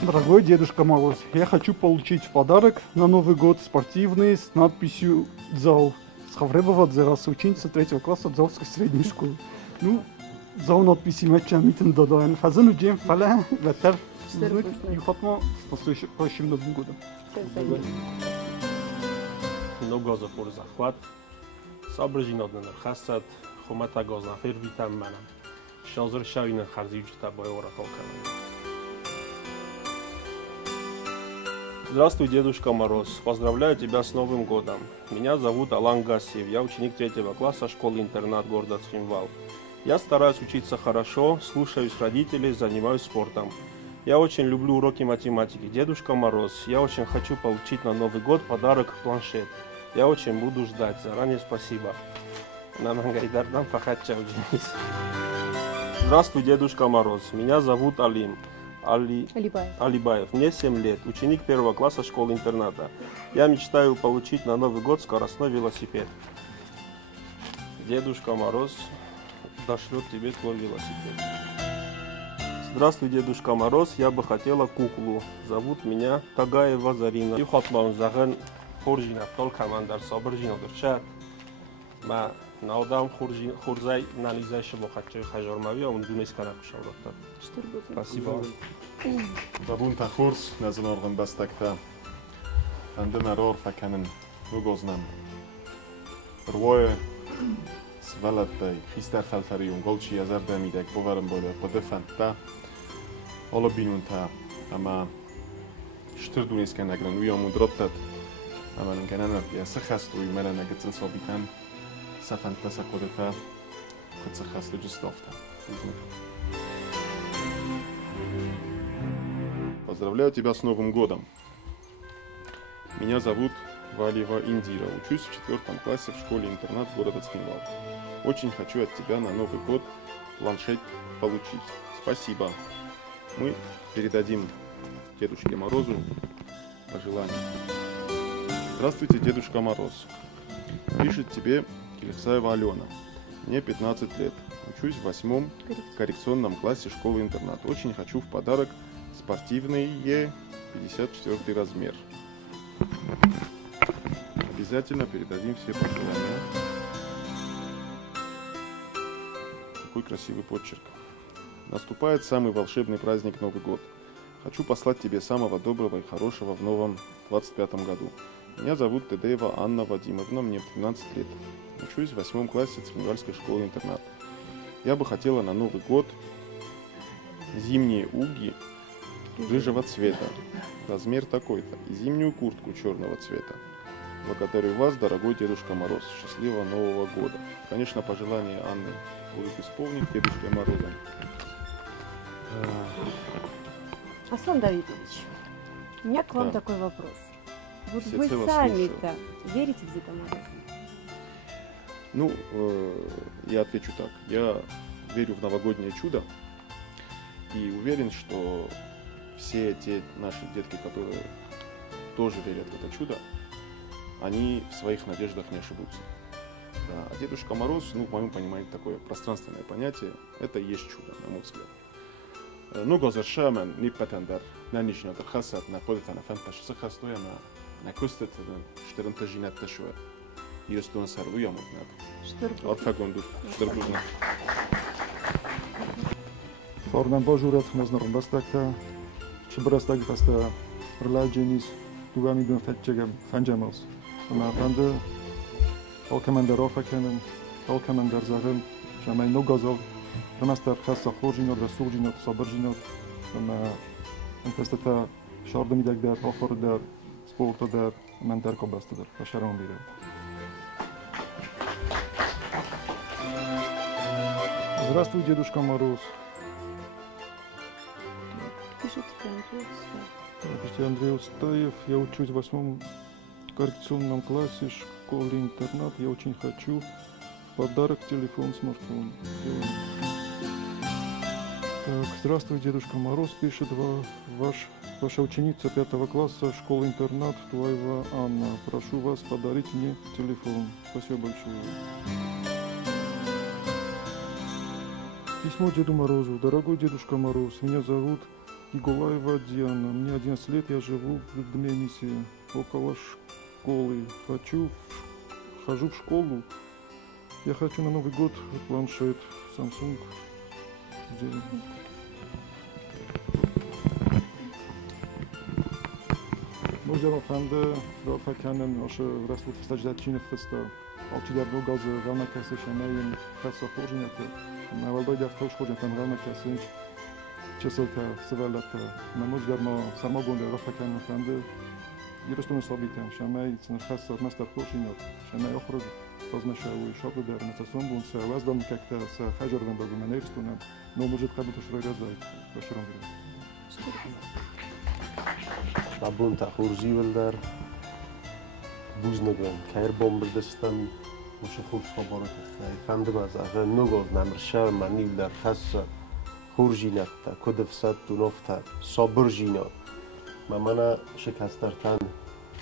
Дорогой Дедушка Мороз, я хочу получить в подарок на Новый год спортивный с надписью «Дзал». С Хавребова Дзераса, ученица 3 класса Дзалской средней школы. Ну, زاو надписи мяча митен дадаен. Хазан уджем фала ватар. Юхатма с наступающим Новым годом. Много за пор захват. Соображинот на хасад. Хумата газна фервитам манам. Шазр шавина харзивчта байора толкана. Здравствуй, Дедушка Мороз. Поздравляю тебя с Новым годом. Меня зовут Алан Гасиев. Я ученик 3 класса школы-интернат города Цхинвал. Я стараюсь учиться хорошо, слушаюсь родителей, занимаюсь спортом. Я очень люблю уроки математики. Дедушка Мороз, я очень хочу получить на Новый год подарок планшет. Я очень буду ждать. Заранее спасибо. Здравствуй, Дедушка Мороз. Меня зовут Алибаев. Мне 7 лет. Ученик 1 класса школы-интерната. Я мечтаю получить на Новый год скоростной велосипед. Дедушка Мороз дошлет тебе твой велосипед. Здравствуй, Дедушка Мороз, я бы хотела куклу. Зовут меня Тагаева Зарина. И хотман заган хуржина тол командар собржина дурчат. Ма наудам хурзай нализай шибо хачой хажормави, он дунес кана кушавротта. Спасибо. Babun takhurs nazanargın bastakta. Andım eror fakanın nugoznam. Rwoye Svalatay, Hister Feltarium, Golcsi az erdemidek, Bovaramboda, Podefanta, Alabinunta, ama Sturduniszkenegren, Ujamud Rottat, ama Nenkenemet, ja Szechasztúj, Mereneget Zaszobitán, Szafant Leszakodata, Hogy Szechasztú Gyusztofta. Поздравляю тебя с Новым годом. Меня зовут Валева Индира. Учусь в 4 классе в школе-интернат города Цхинвал. Очень хочу от тебя на Новый год планшет получить. Спасибо. Мы передадим Дедушке Морозу пожелания. Здравствуйте, Дедушка Мороз. Пишет тебе Келевсаева Алена. Мне 15 лет. Учусь в 8 коррекционном классе школы-интернат. Очень хочу в подарок спортивные 54 размер. Обязательно передадим все пожелания. Какой красивый почерк. Наступает самый волшебный праздник Новый год. Хочу послать тебе самого доброго и хорошего в новом 25-м году. Меня зовут Тедеева Анна Вадимовна, мне 12 лет. Учусь в 8 классе Цхинвальской школы-интернат. Я бы хотела на Новый год зимние уги рыжего цвета, размер такой-то, и зимнюю куртку черного цвета. Благодарю вас, дорогой Дедушка Мороз. Счастливого Нового года. Конечно, пожелания Анны будут исполнены Дедушкой Морозом. Аслан Давидович, у меня к вам такой вопрос. Вот вы Всецело сами-то верите в Деда Мороза? Ну, я отвечу так. Я верю в новогоднее чудо и уверен, что все те наши детки, которые тоже верят в это чудо, они в своих надеждах не ошибутся. Да. А Дедушка Мороз, ну, в моем понимании, такое пространственное понятие, это и есть чудо, на мой взгляд. Ну, гозершамен, не патендер, на нижнем хасад, на подетана фанташ, сахастоя на кустет, штырнтажинат ташуя. Ирстон сарду ямут над. От фагонду, штыргузна. Форнам божурат, мазнором бастакта, чебрастаги фаста, рладженис, тугами дун фетчегем, фанджамос. На фанде, алкамандер офакенен, алкамандер загем, шамай ногазов, рамастер хаса хоржинот, расуржинот, сабаржинот, на фестата шардомидагдер, охордер, спортодер, мандер кобастодер, фашарам бире. Здравствуй, Дедушка Мороз. Пишите Андрей Устаев. Я учусь в 8 коррекционном классе школы-интернат. Я очень хочу в подарок телефон, смартфон. Так, здравствуй, Дедушка Мороз. Пишет ваша ученица 5 класса школы-интернат Твоева Анна. Прошу вас подарить мне телефон. Спасибо большое. Письмо Деду Морозу. Дорогой Дедушка Мороз, меня зовут Игулаева Диана. Мне 11 лет, я живу в Дменисе, около школы. Хожу в школу. Я хочу на Новый год планшет Samsung. Можем фанде рофаканен оше растут в стаждатчине феста. Алчидар догаз равна каса шамаем каса хожинята. Навалдай дяфтош хожинатан равна каса чесота севалата. Намодждар ма самогонде рофаканен фанде. Иростон собитам шамай цнахаса мастер хожинат. Шамай охрод позначаю шабу дар на цасомбун се лаздам как-то с хажервен багуманерстуна. Но может как будто шрайразай. Баширон град. Шабун тахурзивелдер. Бузнаган кайр бомбардастан وش خوب صبرت خیلی فهمیدم از آخر نگاه نمرشار منی در خاص خورجینت تا کدف صد تو نفت صبر جینات مامانا شکسترتن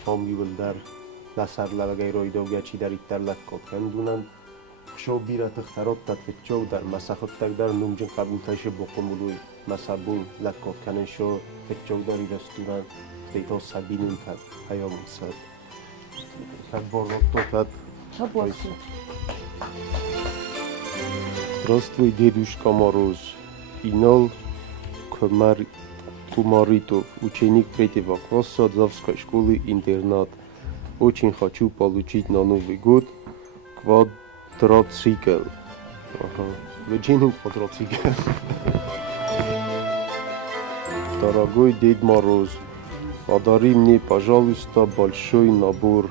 فامی ولدر لسر لبگی روی دوگه چی در ایتر لکات کندونن خشو بیرت اخترات تفتشو در مسخت تک در نمجن قبول تایش بقمولوی مسابون لکات کنن شو فتشو داری رستوران دیتا سبینون کرد هیامون صد так боротто Здравствуй, Дедушка Мороз. Инал Кумаритов, ученик 3 класса Завской школы-интернат. Очень хочу получить на Новый год квадроцикл. Вычиним квадроцикл. Дорогой Дед Мороз, подари мне, пожалуйста, большой набор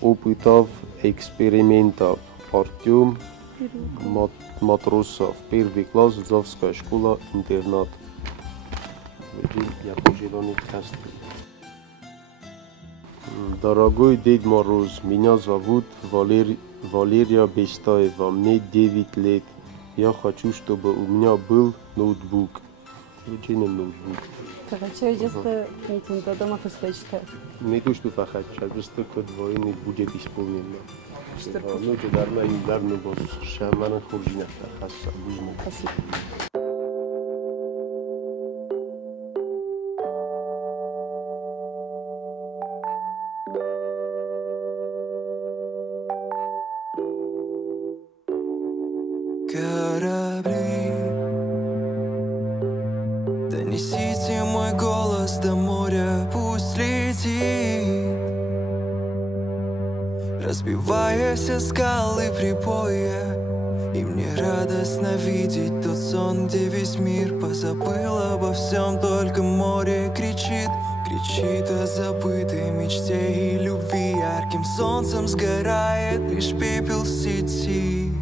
опытов, экспериментов. Артем Матросов, 1 класс, Завская школа, интернат. Дорогой Дед Мороз, меня зовут Валерия Бестаева, мне 9 лет. Я хочу, чтобы у меня был ноутбук. Какая часто митинга дома фестечка? Не то, что фахат, просто код войны будет исполнено. Ну, что дарма и дарно гос, шамана хуржинат, хаса, бузму. Спасибо. 「разбиваясь о скалы прибоя. И мне радостно видеть тот сон, где весь мир позабыл обо всем, только море кричит, кричит о забытой мечте и любви. Ярким солнцем сгорает лишь пепел в сети.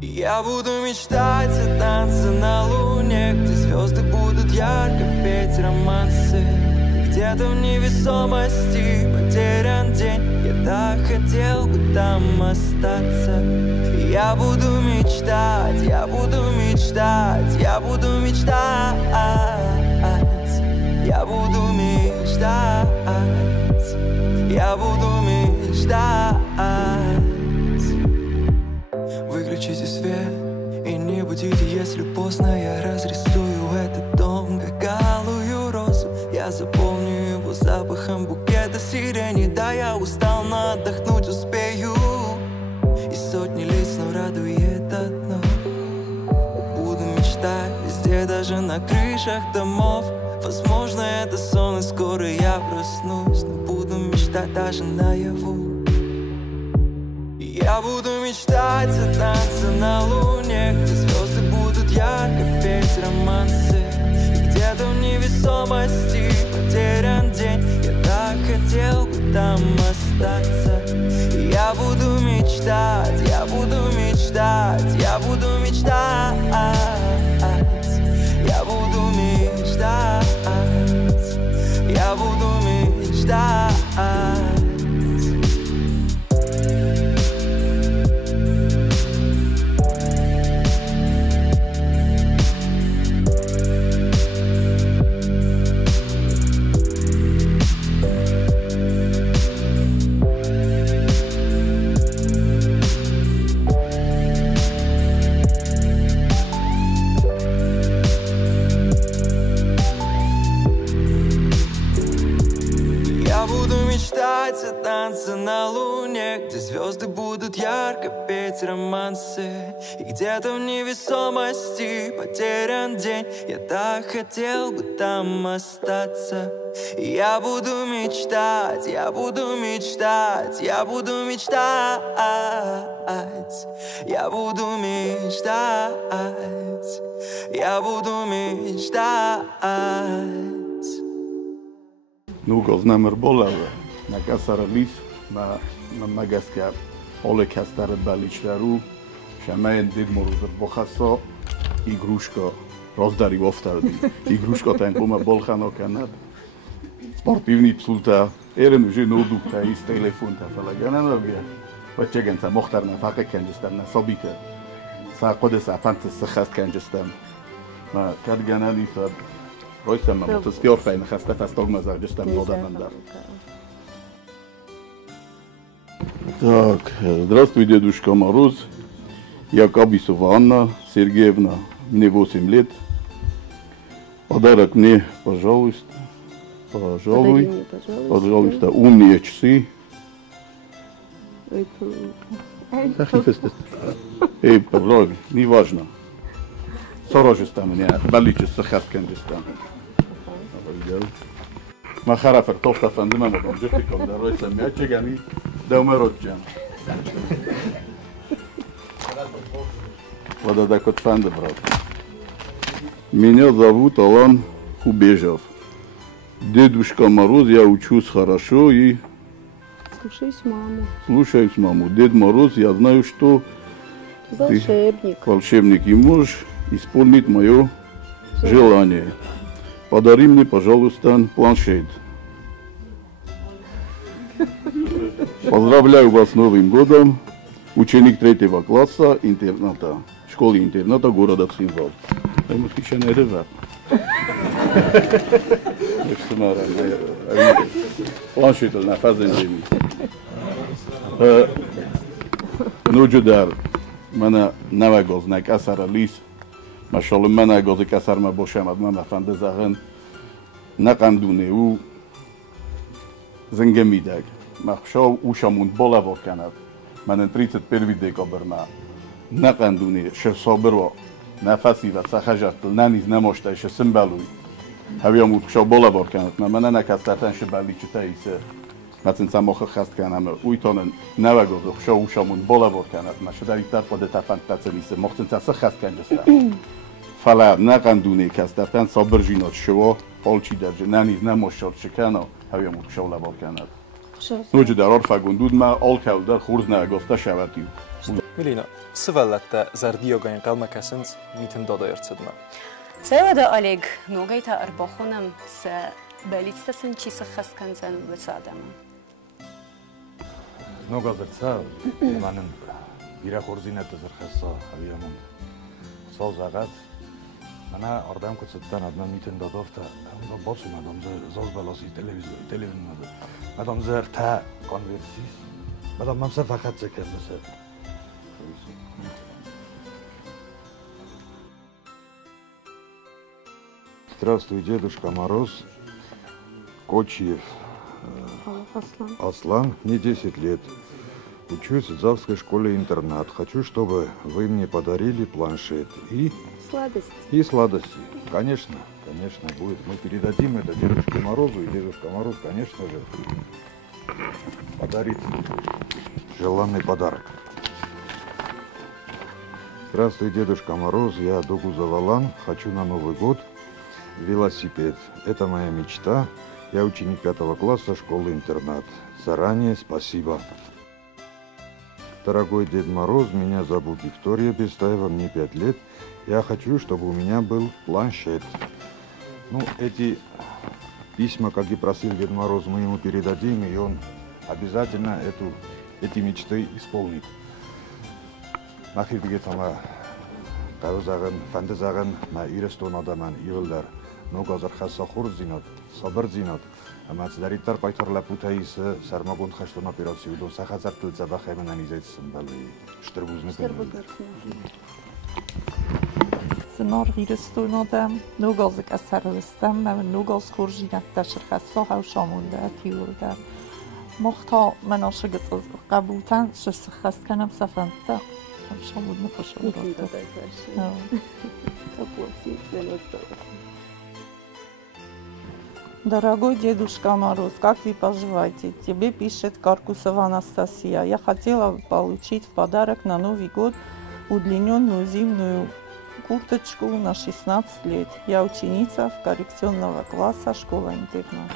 Я буду мечтать о танце на луне, где звезды будут ярко петь романсы. Где-то в невесомости потерян день, я так хотел бы там остаться. Я буду мечтать, я буду мечтать, я буду мечтать, я буду мечтать, я буду мечтать. Выключите свет и не будите, если поздно. Я разрисую этот дом, как алую розу. Я заполню его запахом букета сирени. Да, я устал, но отдохнуть успею. И сотни лиц, но радует одно. Буду мечтать везде, даже на крышах домов. Возможно, это сон, и скоро я проснусь, но буду мечтать даже наяву. Я буду мечтать о танце на луне, где звезды будут ярко петь романсы. И где-то в невесомости потерян день, я так хотел бы там остаться. Я буду мечтать, я буду мечтать, я буду мечтать, я буду мечтать, я буду мечтать. Танцы на луне, где звезды будут ярко петь романсы. И где-то в невесомости потерян день, я так хотел бы там остаться. Я буду мечтать, я буду мечтать, я буду мечтать, я буду мечтать, я буду мечтать. Ну, гознамер болаве. Накасараlis ma magaska ole kastare balichdaru shamaen did moruzr bokhasa igrushka rozdari oftardi igrushka tanquma bolkhano kanad sportivni psulta eren uje nodukta is telefonta falagananavia vachegensa mokhtarna faqa kanjistarna sabita sa qodesa fanta sakhast kanjistam ma kadganani sad roysama motoskorfayn khasta fastogmazar justam nodamandar. Так, здравствуй, Дедушка Мороз. Я Кабисова Анна Сергеевна, мне 8 лет. Подарок мне, пожалуйста, пожалуйста, умные часы. Эй, пожалуйста, не важно. Сорожеста мне, баличи сахаткандистан. Махарафер, тофта фандима, могам жертиков, дарой сам я чегани. Daumerodjan. Вот так вот фанды, брат. Меня зовут Алан Хубежев. Дедушка Мороз, я учусь хорошо и... Слушаюсь маму. Слушаюсь маму. Дед Мороз, я знаю, что... Волшебник. Ты волшебник и можешь исполнить мое желание. Подари мне, пожалуйста, планшет. Поздравляю вас с Новым годом, ученик 3 класса интерната, школы-интерната города Цхинвал. Ему еще не ревет. Планшетл на фазен земи. Ну, Джудар, мана навагоз на касара лис, машалом мана гози касар ма бошам ад мана фандезаген, нақандуне у зенгемидаг. Махшов ушамун болавор канад. Манен 31 декабрна нақандуне шерсобро нафасива сахажатл наниз намошта ше симбалуй. Havia mult și o bolă vor canat, mă mănână ca statan și balici tăi să مثلا سماخ خست کنم اویتون نوگذار شوشامون بالا بر کند مشو در ایتر خود تفند تسلیسه مختن سه خست کنجسته فلا نقندونه کس دفتن صبر جینات شوا حال چی درجه ننیز نماشاد شکنه هایم شولا بر کند نوجه درار فگوندود ما آل کول در خورد نگفته شودیو میلینا سوالت زردیوگاین قلمکسنز میتن دادا ارتدنا سواد آلیگ نوگیتا ارباخونم س بلیستسن چی سخست کنزن بسادم نوگازرسا منم بیرا خورزینت زرخصا هویمون ساز آغاز منها آردم که ستن ادم میتن دادافتا هم باسو مدام زاز بالاسی تلویزیون مدام زر تا کنورسیس مدام ممسا فقط زکر بسر Здравствуй, Дедушка Мороз, Кочиев Аслан, мне 10 лет. Учусь в Завской школе-интернат. Хочу, чтобы вы мне подарили планшет и сладости. Конечно, конечно, будет. Мы передадим это Дедушке Морозу, и Дедушка Мороз, конечно же, подарит желанный подарок. Здравствуй, Дедушка Мороз, я Дугузавалан, хочу на Новый год велосипед. Это моя мечта. Я ученик 5 класса школы-интернат. Заранее спасибо. Дорогой Дед Мороз, меня зовут Виктория Бестаева, мне 5 лет. Я хочу, чтобы у меня был планшет. Ну, эти письма, как и просил Дед Мороз, мы ему передадим, и он обязательно эти мечты исполнит. Нахер бігетама қауызағын, фәндізағын, ма үйрестон адаман, үйілдер. Ногазыр қаса құр зинат, сабыр зинат. Мәцдәриттар қайтарлап ұтайысы, сәрмагон қаштон операциядон сақазар түлзі бақаймен әнізетсін, бәлі штырбузны Сынар үйрестон адам, ногазық әсәрілістен, мәмін ногаз қоржинаттар шырқаса хавшамонды, әтиюлдар. مختا مناشق قبولتن شخص کنم سفنده همشون بود نفشه Дорогой Дедушка Мороз, как вы поживаете? Тебе пишет Каркусова Анастасия. Я хотела получить в подарок на Новый год удлиненную зимнюю курточку на 16 лет. Я ученица в коррекционного класса школа-интернат.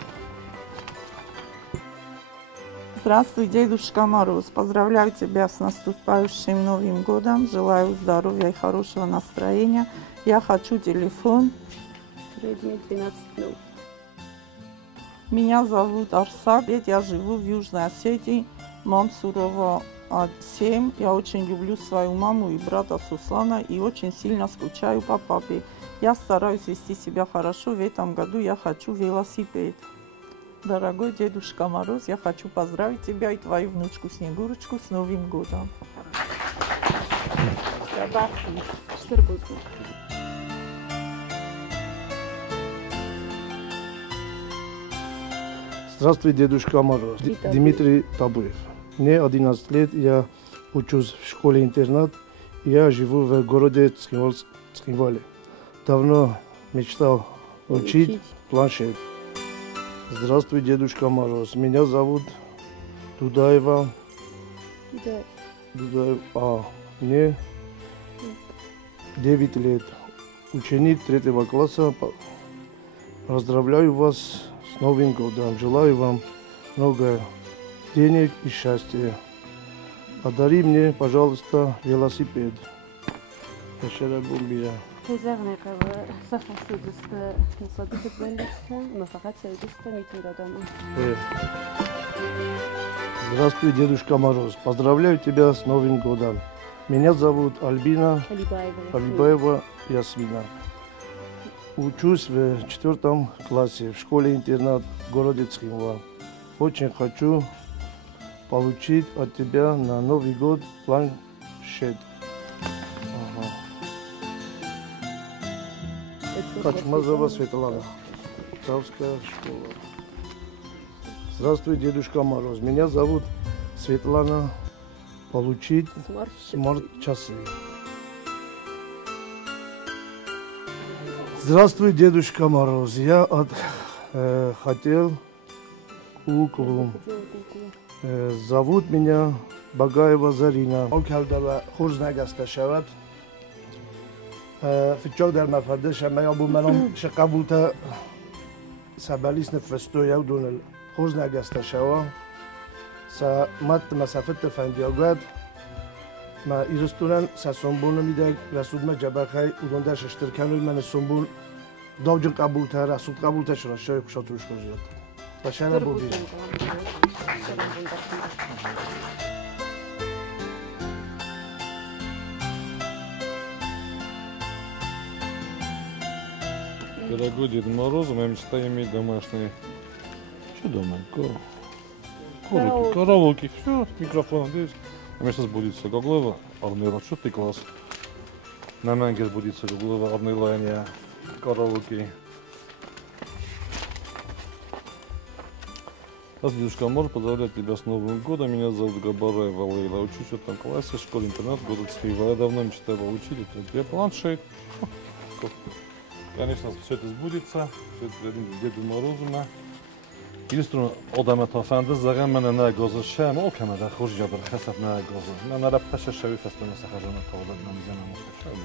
Здравствуй, Дедушка Мороз. Поздравляю тебя с наступающим Новым годом. Желаю здоровья и хорошего настроения. Я хочу телефон. Средний 12 0. Меня зовут Арсак. Я живу в Южной Осетии. Мансурова 7. Я очень люблю свою маму и брата Суслана и очень сильно скучаю по папе. Я стараюсь вести себя хорошо. В этом году я хочу велосипед. Дорогой Дедушка Мороз, я хочу поздравить тебя и твою внучку Снегурочку с Новым годом. Здравствуй, Дедушка Мороз. Дмитрий Табуев. Мне 11 лет, я учусь в школе-интернат. Я живу в городе Цхинвале. Давно мечтал учить планшет. Здравствуй, Дедушка Мороз. Меня зовут Дудаева. Мне 9 лет. Ученик 3 класса. Поздравляю вас с Новым годом. Желаю вам много денег и счастья. Подари мне, пожалуйста, велосипед. تزغني قبل صفحة سادسة مصادفة بلدتها ما فقط سادسة ميتين. Здравствуй, Дедушка Мороз. Поздравляю тебя с Новым годом. Меня зовут Альбина Алибаева Ясмина. Учусь в 4 классе в школе-интернат в городе Цхинвал. Очень хочу получить от тебя на Новый год планшет. Качмазова Светлана. Завская школа. Здравствуй, Дедушка Мороз. Меня зовут Светлана. Получить смарт-часы. Здравствуй, Дедушка Мороз. Я хотел куклу. Зовут меня Багаева Зарина. Окалдава хурзнагаста шават. Фичок дар мафадеш я бу манам шакабулта сабалис нефресто яудун хурзнагаста шава. Са мат масафет фандиагад. ما ایرستونن ساسونبون میده رسول ما جبرخای اونده ششتر کنوی من سونبون داوجن قبول تر رسول قبول تر شد شاید شاتروش کنید باشن بودی Дорогой Дед Мороз, моя мечта иметь домашние. Что дома? Караоке. Все, микрофон здесь. У меня сейчас сбудется Гоглова, Арнела, что ты класс. На Менге сбудется Гоглова, Арнела, я караоке. Дедушка Мороз, поздравляю тебя с Новым годом. Меня зовут Габараева Лейла. Учусь в 4 классе в школе-интернат город Схива. Я давно мечтаю получить тебе планшет. Конечно, все это сбудется. Все это Деду Морозу. Illustrun odamət afəndi zəğən mənə nə qozur şəm, o kəmədə xoş yadır, xəsət nə qozur. Mən ərəb təşə şəvi fəstəmə səxəcənə tavada намизяна зəğən.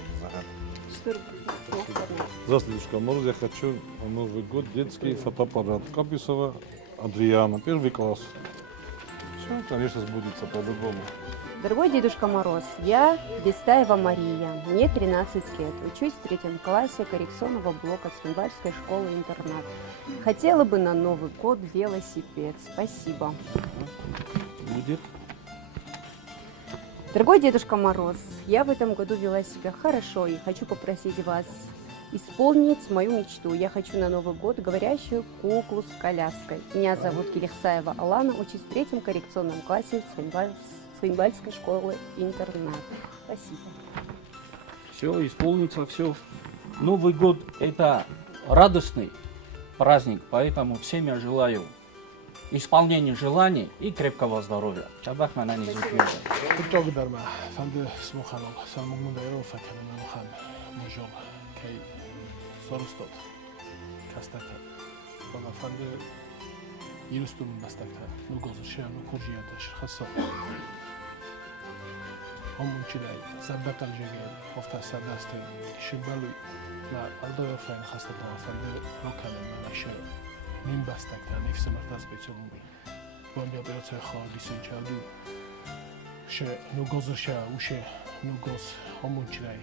Здравствуйте, Дедушка Мороз, я хочу на Новый год детский фотоаппарат Каписова Адриана, 1 класс. Все, конечно, сбудется по-любому. Дорогой Дедушка Мороз, я Бестаева Мария, мне 13 лет, учусь в 3 классе коррекционного блока Цхинвальской школы-интернат. Хотела бы на Новый год велосипед. Спасибо. Будет. Дорогой Дедушка Мороз, я в этом году вела себя хорошо и хочу попросить вас исполнить мою мечту. Я хочу на Новый год говорящую куклу с коляской. Меня зовут Килихсаева Алана, учусь в 3 коррекционном классе Цхинвальской школы-интернат. Спасибо. Все, исполнится все. Новый год – это радостный праздник, поэтому всем я желаю исполнения желаний и крепкого здоровья. Чабах манани зукмеда. Куток дарма, фанды смуханол, самугмундайро факана манухан, мужол, кей сорустот, кастака, бага фанды ирустун бастака, ну гозушия, ну куржията, ширхасо. Омунчидай, забдакал жегер, офта садасты, шибалуй, ла алдоя файн хастата, фанды рокана манаше. Мин бастакта, нефсе мартаз бецолумби. Бомби операция халби сенчалду. Ше ну гозуша, уше ну гоз, омунчидай,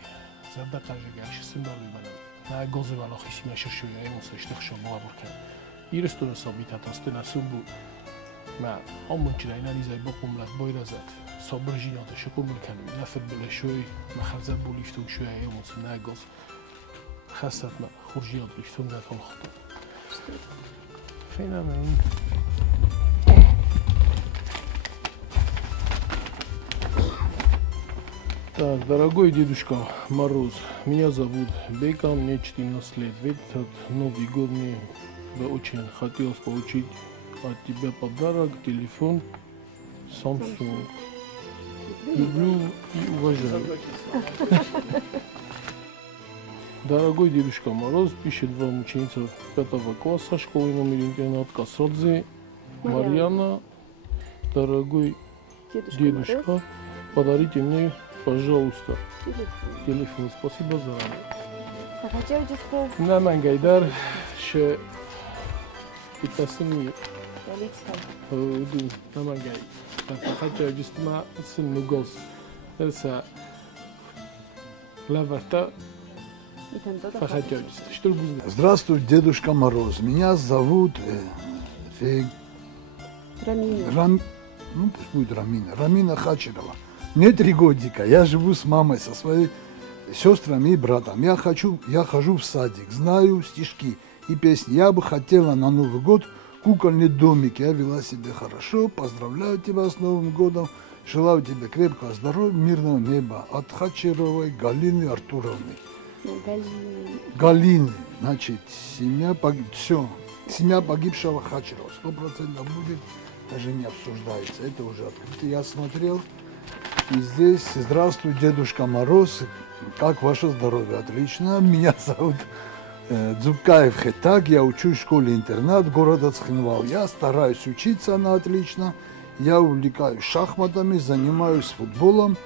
забдакал жегер, ше симбалуй манам. На гозы валох исимя шершуя, эмуса штехшо муабуркан. Ирестура собитата, стена сумбу. ما همون چیزایی نریزای با قملت بایرزد صبر جیانت شکم میکنم نفر بله شوی مخرزت بولیفتون شوی ایمونس نگاز خستت ما خورجیات بلیفتون در حال خطا فینا این Так, дорогой Дедушка Мороз, меня зовут Бека, мне 14 лет. В этот Новый год мне бы очень хотелось получить от тебя подарок, телефон Samsung. Люблю и уважаю. Дорогой Дедушка Мороз, пишет вам ученица 5 класса школы номер интернат Касадзе Марьяна. Дорогой Дедушка, подарите мне, пожалуйста, телефон. Спасибо заранее. На Мангайдар, ше итасми. Ду, на Мангай. Хочу объяснить, сын Нугос. Это лаварта. Здравствуй, Дедушка Мороз. Меня зовут Рамина. Ну, пусть будет Рамина. Рамина Хачерова. Мне 3 годика. Я живу с мамой, со своими сестрами и братом. Я хожу в садик, знаю стишки и песни. Я бы хотела на Новый год кукольный домик. Я вела себя хорошо. Поздравляю тебя с Новым годом. Желаю тебе крепкого здоровья, мирного неба. От Хачеровой Галины Артуровны. Галины. Значит, семья погибшего Хачерова. 100% будет. Даже не обсуждается. Это уже открыто. Я смотрел. И здесь, здравствуй, Дедушка Мороз. Как ваше здоровье? Отлично. Меня зовут Дзубкаев Хетаг, я учусь в школе-интернат города Цхинвал. Я стараюсь учиться на отлично, я увлекаюсь шахматами, занимаюсь футболом.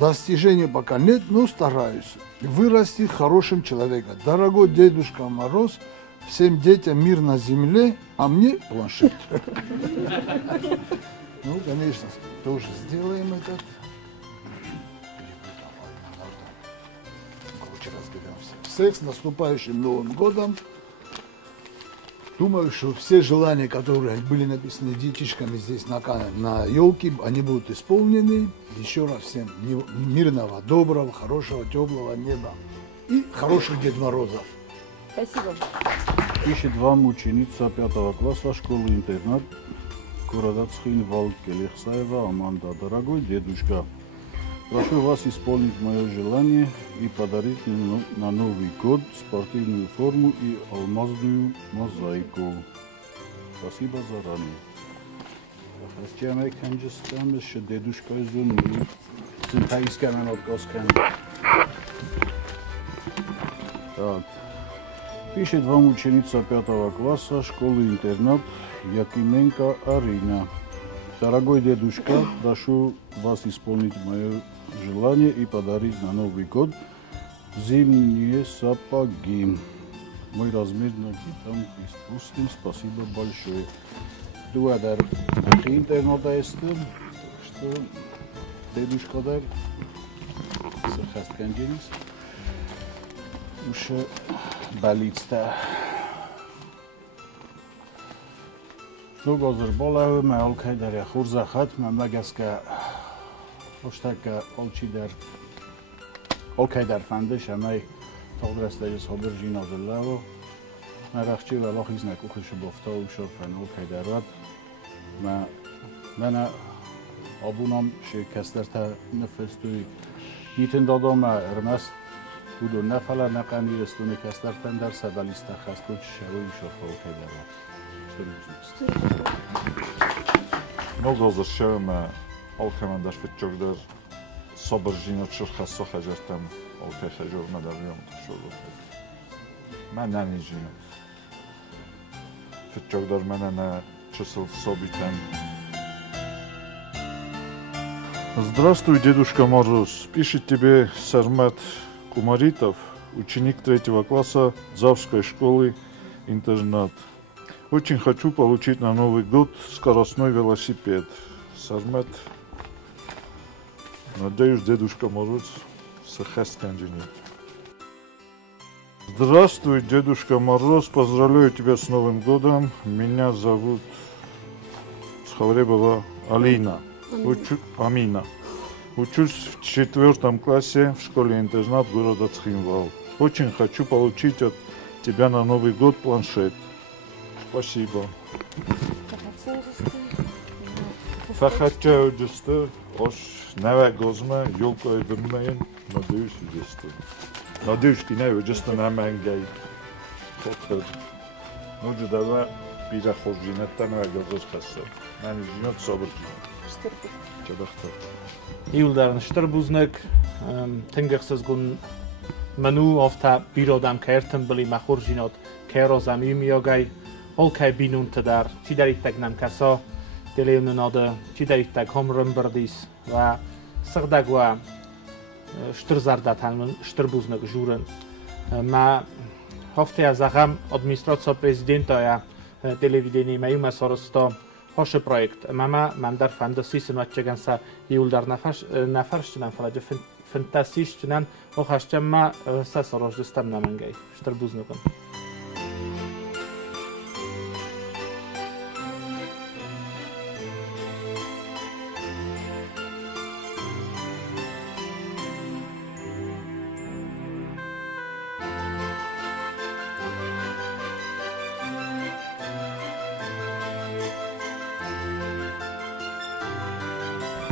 Достижений пока нет, но стараюсь вырасти хорошим человеком. Дорогой Дедушка Мороз, всем детям мир на земле, а мне планшет. Ну, конечно, тоже сделаем этот. Короче, разберемся. Всех с наступающим Новым годом. Думаю, что все желания, которые были написаны детишками здесь на елке, они будут исполнены. Еще раз всем мирного, доброго, хорошего, теплого неба и хороших Дед Морозов. Спасибо. Пишет вам ученица 5 класса школы-интернат города Цхинвал Келихсаева Аманда. Дорогой дедушка, прошу вас исполнить мое желание и подарить мне на Новый год спортивную форму и алмазную мозаику. Спасибо заранее. Хотя конечно, что дедушка изумил. Центайская отгоска. Так. Пишет вам ученица 5 класса школы-интернат Якименко Арина. Дорогой дедушка, прошу вас исполнить мое желание и подарить на Новый год зимние сапоги. Мой размер ноги там испустим. Спасибо большое. Дуадар интерната эстем, что дедушка дар сахастканджинис. Уж болит-то. Ну, гозер болаю, мы алкайдар хурзахат, мы магаска оштака олчидар алкайдар фандеш, а мы тогдрастаjes хобержина делаво. Мы рахчи валах из накухишу бофта ушор фан алкайдарат. Мен абунам шекастерта нефестуй. Нитен дадам ارمست بود و نفلا نقمی استونه کسترتن در سدالیستا خستو شوی شفاو کدرا. Много завершаваме алкамен даш фетчогдер собържина чурха сохажертам алкай хажор мадариям шоро. Мен нани жина. Фетчогдер мене на чисел собитен. Здравствуй, Дедушка Мороз. Пишет тебе Сармат Кумаритов, ученик 3 класса Завской школы интернат. Очень хочу получить на Новый год скоростной велосипед. Сармат, надеюсь, Дедушка Мороз сахасканджини. Здравствуй, Дедушка Мороз, поздравляю тебя с Новым годом. Меня зовут Схавребова Алина. Амина. Учусь в 4 классе в школе-интернат города Цхинвал. Очень хочу получить от тебя на Новый год планшет. Спасибо. Фахача уджисты, ош наве гозма, ёлка эдмейн, надеюсь уджисты. Надеюсь, ты не уджисты на мангай. Хотер. Нуджи дава бира хожинетта наве гозос хасса. Нами жинот собрджинот. Чабахта. Иулдарн штырбузнак тэнгэрсэс гун ману офта биродам кэртэн били махуржинот кэрозам юмиогай олкай бинунтадар чи дариттаг намкасо делеуннада чи дариттаг хомрымбырдис ва сырдагва штырзардатан штырбузнак журен ма хофтя загам администрация президента я телевидение маюма соросто Hoše projekt. Mama mandar fantasi senatçagansa yıldar nafarşçınan falaca fantasişçınan o haşçamma sasaroj destam namangay. Ştar buznukun.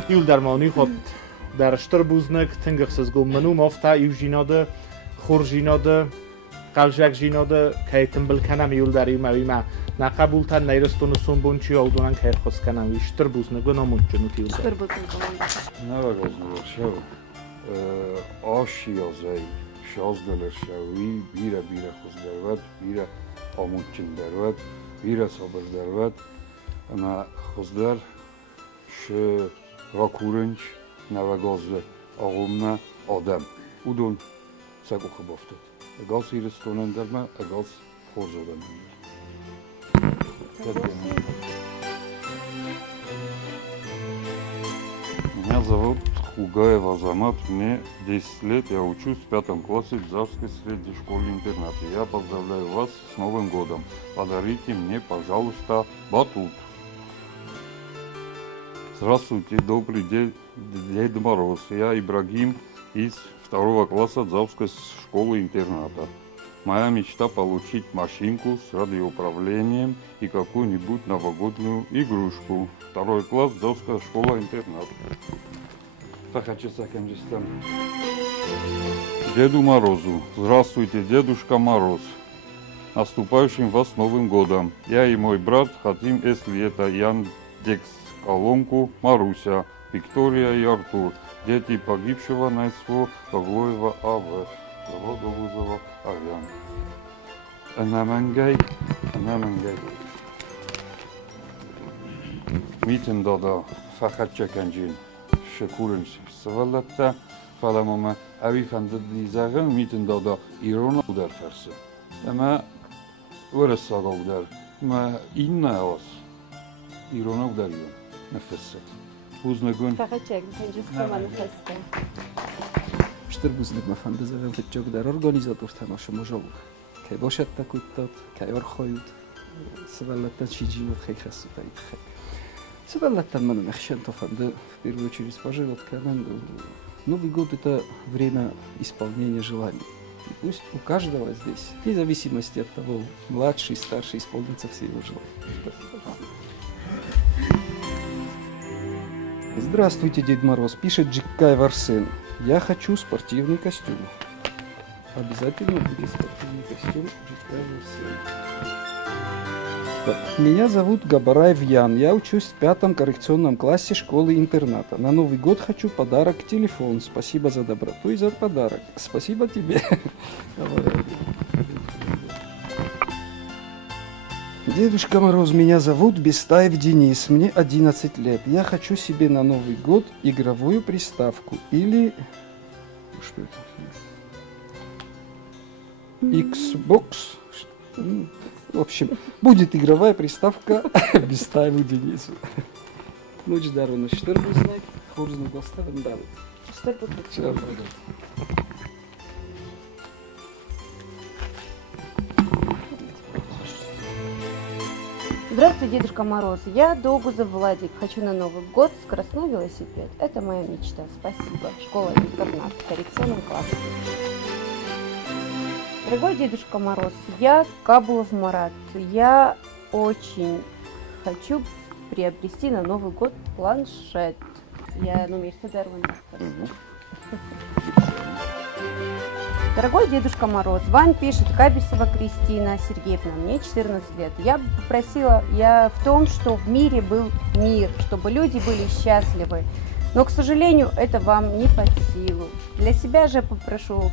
Юлдармани ход дар штырбузнак тэнгэрсэс гомману мофта южинода хуржинода қалжак жинода кайтымбыл канам юлдари мавима на қабултан найрастуну сумбунчи олдунан кайрхос канам штырбузнак номунчуну юлдар штырбузнак навагознуршо ашиозай Շազդալերշավի, վիրա խոզդարվատ, վիրա ամուջինդարվատ, վիրա սաբրդարվատ, ամա խոզդար շրակուրնչ նավագազը աղումնա ադամ, ուդուն սակու խբովտոտ, գալս իրս տոնանդարմա, գալս խորզոդան Меня зовут Хугаев Азамат, мне 10 лет, я учусь в 5 классе Дзавской средней школе-интернате. Я поздравляю вас с Новым годом. Подарите мне, пожалуйста, батут. Здравствуйте, добрый день, Дед Мороз. Я Ибрагим из 2 класса Дзавской школы-интерната. Моя мечта получить машинку с радиоуправлением и какую-нибудь новогоднюю игрушку. 2 класс, Дзавская школа-интернат. Деду Морозу. Здравствуйте, Дедушка Мороз. Наступающим вас Новым годом. Я и мой брат хотим, если это Яндекс колонку, Маруся, Виктория и Артур. Дети погибшего на СВО Павлоева А.В. Завода вызова Авиан. Анамангай. Митин дада Фахатчаканджин. Шекуренс Савалатта. Фаламама Авифанда Дизаган Митин дада Ирона Ударферсе. Ама Уресага Удар. Ма Инна Ос. Ирона Ударион. Нефесе. Узнагун. Фахатчаканджин манифесте. Штырбузник мафандызаган фетчогдар организатор тамаша можалук. Кай бошад такуттат, кай орхоют. Савалаттан шиджинот хейхасу таитхек. Савалаттан мана мехшен тофанды в первую очередь пожелать канан. Новый год это время исполнения желаний. И пусть у каждого здесь, вне зависимости от того, младший, старший, исполнится все его желания. Здравствуйте, Дед Мороз, пишет Джиккай Варсен. Я хочу спортивный костюм. Обязательно будет спортивный костюм Джиккай Варсен. Меня зовут Габараев Ян. Я учусь в 5 коррекционном классе школы-интерната. На Новый год хочу подарок телефон. Спасибо за доброту и за подарок. Спасибо тебе. Дедушка Мороз, меня зовут Бестаев Денис, мне 11 лет. Я хочу себе на Новый год игровую приставку или... Что это? Xbox. В общем, будет игровая приставка Бестаеву Денису. Ночь дарвана штырбузнак, хурзну гоставан давит. Штырбузнак. Здравствуй, Дедушка Мороз. Я Догузов Владик. Хочу на Новый год скоростной велосипед. Это моя мечта. Спасибо. Школа-интернат в коррекционном классе. Дорогой Дедушка Мороз, я Кабулов Марат. Я очень хочу приобрести на Новый год планшет. Я номер Дорогой Дедушка Мороз, вам пишет Кабисова Кристина Сергеевна, мне 14 лет. Я бы попросила в том, что в мире был мир, чтобы люди были счастливы. Но, к сожалению, это вам не под силу. Для себя же попрошу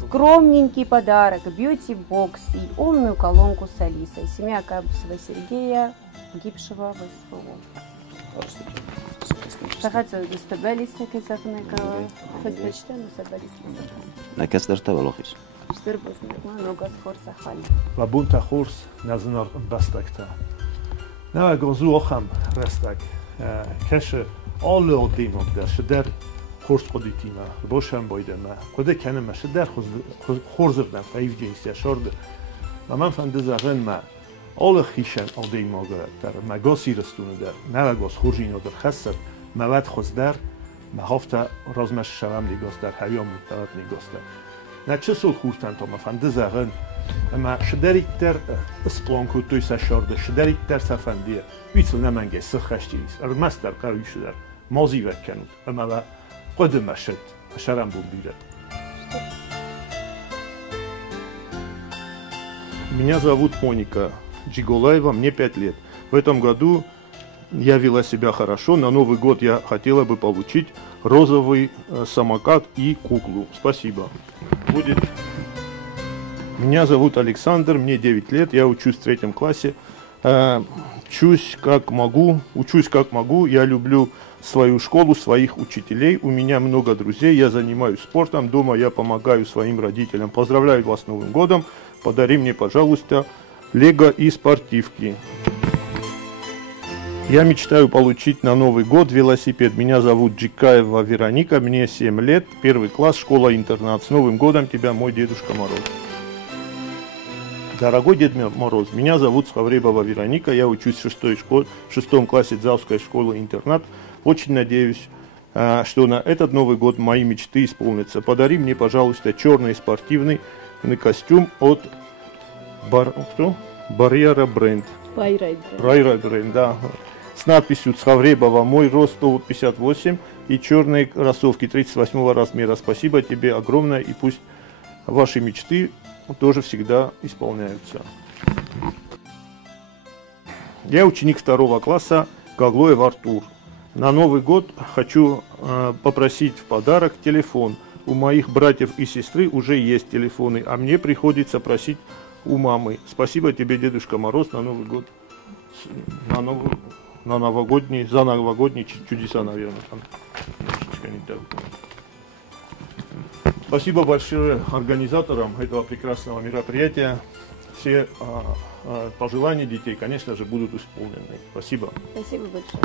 скромненький подарок, бьюти-бокс и умную колонку с Алисой. Семья Кабисова Сергея, погибшего в СВО. Вабунта хурс назнар бастакта. На гозу охам растак. Кеше алло димок да шдер хурс قديتيما بوشم بايدما قد كان ما شدر خورزردن فايفجنس شورد من فندزغن ما all خیشن آدی ماگر در مگاسی رستونه در نرگاس خورجینو در خسر مواد خزدر مهافت رازمش شوم لیگاس در هریام مدت لیگاس در نه چه سال خورتن تا مفنده زغن اما شدری در اسپلانکو توی سشارده شدری در سفندیه بیتل نمنگه سخشتیس ارمستر قوی شدر مازی وکنود اما قدم شد شرم بود بیره. Меня зовут Моника Джиголаева, мне 5 лет. В этом году я вела себя хорошо. На Новый год я хотела бы получить розовый самокат и куклу. Спасибо. Будет. Меня зовут Александр, мне 9 лет, я учусь в 3 классе. Учусь как могу, я люблю свою школу, своих учителей, у меня много друзей, я занимаюсь спортом, дома я помогаю своим родителям. Поздравляю вас с Новым годом, подари мне, пожалуйста, лего и спортивки. Я мечтаю получить на Новый год велосипед. Меня зовут Джикаева Вероника, мне 7 лет, 1 класс, школа-интернат. С Новым годом тебя, мой Дедушка Мороз. Дорогой Дед Мороз, меня зовут Схавребова Вероника, я учусь в 6 классе Дзавской школы-интернат. Очень надеюсь, что на этот Новый год мои мечты исполнятся. Подари мне, пожалуйста, черный спортивный костюм от Барьера Бренд. Байрай Бренд, да. С надписью Схавребова, мой рост 158 и черные кроссовки 38 размера. Спасибо тебе огромное, и пусть ваши мечты тоже всегда исполняются. Я ученик 2 класса Гаглоев Артур. На Новый год хочу попросить в подарок телефон. У моих братьев и сестры уже есть телефоны, а мне приходится просить у мамы. Спасибо тебе, Дедушка Мороз, на Новый год. За новогодние чудеса, наверное. Там немножечко не так. Спасибо большое организаторам этого прекрасного мероприятия. Все пожелания детей, конечно же, будут исполнены. Спасибо. Спасибо большое.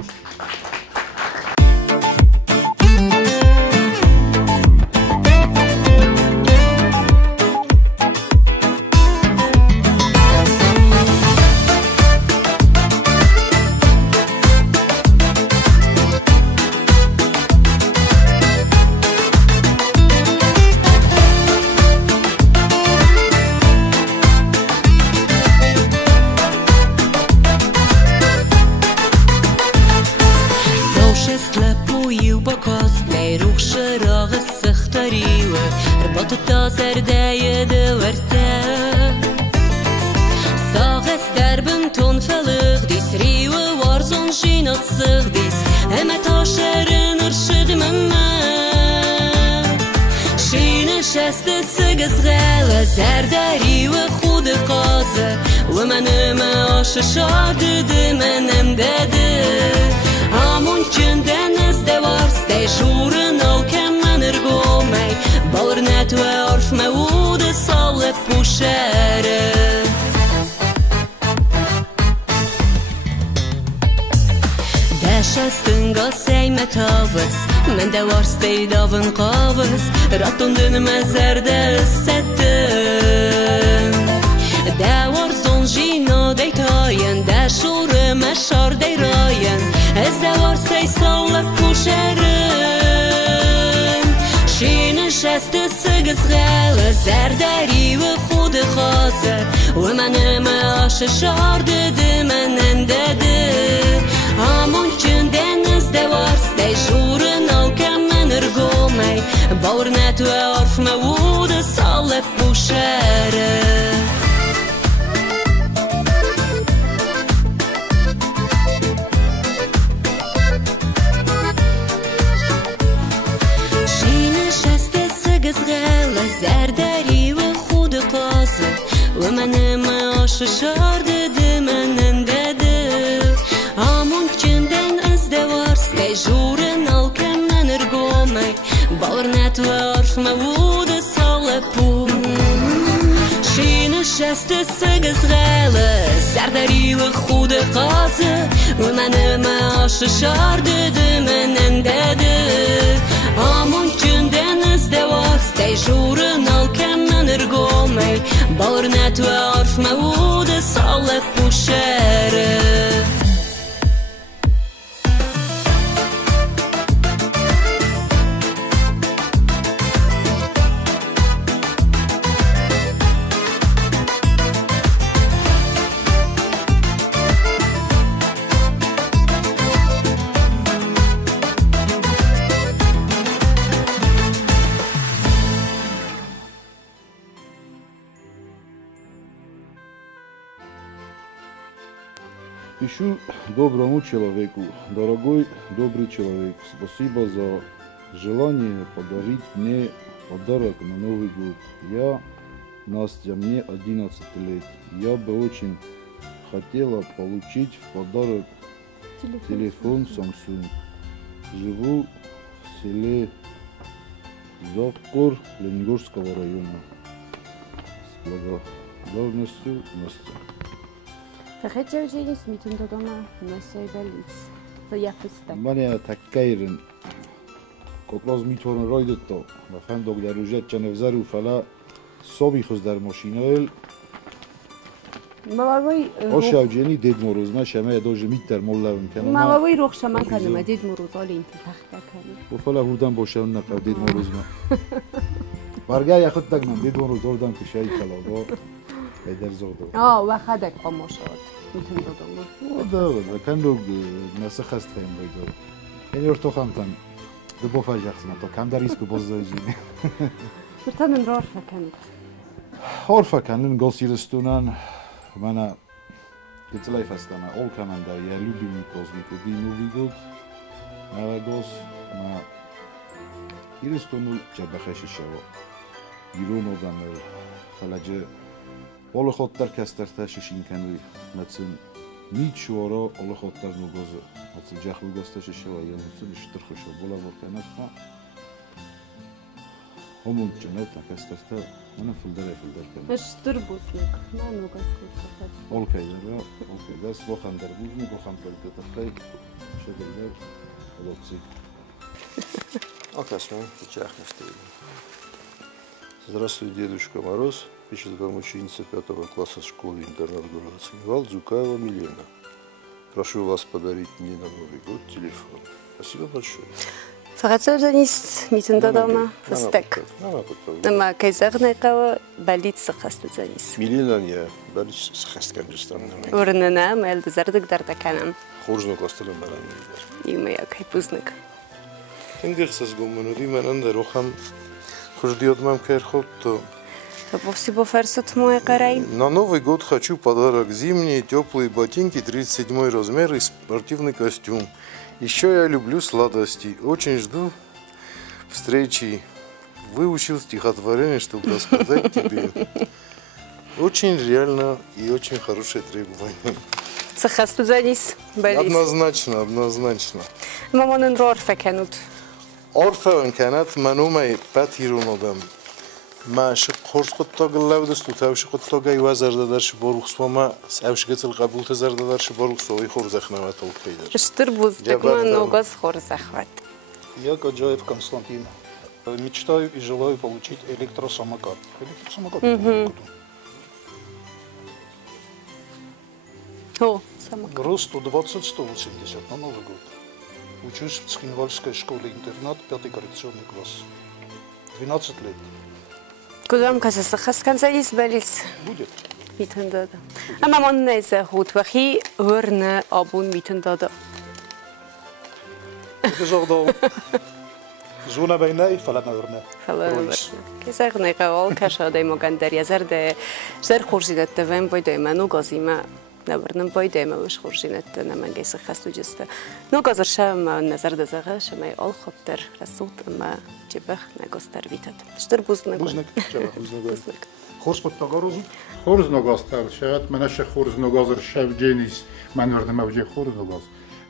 زردری و خود قازه و منم آششار دیده منم داده همون چندن از دوارسته شورن آلکم من ارگومی بالرنت و عرف مود سال پوشره دشستن قاسي متافس من دوارسته داون قاوس راتون دنم زرده الستن دوار زنجينو دیتاین دشور مشار دی راین از دوارسته سال پوشرن شین شست سگز غل زردری و خود خازه و منم آششار دیده منم داده همون چندن از دوارسته شورن آلکم من ارگومی باورنت و عرف مود سال پوشره زردری و خود قاسه و منم آششار دیده منم داده همون چندن از دوارسته جورن آلکم من ارگومی باورنت و عرف مود سال پون شین شست سگز غله زردری و خود قاسه و منم آششار دیده منم داده همون چندن از دوارسته جورن آلکم من ارگومی باورنت و عرف مود سال پوشره Пишу доброму человеку. Дорогой добрый человек, спасибо за желание подарить мне подарок на Новый год. Я Настя, мне 11 лет. Я бы очень хотела получить в подарок телефон Samsung. Живу в селе Завкор Лениногорского района. С благодарностью, Настя. فخدت جينيس ميتون داداما ناسای بلیت و یفستم من تکیرن کلاس میتونن راید تا مثلا در روزت چنفزر و فلا صابی خوز در ماشینال مواوی آشاو جنی دید مروزما شما داج میت در مولا کنم مواوی روخ شما کنم دید مروزال این تخت کنم و فلا هردن باشه نقل دید مروزما برگای خود تگم دید مروز دادم که شای کلاغا در زود و خدک قماشات میتونم دادم ده کن رو مسخ است فهم باید این ارتو خامتن دو بافا جخص ما تو کم در ایسکو باز داشتیم برتن رار فکنید هر فکنن گاسیرستونن من کتلای فستم اول کنن در یه لوبی میکوز میکودی نوی گود نه گاز ما ایرستونول جبخشی شوا ایرون آدم فلجه بالا خاطر کستر تششین کنی مثل نیچ شوارا بالا خاطر نگازه مثل جخلو گستش شوا یا مثل نشتر خوشه بالا ورکنه خا همون جنت نکستر تا من فلدر کنم نشتر بوسنک من نگاز کنم اوکی دست با خندر بوزنی با خندر تتخی شدیدر ولوتسی Окасмен, печахнешь ты. Здравствуй, Дедушка Мороз. Пишет вам ученица 5 класса школы интернат города Цхинвал Дзукаева Милена. Прошу вас подарить мне на Новый год телефон. Спасибо большое. فقط زنیست میتون دادم فستک اما که زغنه قوا بلیت سخست زنیست Милена, бәліч сықаст кәндістан. ورننا مال بزردك درد کنم Хуржно кластырым баран милер. يومي اوكي بوزنك Ингерсас гомонури менен да рохам хуждиотмам кайрхотто. Вовсе боферсот мой карай. На Новый год хочу подарок: зимние теплые ботинки 37 размер и спортивный костюм. Еще я люблю сладости. Очень жду встречи. Выучил стихотворение, чтобы рассказать тебе. Очень реально и очень хорошее требование. Сахасту занис, болит. Однозначно, однозначно. Мамонын рорфа кенут. Орфа كانت منومه باتيرون آدم ماش خورس خود تا گلو دستو تاوش خود تا گی وزر دادرش باروخس و ما سعوش قتل قبول تزر دادرش باروخس وی خورز اخنامت الکیدر. Штыр буздык ман ногоз хорс ахват. Я Гаджаев Константин. Мечтаю и желаю получить электросамокат. Электросамокат. О, самокат. Рост 120-180 на Новый год. Учусь в Цхинвальской школе-интернат, 5 коррекционный класс. 12 лет. Куда мказа сахаскан занис болит? Будет. Митен дада. А мамон не захут вахи верне абун митен дада. Het is al dan. Zona bij nee, فلا نورنا. فلا كيساق نيقاول كشادي مقندر يزرد زر خورزيدت تفهم بايدو منو قازيما نبرنم بايدو ما وش خورزيدت نمن جيس خستو جست نو قازر شام نظر دزغه شماي آل خطر رسوت اما جبخ نگستر ویتد شتر بوزنگ بوزنگ خورز بود تاگاروزی خورز نگاستر شاید منش خورز نگازر شب جنیس من وردم اوجه خورز نگاز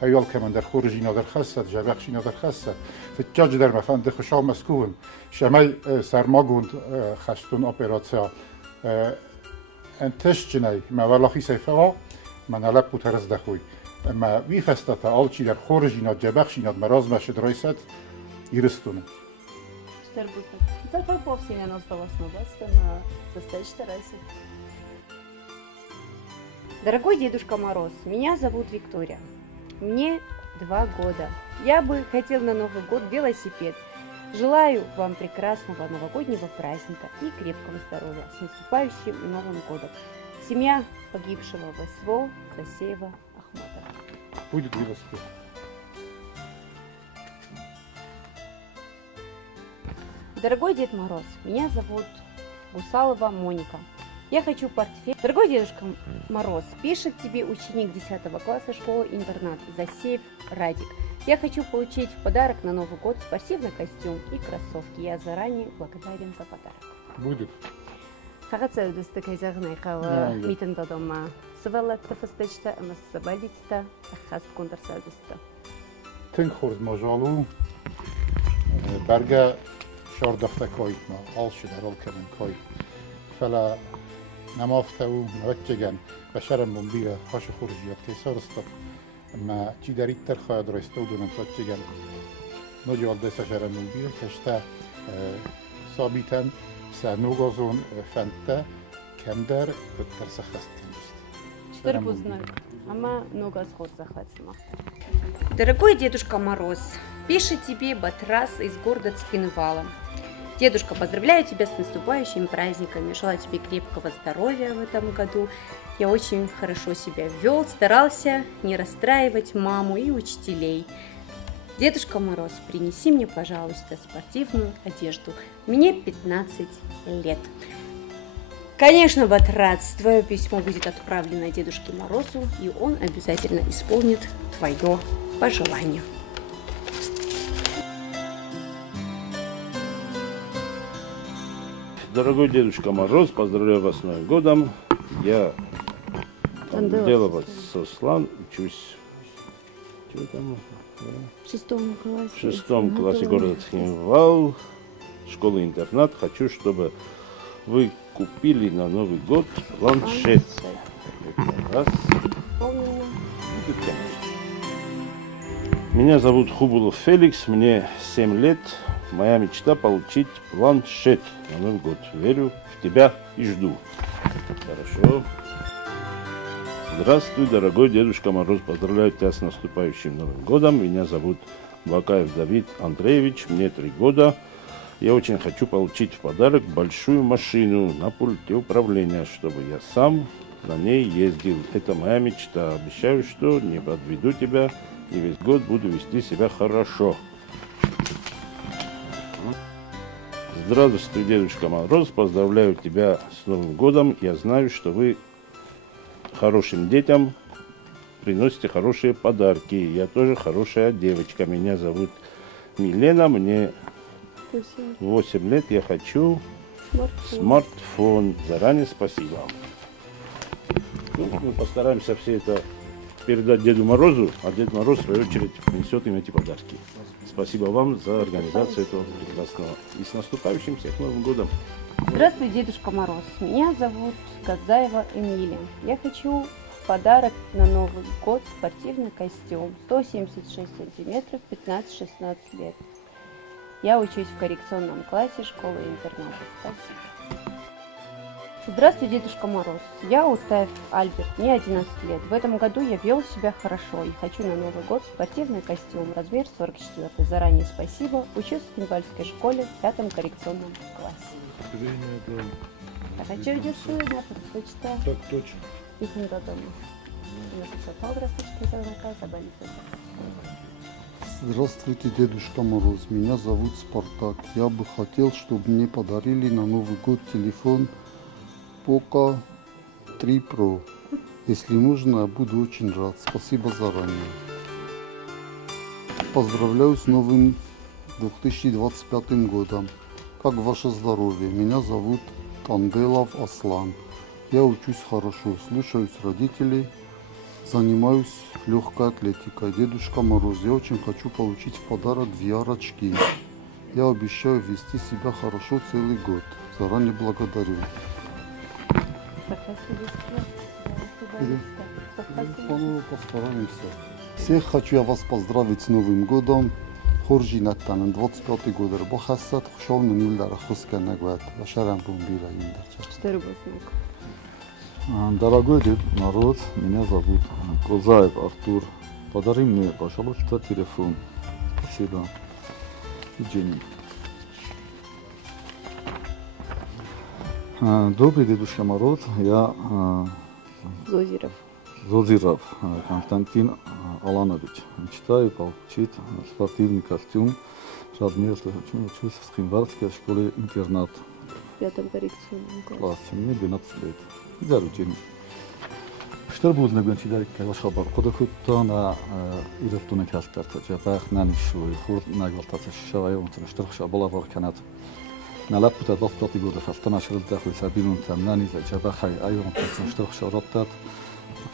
ایال که من در خورجی نادر خسته جبخشی نادر خسته فتجاج در مفند خشام مسکون شمای سرماگوند خستون اپراتسیا انتش جنای ما ولاخی سیفا من علب بوتر از دخوی ما وی فستتا آلچی در خورجی ناد جبخشی ناد مراز مشد رایست یرستونه Штыр буздык. Только повсемя нас долосноваться на достаточно райсе. Дорогой Дедушка Мороз, меня зовут Виктория. Мне 2 года. Я бы хотел на Новый год велосипед. Желаю вам прекрасного новогоднего праздника и крепкого здоровья. С наступающим Новым годом. Семья погибшего в СВО Засеева Ахматова. Будет велосипед. Дорогой Дед Мороз, меня зовут Гусалова Моника. Я хочу портфель. Дорогой Дедушка Мороз, пишет тебе ученик 10 класса школы-интернат Засеев Радик. Я хочу получить в подарок на Новый год спортивный костюм и кроссовки. Я заранее благодарен за подарок. Будет. Фақат сәудісті кайзағын айқауы митін дадома. Сывалатты фыстычты, амас сабалицты, ахаст контр сәудісті. Тын хорд мажалу, برگه شاردخته کای ما آل شده رال کردن کای فلا نمافته و موجگن و شرم بمبیره هاش خورجیات تیسار استاد ما چی دارید تر خواهد رایسته و دونم موجگن نجوال دیسا شرم بمبیره کشته ثابتن سنوگازون فنته کم در تر سخستین Что знаю, ама нога сход захватила. Дорогой Дедушка Мороз, пишет тебе Батрас из города Цхинвала. Дедушка, поздравляю тебя с наступающими праздниками, желаю тебе крепкого здоровья в этом году. Я очень хорошо себя вел, старался не расстраивать маму и учителей. Дедушка Мороз, принеси мне, пожалуйста, спортивную одежду. Мне 15 лет. Конечно, Батрац, твое письмо будет отправлено Дедушке Морозу, и он обязательно исполнит твое пожелание. Дорогой Дедушка Мороз, поздравляю вас с Новым годом. Я Делова Сослан, учусь в 6 классе. В 6 классе города Цхинвал, школа-интернат. Хочу, чтобы вы купили на Новый год планшет. Раз. Меня зовут Хубулов Феликс, мне 7 лет. Моя мечта получить планшет на Новый год. Верю в тебя и жду. Хорошо. Здравствуй, дорогой Дедушка Мороз. Поздравляю тебя с наступающим Новым годом. Меня зовут Бакаев Давид Андреевич, мне 3 года. Я очень хочу получить в подарок большую машину на пульте управления, чтобы я сам на ней ездил. Это моя мечта. Обещаю, что не подведу тебя и весь год буду вести себя хорошо. Здравствуй, Дедушка Мороз. Поздравляю тебя с Новым годом. Я знаю, что вы хорошим детям приносите хорошие подарки. Я тоже хорошая девочка. Меня зовут Милена. Мне 8 лет, я хочу смартфон. Заранее спасибо. Ну, мы постараемся все это передать Деду Морозу, а Дед Мороз, в свою очередь, принесет им эти подарки. Спасибо вам за организацию этого прекрасного. И с наступающим всех Новым годом. Здравствуй, Дедушка Мороз. Меня зовут Казаева Эмилия. Я хочу в подарок на Новый год спортивный костюм. 176 сантиметров, 15-16 лет. Я учусь в коррекционном классе школы-интерната. Спасибо. Здравствуй, Дедушка Мороз. Я Утаев Альберт, мне 11 лет. В этом году я вел себя хорошо и хочу на Новый год спортивный костюм, размер 44. Заранее спасибо. Учусь в Цхинвальской школе в 5 коррекционном классе. А хочу где сына, почта. Так точно. Идем до дома. Здравствуйте, Дедушка Мороз. Меня зовут Спартак. Я бы хотел, чтобы мне подарили на Новый год телефон Poco 3 Pro. Если можно, я буду очень рад. Спасибо заранее. Поздравляю с новым 2025 годом. Как ваше здоровье? Меня зовут Танделов Аслан. Я учусь хорошо, слушаюсь родителей. Занимаюсь легкой атлетикой. Дедушка Мороз, я очень хочу получить в подарок VR-очки. Я обещаю вести себя хорошо целый год. Заранее благодарю. Постараемся. Всех хочу я вас поздравить с Новым годом. Хоржи Натан, 25 год. Бахасат, Хушовну Нильдара Хусканагват. Вашарам Бумбира Индача. Дорогой Дед Мороз, меня зовут Козаев Артур. Подари мне, пожалуйста, телефон. Спасибо. Евгений. Добрый Дедушка Мороз, я Зозиров Константин Аланович. Мечтаю получить спортивный костюм. Размер, учусь в Цхинвальской школе-интернат. пятом коррекционном классе. классе, мне 12 лет. Заручен. Что будет на гонке дарить, когда шабар? Куда кто на иртуне кастарта, жабах нанишуй, хур наглтаться шавай, он что шабала варканат. На лапта 25 года фастана шрил дахуй сабинун там нани за жабахай, айон что шараттат.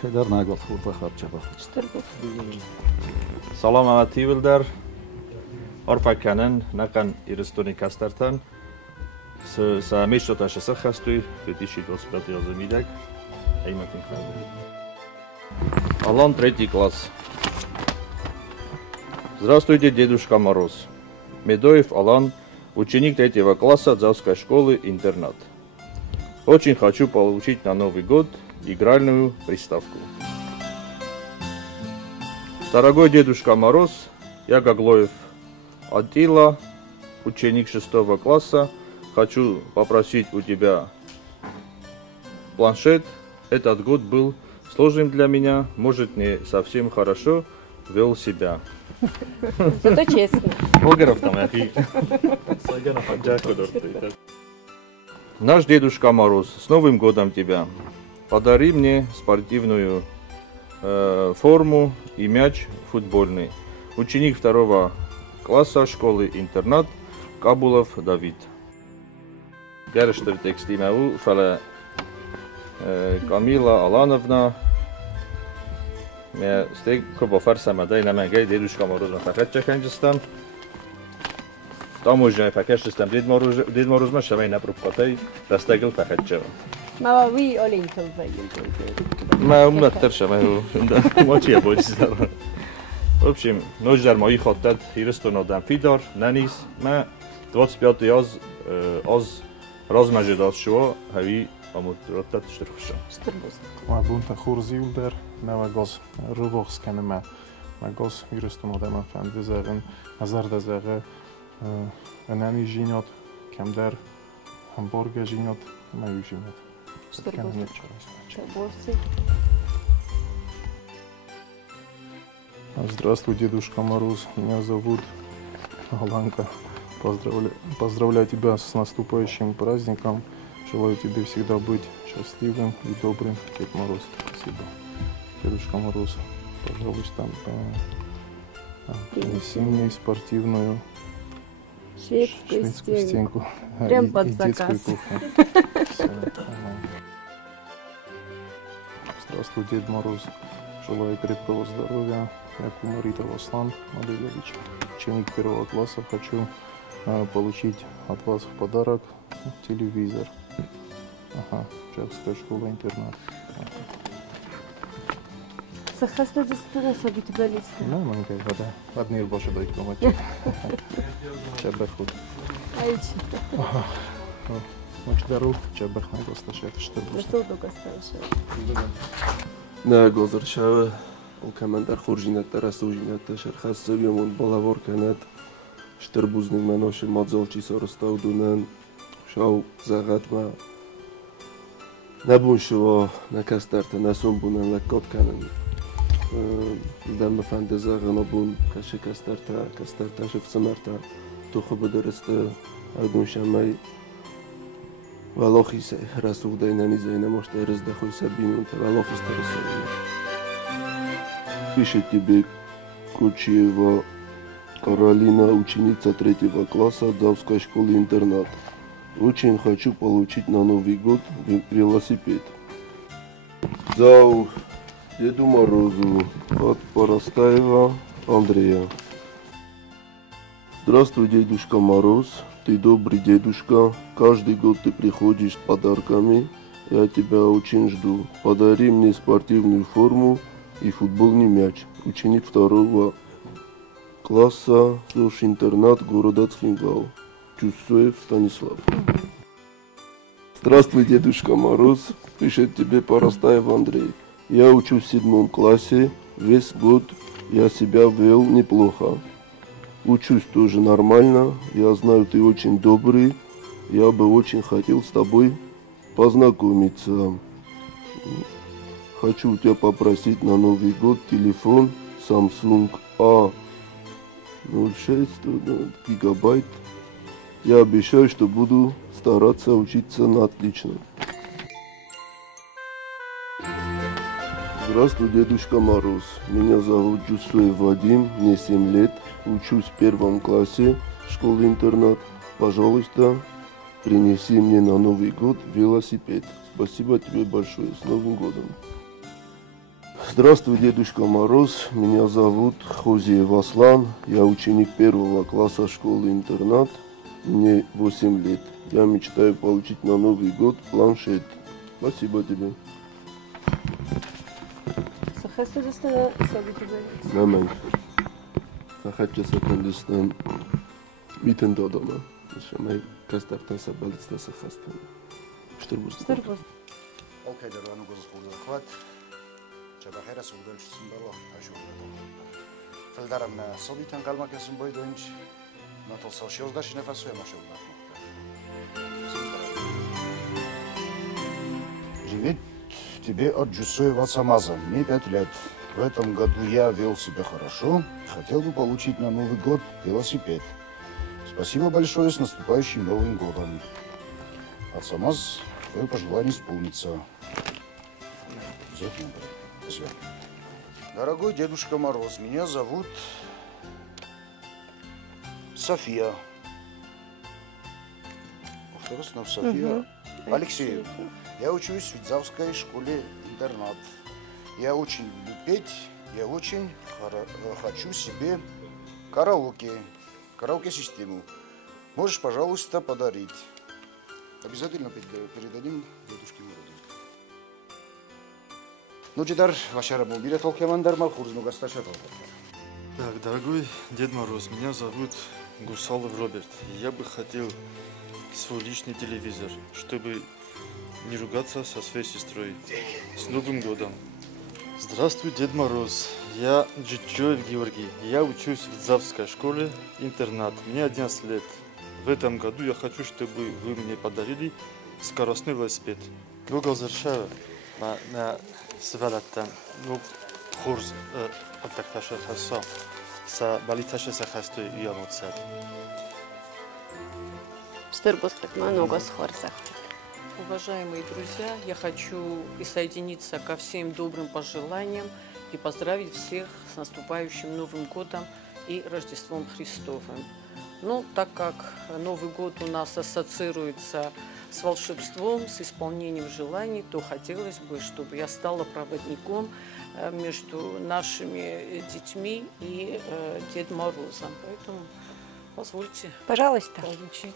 Кайдар наглт хур дахар жабах. Salam Amatивилдар. Орпаканен накан иртуне кастартан. С мечтой шахастуй 2025 размидак. Эйматин Алан, 3 класс. Здравствуйте, Дедушка Мороз. Медоев Алан, ученик 3 класса Дзавской школы-интернат. Очень хочу получить на Новый год игральную приставку. Дорогой Дедушка Мороз, я Гаглоев Атила, ученик 6 класса. Хочу попросить у тебя планшет. Этот год был сложным для меня, может, не совсем хорошо вел себя. Зато честно. Наш Дедушка Мороз, с Новым годом тебя! Подари мне спортивную форму и мяч футбольный. Ученик 2 класса школы-интернат Кабулов Давид. Герштер текстимау фала Камила Алановна. Я стек кого фарса мадай на меня Дедушка Мороз на факетче ханджистан. Там уже факетчистан Дед Мороз ма шавай на пропатай растегл факетче. Мавави олинтел вайгел. Ма умнаттер шавай. Да, мочи больше. В общем, ночь дар моих хотят ирстон адам Фидор, Нанис, ма 25 оз размажидас шо, хави амут ротат штрхша. Ma bunta Hurzilder, nevegaz rövöx keneme, megaz irstun odam fendezeren, azardezere, öneni zsinyat, kemder, hamburger zsinyat, melyik zsinyat. Здравствуй, Дедушка Мороз, меня зовут Аланка. Поздравляю тебя с наступающим праздником. Желаю тебе всегда быть счастливым и добрым, Дед Мороз. Спасибо. Дедушка Мороз, пожалуйста, принеси мне спортивную шведскую стенку. Прям под и заказ. детскую кухню. Всё, Здравствуй, Дед Мороз. Желаю крепкого здоровья. Я Кумаритов Аслан Мадылевич, ученик 1 класса. Хочу получить от вас в подарок телевизор. Ага, Чехская школа-интернат. Сахаста застана собить баллиста. Ну, манкай, да. Одни больше дают помочь. Чебахут. Айчи. Очень здоров, Чебах на госташет. Что Расул до госташет. نه گذر شوه و کمان در خورجینت در رسوجینت شرخص سویمون بالاور کند شتر بوزنگ مناش مادزال چی سارستاو دونن شاو زغت ما نبون شوا نکسترت نسون بونن لکات کنن دم فند زغنا بون کشه کسترت شف سمرت تو خوب درسته اگون شمای Валохи се расугдай на низа и не можете раздахуй сабинунте, Валохи старосовни. Пишет тебе Кучиева Каролина, ученица 3 класса Дзавской школы-интернат. Очень хочу получить на Новый год велосипед. Зау Деду Морозу от Поростаева Андрея. Здравствуй, Дедушка Мороз. Ты добрый дедушка, каждый год ты приходишь с подарками, я тебя очень жду. Подари мне спортивную форму и футбольный мяч. Ученик 2 класса, ЗОЖ-интернат города Цхинвал. Чусоев Станислав. Здравствуй, Дедушка Мороз, пишет тебе Поростаев Андрей. Я учусь в 7 классе, весь год я себя вел неплохо. Учусь тоже нормально, я знаю, ты очень добрый, я бы очень хотел с тобой познакомиться. Хочу у тебя попросить на Новый год телефон Samsung A06 гигабайт. Я обещаю, что буду с стараться учиться на отлично. Здравствуй, Дедушка Мороз. Меня зовут Джусуев Вадим, мне 7 лет. Учусь в 1 классе школы-интернат. Пожалуйста, принеси мне на Новый год велосипед. Спасибо тебе большое. С Новым годом. Здравствуй, Дедушка Мороз. Меня зовут Хозиев Аслан. Я ученик 1 класса школы-интернат. Мне 8 лет. Я мечтаю получить на Новый год планшет. Спасибо тебе. Mən Saxatca Sakandistan Miten dodama. Şamay Kastartan Sabalitsta Sakhastan. Штурбус. Okay, der Rano goes for the Khwat. Chabahera Sudan Simbalo, Ajurda. Feldaram Sobitan Kalmakas Boydonch. Not also shows that she never saw Mashulda. Живет тебе от Джусуева Самаза. Мне 5 лет. В этом году я вел себя хорошо. Хотел бы получить на Новый год велосипед. Спасибо большое, с наступающим Новым годом. От Самаз твое пожелание исполнится. Спасибо. Дорогой Дедушка Мороз, меня зовут София. Повторюсь, София Алексеев. Я учусь в Видзавской школе-интернат. Я очень люблю петь, я очень хочу себе караоке-систему. Можешь, пожалуйста, подарить. Обязательно передадим Дедушке Морозу. Ну, Джидар, ваша работа, толк ямандар малхурз, но гасташа толк. Так, дорогой Дед Мороз, меня зовут Гусалов Роберт. Я бы хотел свой личный телевизор, чтобы не ругаться со своей сестрой. С Новым годом! Здравствуй, Дед Мороз. Я Джиджоев Георгий. Я учусь в Видзавской школе-интернат. Мне 11 лет. В этом году я хочу, чтобы вы мне подарили скоростной велосипед. Много завершаю на свалаттан. Ну, хурз атакташа хаса. Са балиташа сахастой ямоцад. Уважаемые друзья, я хочу присоединиться ко всем добрым пожеланиям и поздравить всех с наступающим Новым годом и Рождеством Христовым. Ну, так как Новый год у нас ассоциируется с волшебством, с исполнением желаний, то хотелось бы, чтобы я стала проводником между нашими детьми и Дедом Морозом. Поэтому позвольте, пожалуйста, получить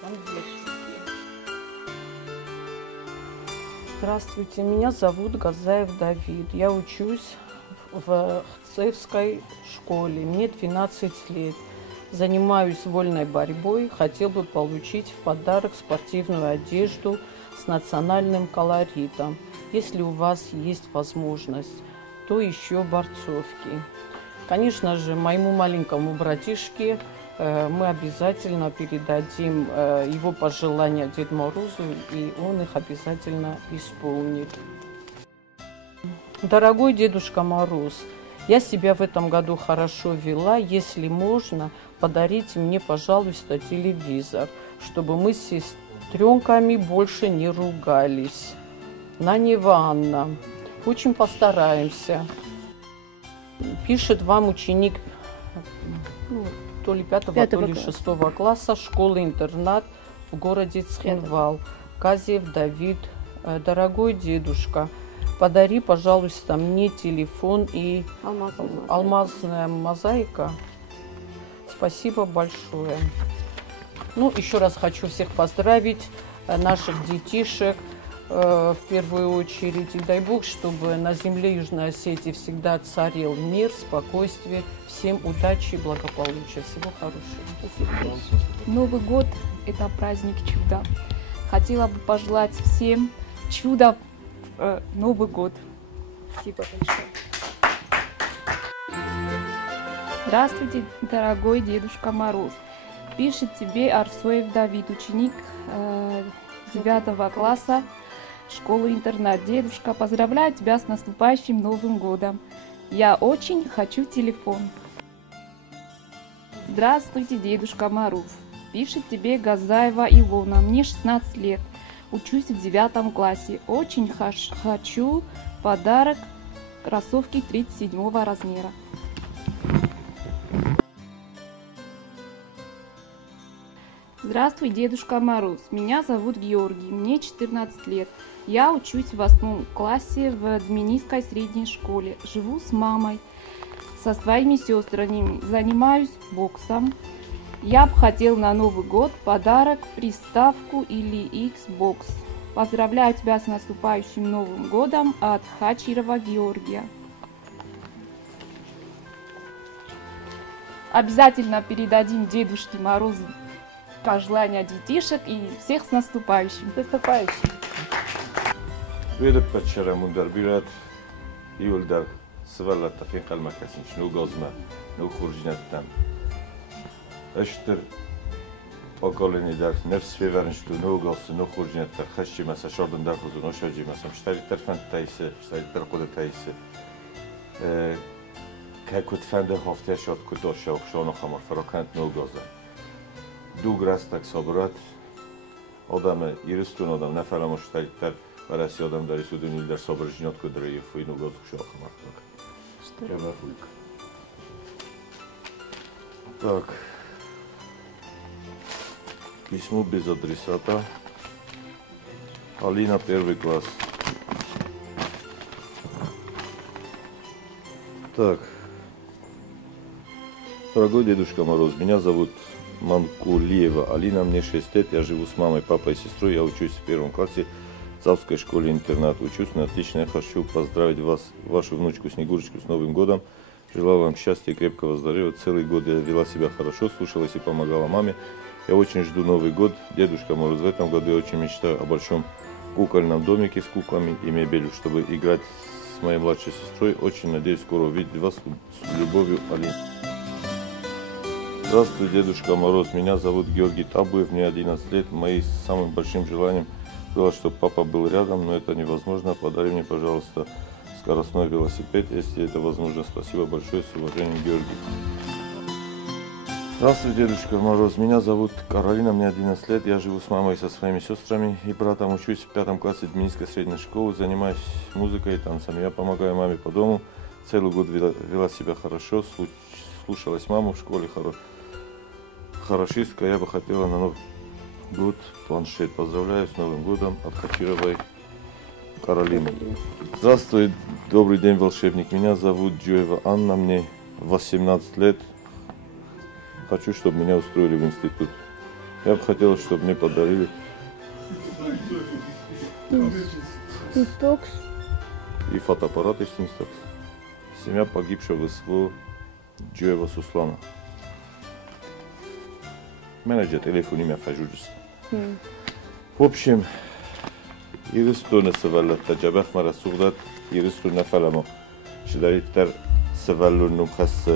конверт. Здравствуйте, меня зовут Газаев Давид. Я учусь в Хцевской школе. Мне 12 лет. Занимаюсь вольной борьбой. Хотел бы получить в подарок спортивную одежду с национальным колоритом. Если у вас есть возможность, то еще борцовки. Конечно же, моему маленькому братишке мы обязательно передадим его пожелания Деду Морозу, и он их обязательно исполнит. Дорогой Дедушка Мороз, я себя в этом году хорошо вела. Если можно, подарите мне, пожалуйста, телевизор, чтобы мы с сестренками больше не ругались. Нанева Анна. Очень постараемся. Пишет вам ученик то ли 5-го, то ли 6-го класса школы-интернат в городе Цхинвал. Казиев Давид. Дорогой дедушка, подари, пожалуйста, мне телефон и алмазная мозаика. Спасибо большое. Ну, еще раз хочу всех поздравить, наших детишек в первую очередь. И дай Бог, чтобы на земле Южной Осетии всегда царил мир, спокойствие. Всем удачи и благополучия. Всего хорошего. Новый год – это праздник чуда. Хотела бы пожелать всем чуда в Новый год. Спасибо большое. Здравствуйте, дорогой Дедушка Мороз. Пишет тебе Арсоев Давид, ученик 9 класса школы-интернат. Дедушка, поздравляю тебя с наступающим Новым годом. Я очень хочу телефон. Здравствуйте, Дедушка Мороз. Пишет тебе Газаева Илона. Мне 16 лет. Учусь в 9 классе. Очень хочу подарок кроссовки 37 размера. Здравствуй, Дедушка Мороз. Меня зовут Георгий. Мне 14 лет. Я учусь в 8 классе в Дминийской средней школе. Живу с мамой, со своими сестрами. Занимаюсь боксом. Я бы хотел на Новый год подарок, приставку или Xbox. Поздравляю тебя с наступающим Новым годом от Хачирова Георгия. Обязательно передадим Дедушке Морозу пожелания детишек и всех с наступающим. С наступающим. Vedem pecsere mundar bilet, Ildar Svelletta fin kelmekeszincs, no gazma, no khurjinettem. Ester agalini dar nefs feverenstő no gaz, no khurjinettem, khashchi mesa shardon dar khuzun oshaji mesa, shtari terfent tayse, shtari terqode tayse. Kekut fende hafte shot kutosha okshano khamar farakant no gazza. Dugrastak sabrat, adamı yiristun adam ne falan shtari ter Parasi adam da su dönül der sabır jinot kudreyi fuynu gaz kuşağı martmak. Kemer huyk. Так. Письмо без адресата. Алина, 1 класс. Так. Дорогой Дедушка Мороз, меня зовут Манкулиева Алина, мне 6 лет, я живу с мамой, папой и сестрой, я учусь в 1 классе в Завской школе-интернат. Учусь на отлично, я хочу поздравить вас, вашу внучку Снегурочку с Новым годом. Желаю вам счастья и крепкого здоровья. Целый год я вела себя хорошо, слушалась и помогала маме. Я очень жду Новый год. Дедушка Мороз, в этом году я очень мечтаю о большом кукольном домике с куклами и мебелью, чтобы играть с моей младшей сестрой. Очень надеюсь скоро увидеть вас. С любовью, Алина. Здравствуй, Дедушка Мороз. Меня зовут Георгий Табуев, мне 11 лет. Моим самым большим желанием было, чтобы папа был рядом, но это невозможно. Подари мне, пожалуйста, скоростной велосипед, если это возможно. Спасибо большое, с уважением, Георгий. Здравствуй, Дедушка Мороз. Меня зовут Каролина, мне 11 лет. Я живу с мамой и со своими сестрами и братом. Учусь в 5 классе Дминийской средней школы. Занимаюсь музыкой и танцами. Я помогаю маме по дому. Целый год вела себя хорошо. Слушалась маму в школе. Хорошистка. Я бы хотела на Новый год планшет. Поздравляю с Новым годом от Хачировой Каролины. Здравствуй, добрый день, волшебник. Меня зовут Джоева Анна, мне 18 лет. Хочу, чтобы меня устроили в институт. Я бы хотела, чтобы мне подарили Инстокс. и фотоаппарат из Инстокс. Семья погибшего СВО Джоева Суслана. Менеджер телефон имя Фажуджист. В общем, Иристон севаллата джабах мара сугдат Иристон нафаламо шдариттер севаллун нумхас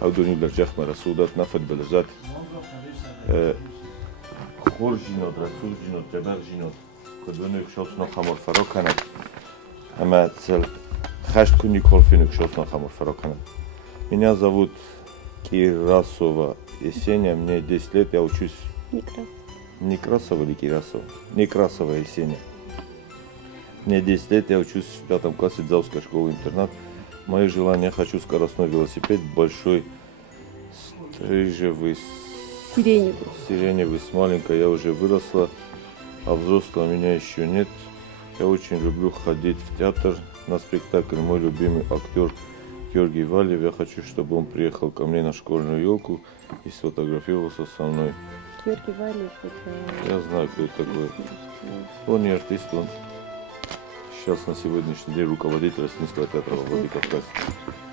аудуни ларджах мара сугдат нафад белазат хоржинот расуржинот джабаржинот кодвенук шосна хамор фароканат ама цел хашт куни колфинук шосна хамор фароканат. Меня зовут Кирасова Есения, мне 10 лет, я учусь. Некрасова или Кирасова? Некрасова Есения. Мне 10 лет, я учусь в 5 классе Завской школы-интернат. Мои желания, хочу скоростной велосипед, большой, стрижевый, сиреневый, с маленькой, я уже выросла, а взрослого меня еще нет. Я очень люблю ходить в театр, на спектакль. Мой любимый актер Георгий Валев, я хочу, чтобы он приехал ко мне на школьную елку и сфотографировался со мной. Георгий Валев, это... Я знаю, кто это такой. Он не артист, он сейчас на сегодняшний день руководитель Российского театра во Владикавказе.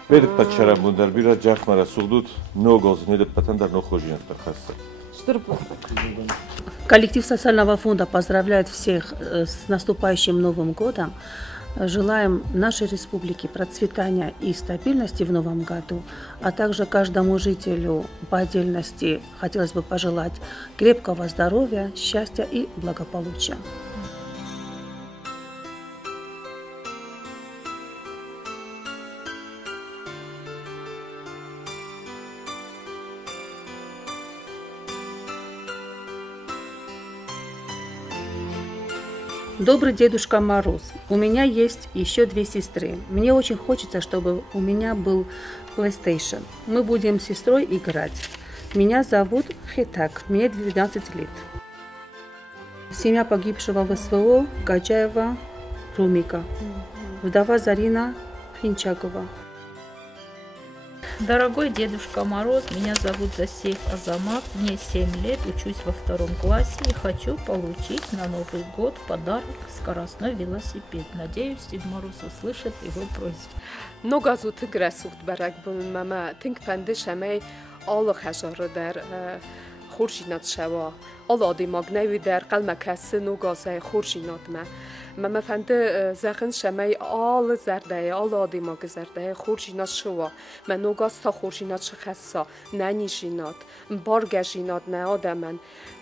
Перед подчерем Мундарбира Джахмара Сугдут много знает патендар, но хождение тархаса. Коллектив социального фонда поздравляет всех с наступающим Новым годом. Желаем нашей республике процветания и стабильности в новом году, а также каждому жителю по отдельности хотелось бы пожелать крепкого здоровья, счастья и благополучия. Добрый Дедушка Мороз. У меня есть еще 2 сестры. Мне очень хочется, чтобы у меня был PlayStation. Мы будем с сестрой играть. Меня зовут Хетак, мне 12 лет. Семья погибшего в СВО Гаджаева Румика. Вдова Зарина Хинчакова. Дорогой Дедушка Мороз, меня зовут Засеев Азамат, мне 7 лет, учусь во 2 классе и хочу получить на Новый год подарок скоростной велосипед. Надеюсь, Дед Мороз услышит его просьбу. نوگازوت گرسوخت برگ بون ماما تنگ فندش همه آل خجار در خورشینات شوا آل آدی ماگنوی در قلم کسی نوگازه خورشینات ماما فنده زخن شمه آل زرده آل آدی ماگ زرده خورشینات شوا من نوگاز تا خورشینات شخصا ننی جینات بارگ جینات نه آدمن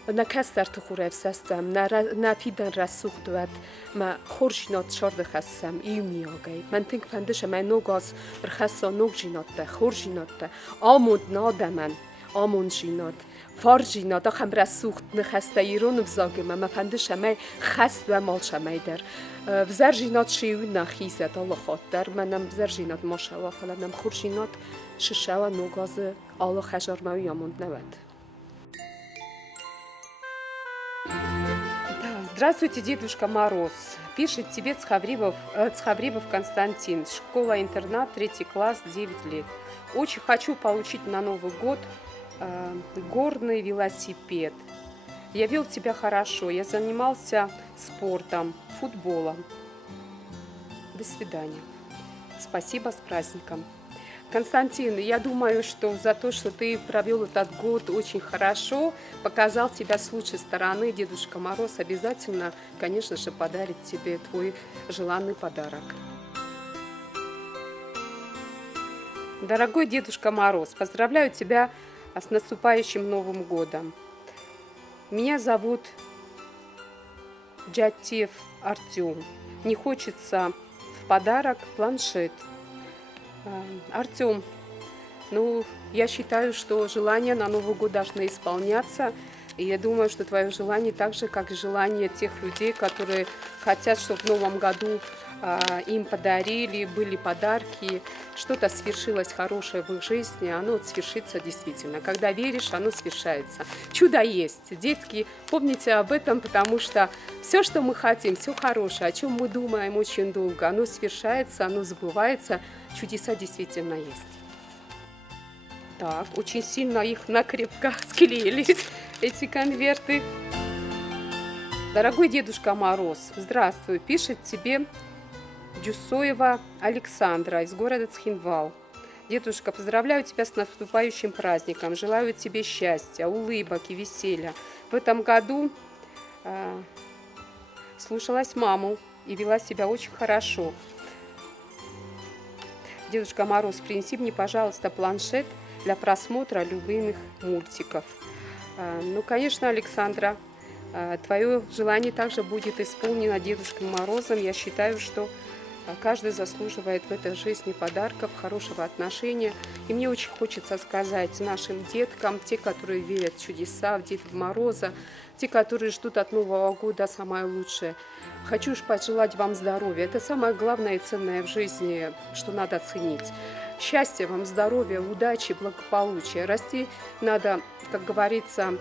نه کس در تو خوره افسستم نه پیدن رسوخ دوید ما خورشینات شارد خستم ایو میاگی من تنگ فندش من نوگاز برخصا نوگ جینات ده خورشینات ده آمود نادمن آمون جینات فار جینات آخم رسوخت نخسته ایرون بزاگم ما فندش همه خست و مال شمه در بزر جینات شیو نخیزت الله خود در منم بزر جینات ما شوا فلنم خورشینات ششوا نوگاز الله خجار موی آموند نود. Здравствуйте, Дедушка Мороз. Пишет тебе Цхаврибов Константин. Школа-интернат, 3 класс, 9 лет. Очень хочу получить на Новый год горный велосипед. Я вел тебя хорошо. Я занимался спортом, футболом. До свидания. Спасибо, с праздником. Константин, я думаю, что за то, что ты провел этот год очень хорошо, показал тебя с лучшей стороны, Дедушка Мороз обязательно, конечно же, подарит тебе твой желанный подарок. Дорогой Дедушка Мороз, поздравляю тебя с наступающим Новым годом. Меня зовут Джатиев Артем. Не хочется в подарок планшет. Артем, ну, я считаю, что желания на Новый год должны исполняться. И я думаю, что твое желание так же, как и желание тех людей, которые хотят, чтобы в Новом году им подарили, были подарки, что-то свершилось хорошее в их жизни, оно свершится действительно. Когда веришь, оно свершается. Чудо есть. Детки, помните об этом, потому что все, что мы хотим, все хорошее, о чем мы думаем очень долго, оно свершается, оно сбывается. Чудеса действительно есть. Так, очень сильно их накрепко склеили, эти конверты. Дорогой Дедушка Мороз, здравствуй, пишет тебе Дюсоева Александра из города Цхинвал. Дедушка, поздравляю тебя с наступающим праздником, желаю тебе счастья, улыбок и веселья. В этом году слушалась маму и вела себя очень хорошо. Дедушка Мороз, принеси мне, пожалуйста, планшет для просмотра любимых мультиков. Ну, конечно, Александра, твое желание также будет исполнено Дедушкой Морозом. Я считаю, что каждый заслуживает в этой жизни подарков, хорошего отношения. И мне очень хочется сказать нашим деткам, те, которые верят в чудеса, в Деда Мороза, те, которые ждут от Нового года самое лучшее. Хочу уж пожелать вам здоровья. Это самое главное и ценное в жизни, что надо ценить. Счастья вам, здоровья, удачи, благополучия. Расти надо, как говорится,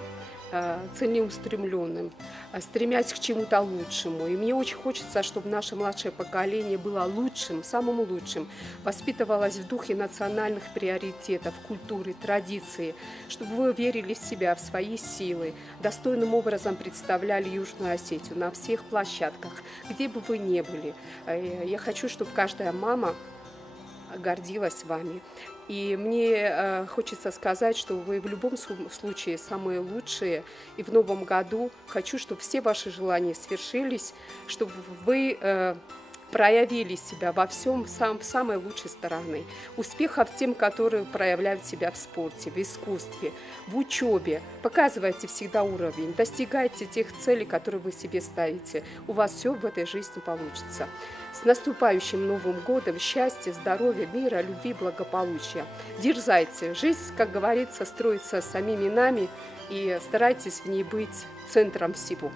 целеустремленным, стремясь к чему-то лучшему. И мне очень хочется, чтобы наше младшее поколение было лучшим, самым лучшим, воспитывалось в духе национальных приоритетов, культуры, традиции, чтобы вы верили в себя, в свои силы, достойным образом представляли Южную Осетию на всех площадках, где бы вы ни были. Я хочу, чтобы каждая мама гордилась вами. И мне хочется сказать, что вы в любом случае самые лучшие. И в новом году хочу, чтобы все ваши желания свершились, чтобы вы проявили себя во всем самой лучшей стороны. Успехов тем, которые проявляют себя в спорте, в искусстве, в учебе. Показывайте всегда уровень, достигайте тех целей, которые вы себе ставите. У вас все в этой жизни получится. С наступающим Новым годом! Счастья, здоровья, мира, любви, благополучия. Дерзайте. Жизнь, как говорится, строится самими нами. И старайтесь в ней быть центром всего.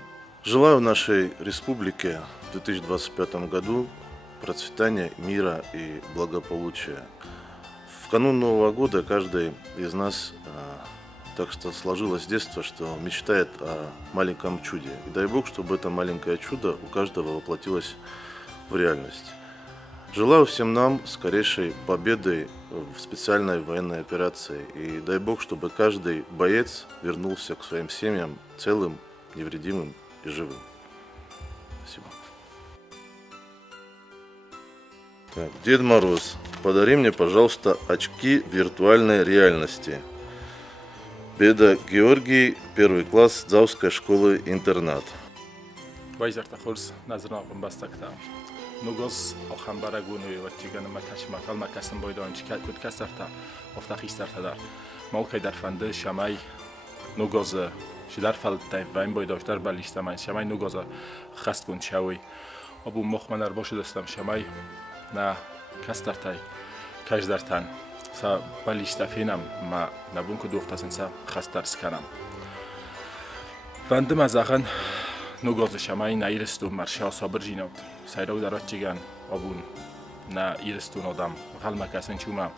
Желаю нашей республике в 2025 году процветания, мира и благополучия. В канун Нового года каждый из нас, так что сложилось с детства, что мечтает о маленьком чуде. И дай Бог, чтобы это маленькое чудо у каждого воплотилось в реальность. Желаю всем нам скорейшей победы в специальной военной операции. И дай Бог, чтобы каждый боец вернулся к своим семьям целым, невредимым и живым. Спасибо. Так, Дед Мороз, подари мне, пожалуйста, очки виртуальной реальности. Беда Георгий, 1 класс Завской школы-интернат. Байзарта хурс назрнaqım bastakta. Nugos oxambaraguni vachigana makashmatal makasım boydanç kutkasarta oftaxistartadar. Malkay darfande şamay nugoza şidar faltay vaym boydaşlar balishtaman şamay nugoza xastkun şawi. Abu muxmanar boşu dostam şamay na kastartay kajdartan sa balishtafinam ma nabunku duftasinsa xastarskaram. Vandim azaxan Nugoza şamay na iristu marşa sabır jinot. Sayrav darat çigan abun na iristu nodam. Halma kasen çuma.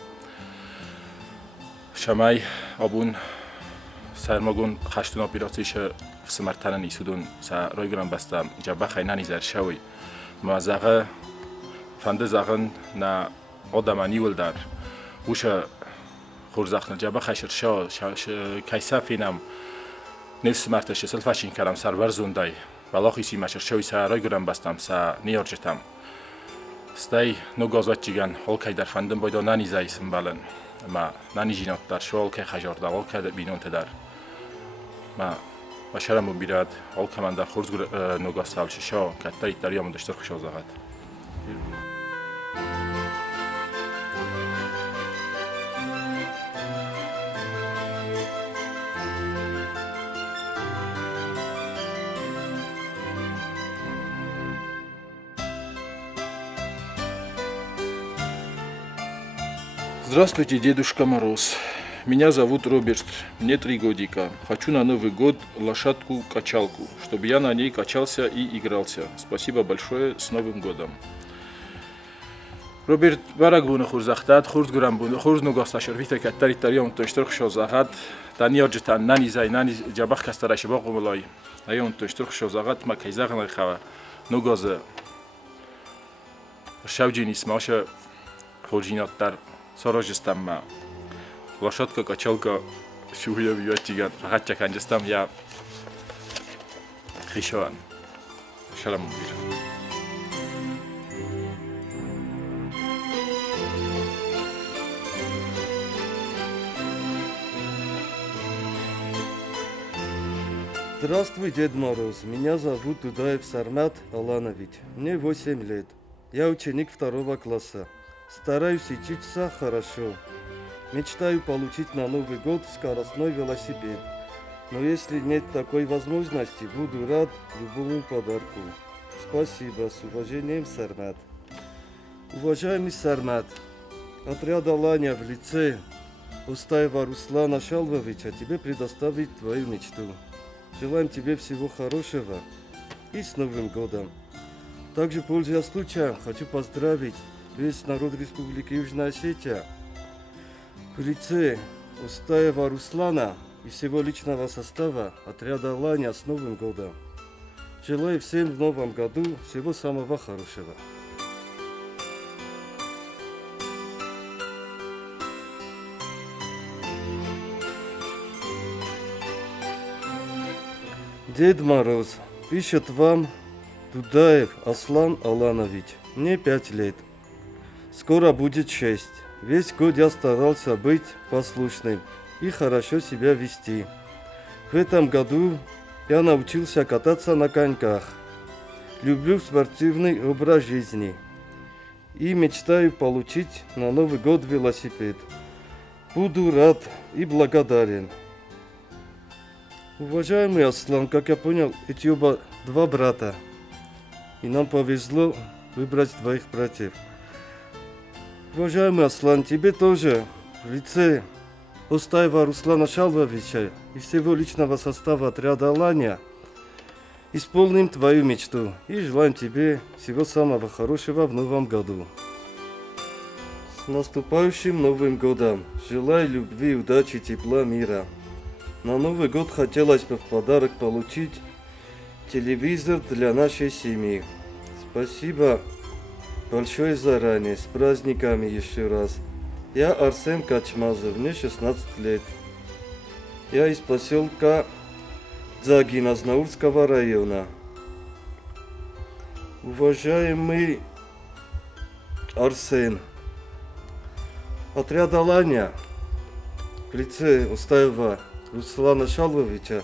Şamay abun sarmagun xashtun operatsiş smartanan isudun sa roygram bastam jabba khaynani zar shawi. Mazağa fande zağın na odamani uldar. Usha khurzaxna jabba khashir sha kaysafinam نفس مرتش سلفاشین کردم سرور زندای ولی خیلی ماشر شوی سرای گرم بستم سا نیارجتم استای نگازات چیگن حال که در فندم باید نانی زایسم بالن ما نانی جینات در شوال که خجار داول که بینون تدار ما باشرم بیراد حال که من در خورد نگاز سال ششا که تایی دریام داشته خوش آزاد. Здравствуйте, Дедушка Мороз. Меня зовут Роберт, мне 3 годика. Хочу на Новый год лошадку-качалку, чтобы я на ней качался и игрался. Спасибо большое, с Новым годом. Роберт барагбуна хурзахтат, хурзгурамбуна, хурзнугасташор, вита каттари тарион тоштор хшозахат, таниоджтан нани зай нани жабах кастараши бaqumlay. Айон тоштор хшозахат макайзагна хава. Нугаза шавджинис маша хуржинаттар Сорожистам ма лошадка качалка шуя виатиган рахатча канжастам я хишан шалам бир. Здравствуй, Дед Мороз. Меня зовут Дудаев Сармат Аланович. Мне 8 лет. Я ученик 2 класса. Стараюсь учиться хорошо. Мечтаю получить на Новый год скоростной велосипед. Но если нет такой возможности, буду рад любому подарку. Спасибо. С уважением, Сармат. Уважаемый Сармат, отряд Алания в лице Устаева Руслана Шалвовича тебе предоставит твою мечту. Желаем тебе всего хорошего и с Новым годом. Также, пользуясь случаем, хочу поздравить весь народ Республики Южная Осетия в лице Устаева Руслана и всего личного состава отряда Алания с Новым годом. Желаю всем в новом году всего самого хорошего. Дед Мороз, пишет вам Дудаев Аслан Аланович. Мне 5 лет. Скоро будет 6. Весь год я старался быть послушным и хорошо себя вести. В этом году я научился кататься на коньках. Люблю спортивный образ жизни. И мечтаю получить на Новый год велосипед. Буду рад и благодарен. Уважаемый Аслан, как я понял, эти оба 2 брата. И нам повезло выбрать 2 братьев. Уважаемый Аслан, тебе тоже в лице Устаева Руслана Шалвовича и всего личного состава отряда Алания исполним твою мечту и желаем тебе всего самого хорошего в новом году. С наступающим Новым годом! Желаю любви, удачи, тепла, мира. На Новый год хотелось бы в подарок получить телевизор для нашей семьи. Спасибо большое заранее, с праздниками еще раз. Я Арсен Качмазов, мне 16 лет. Я из поселка Дзагина, Знаурского района. Уважаемый Арсен, отряд Алания в лице Устаева Руслана Шалвовича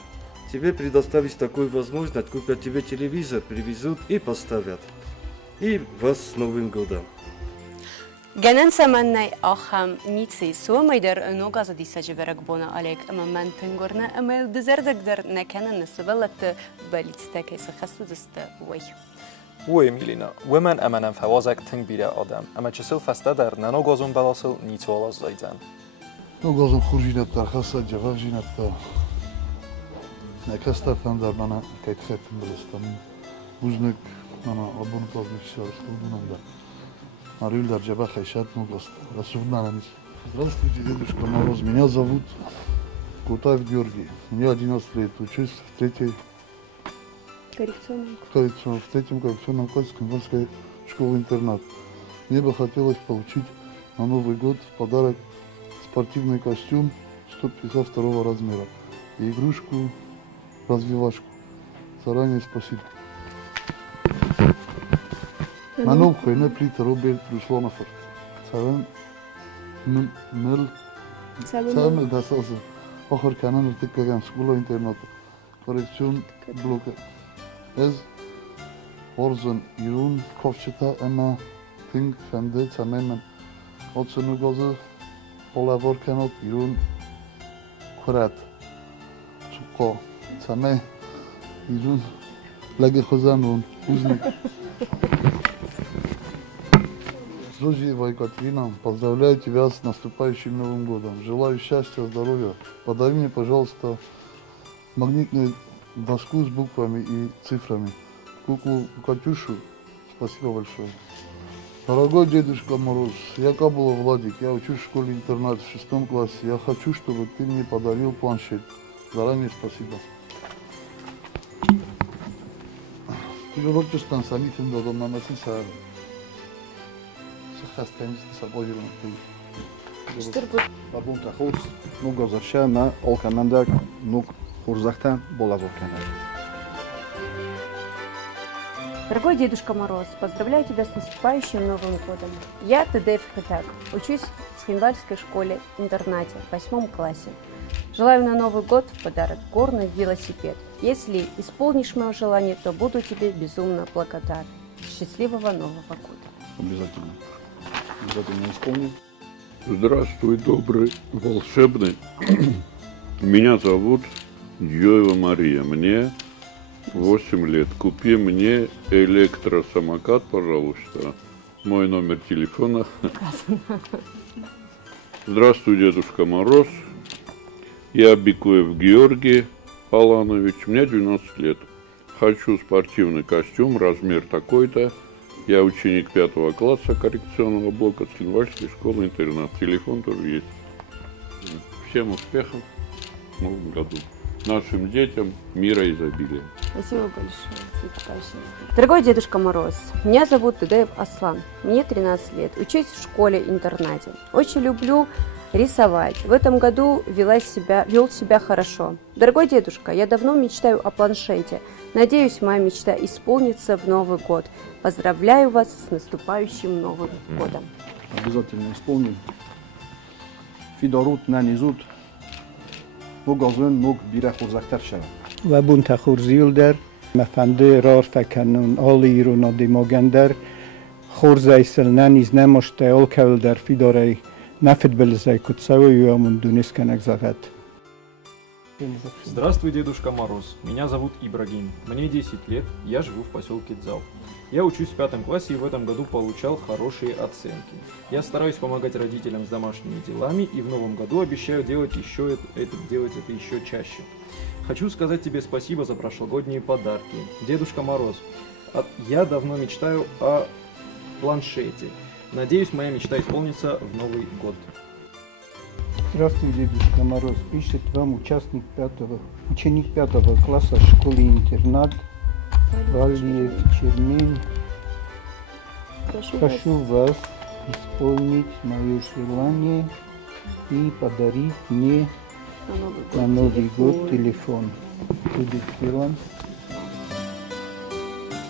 тебе предоставить такую возможность, купят тебе телевизор, привезут и поставят. И вас с Новым годом! Genен semennei acham nici suomaider nogaza disaġiberek bona għalek imma mentengorna imma dizerdek der nekenen nisibellet balitztek jisa xastu dist uaj. Uaj Milina, women emanem fawazek tingbire adam, ama csisil fasteder na nogazon belasil nic walaz zajdzan. Nogazon khurjinat tar khassa javajinat nekasta fandar mana kaytxetim bilistam. Buznik mana abun taznik shar Мариль Дарджаба Хайшат Нугласт. Здравствуйте, Дедушка Мороз. Меня зовут Кутаев Георгий. Мне 11 лет. Учусь в третьем коррекционном классе Кембальской школы-интернат. Мне бы хотелось получить на Новый год в подарок спортивный костюм 152 размера и игрушку-развивашку. Заранее спасибо. Манол Хуйне Плита Роберт Русланофор. Царен Мел Дасаза. Охор Канан Ртикаган школа интерната. Коррекцион блока. Ez Орзен Ирун Ковчета Ема Тинг Фенде Цамемен. Отсену Газы Олавор Канот Ирун Курат. Чуко Цаме Ирун Лаге Хозанун Узник. Друзья, Екатерина, поздравляю тебя с наступающим Новым годом. Желаю счастья, здоровья. Подари мне, пожалуйста, магнитную доску с буквами и цифрами. Куклу Катюшу. Спасибо большое. Дорогой Дедушка Мороз, я Кабулов Владик. Я учусь в школе-интернат в 6 классе. Я хочу, чтобы ты мне подарил планшет. Заранее спасибо. Ты же Рочестан, Санитин, Додом, Намасин, Саар. Бабун тахурс, ну гозарша на олкамандак, ну хурзахтан болавор канал. Дорогой Дедушка Мороз, поздравляю тебя с наступающим Новым годом. Я Тедеев Хатак, учусь в Хинвальской школе-интернате в 8 классе. Желаю на Новый год в подарок горный велосипед. Если исполнишь мое желание, то буду тебе безумно благодарен. Счастливого Нового года. Обязательно. Обязательно исполним. Здравствуй, добрый, волшебный. Меня зовут Дьёева Мария. Мне 8 лет. Купи мне электросамокат, пожалуйста. Мой номер телефона. Здравствуй, Дедушка Мороз. Я Бикуев Георгий Аланович. Мне 12 лет. Хочу спортивный костюм, размер такой-то. Я ученик 5 класса коррекционного блока Цхинвальской школы-интернат. Телефон тоже есть. Всем успехов в Новом году. Нашим детям мира и изобилия. Спасибо большое. Дорогой Дедушка Мороз, меня зовут Тедеев Аслан. Мне 13 лет. Учусь в школе-интернате. Очень люблю рисовать. В этом году вел себя хорошо. Дорогой дедушка, я давно мечтаю о планшете. Надеюсь, моя мечта исполнится в Новый год. Поздравляю вас с наступающим Новым годом. Обязательно исполним. Фидорут нанизут. Ногазон ног бирахур захтарша. Вабун тахур зилдер. Мафанде рар факанун али ируна димогендер. Хорзайсел наниз немоште олкел در فیداره نفت بلزای کتسوی و من دونست کنک زغت Здравствуй, Дедушка Мороз. Меня зовут Ибрагим. Мне 10 лет, я живу в поселке Дзал. Я учусь в 5 классе и в этом году получал хорошие оценки. Я стараюсь помогать родителям с домашними делами и в новом году обещаю делать это еще чаще. Хочу сказать тебе спасибо за прошлогодние подарки. Дедушка Мороз, я давно мечтаю о планшете. Надеюсь, моя мечта исполнится в Новый год. Здравствуй, Дедушка Мороз. Пишет вам ученик 5 класса школы-интернат Валиев Чермен. Прошу вас исполнить мое желание и подарить мне на Новый год телефон. Будет сделан.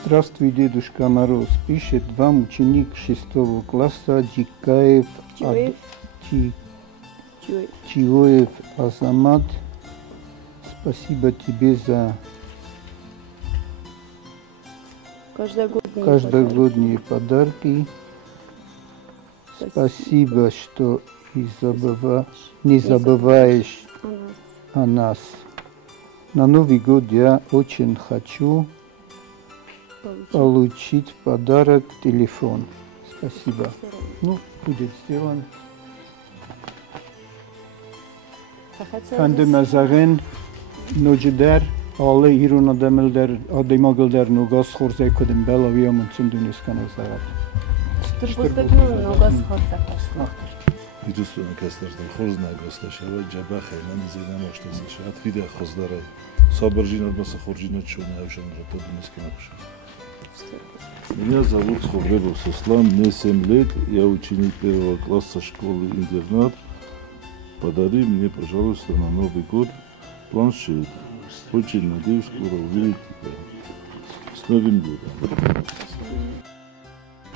Здравствуй, Дедушка Мороз. Пишет вам ученик 6 класса Джикаев Чиоев Азамат. Спасибо тебе за каждогодние подарки. Спасибо, что не забываешь о нас. На Новый год я очень хочу получить в подарок телефон. Спасибо. Ну, будет сделан. Хандемазарен Нодждер alle Iruna Demelder Ademagilder Nugas Khorzay Kodem Belavia Muntsundunus Kanazarad. Идустун кастардан Хорзна госташава Джаба Хайнан Зейна Моштасаша Атвида Хоздарай Сабаржина Баса Хоржина Чуна Авшан Ратадунский Напуша. Меня зовут Ховребов Суслан, мне 7 лет, я ученик 1 класса школы-интернат. Подари мне, пожалуйста, на Новый год планшет. Очень надеюсь, скоро увидеть тебя. С Новым годом!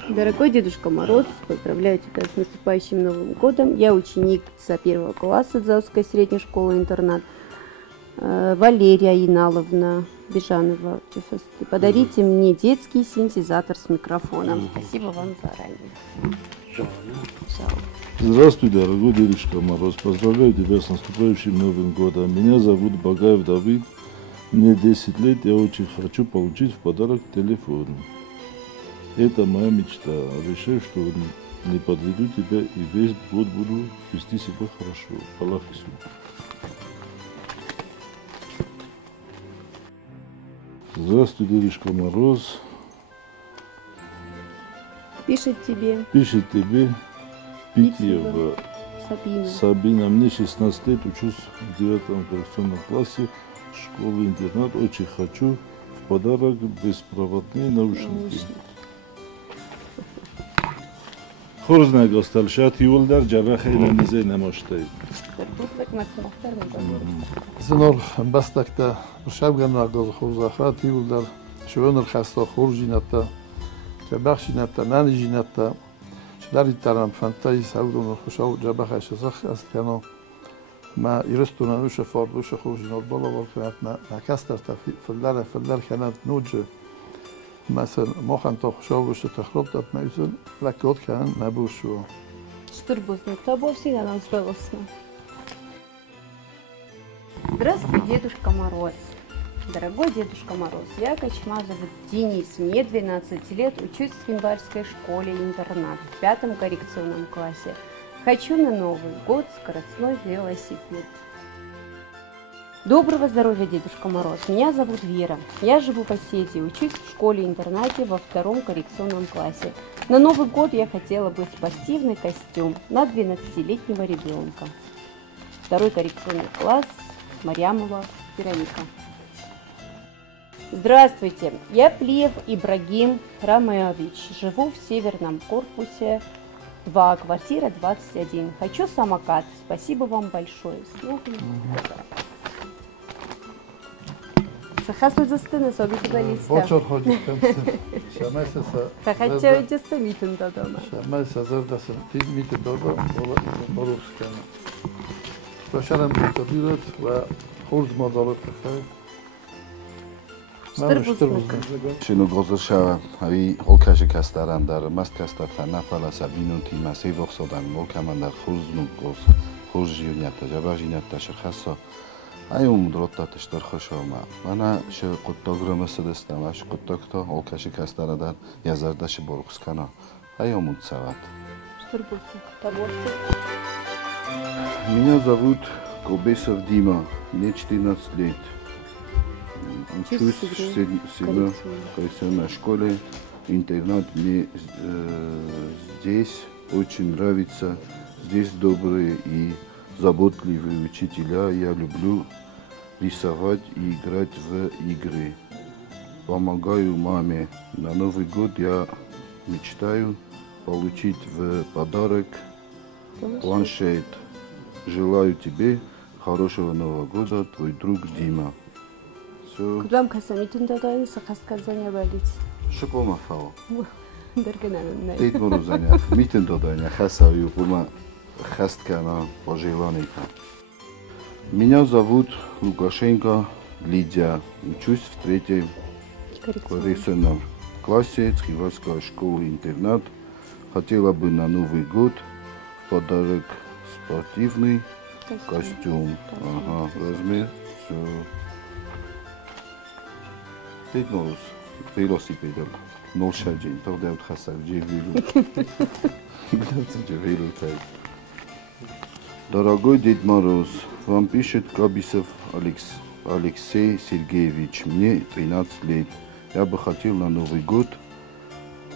Дорогой Дедушка Мороз, поздравляю тебя с наступающим Новым годом. Я ученик 1 класса Дзалской средней школы-интернат. Валерия Иналовна Бежанова. Подарите мне детский синтезатор с микрофоном. Спасибо вам заранее. Здравствуй, дорогой Дедушка Мороз. Поздравляю тебя с наступающим Новым годом. Меня зовут Багаев Давид. Мне 10 лет. Я очень хочу получить в подарок телефон. Это моя мечта. Обещаю, что не подведу тебя и весь год буду вести себя хорошо. Аллах Ису. Здравствуй, Дедушка Мороз. Пишет тебе. Питьева Сабина. Мне 16 лет, учусь в 9 коррекционном классе школы-интернат. Очень хочу в подарок беспроводные наушники. Хорзна госталшат Юлдар Джабахай Нанизей Намоштай. Зинор бастакта Шабгана Газ Хорзахрат Юлдар Швонер Хаста Хоржината Джабахшината Нанижината Дари тарам фантазии саудон хушау Джабахай Шазах Асткано ما يرستونا نوش فاردوش خوش نربلا والكلام نكسر فلدر كانت نوج مثلا ما خن تخشوا وش تخرب تات ميزن لكود كان نبوشوا Штурбузный, кто был всегда нам сбылся. Здравствуй, Дедушка Мороз. Дорогой Дедушка Мороз, я Качмазов Денис, мне 12 лет, учусь в январской школе-интернат в 5 коррекционном классе. Хочу на Новый год скоростной велосипед. Доброго здоровья, Дедушка Мороз. Меня зовут Вера. Я живу в Осетии, учусь в школе-интернате во 2 коррекционном классе. На Новый год я хотела бы спортивный костюм на 12-летнего ребенка. 2 коррекционный класс, Марьямова Вероника. Здравствуйте, я Плиев Ибрагим Рамеович. Живу в Северном корпусе 2, квартира 21. Хочу самокат. Спасибо вам большое. Сахасна застына собиты балиста. Бочор ходит. Шамайся са. Хахача идеста митен дадама. Шамайся зардасан. Ти митен дадам. Боровскана. Прошарам битабилет ва хурз мадалет кахай. شنو گذر شود هایی هلکش کستران در مست کستر نفل سبینون تیم سی وقت دادن ملک من در خوز نگوز خوز جیونیت جبر جیونیت شخصا Ayum drotta tishtar xoshoma. Mana shu quttogramasi destama, shu quttogto olkashi kastaradan yazardashi borxskana. Ayum утсават. Меня зовут Кобесов Дима, мне 14 лет. Учусь в седьмой школе, интернат. Мне здесь очень нравится. Здесь добрые и заботливые учителя. Я люблю рисовать и играть в игры. Помогаю маме. На Новый год я мечтаю получить в подарок планшет. Желаю тебе хорошего Нового года, твой друг Дима. Все. Куда мы касаемся? Тогда сахасказания валить. Что мафао? Даргана. Тейт морозаня. Митен доданя. Хасаю пума хасткана пожеланий. Меня зовут Лукашенко Лидия. Учусь в 3-м коррекционном классе Цхиварской школы-интернат. Хотела бы на Новый год в подарок спортивный костюм. Ага, размер. Все. Тейт мороз. Велосипедом. Ношаджин. Тогда вот хасав джевилу. Дорогой Дед Мороз, вам пишет Кабисов Алексей Сергеевич. Мне 13 лет. Я бы хотел на Новый год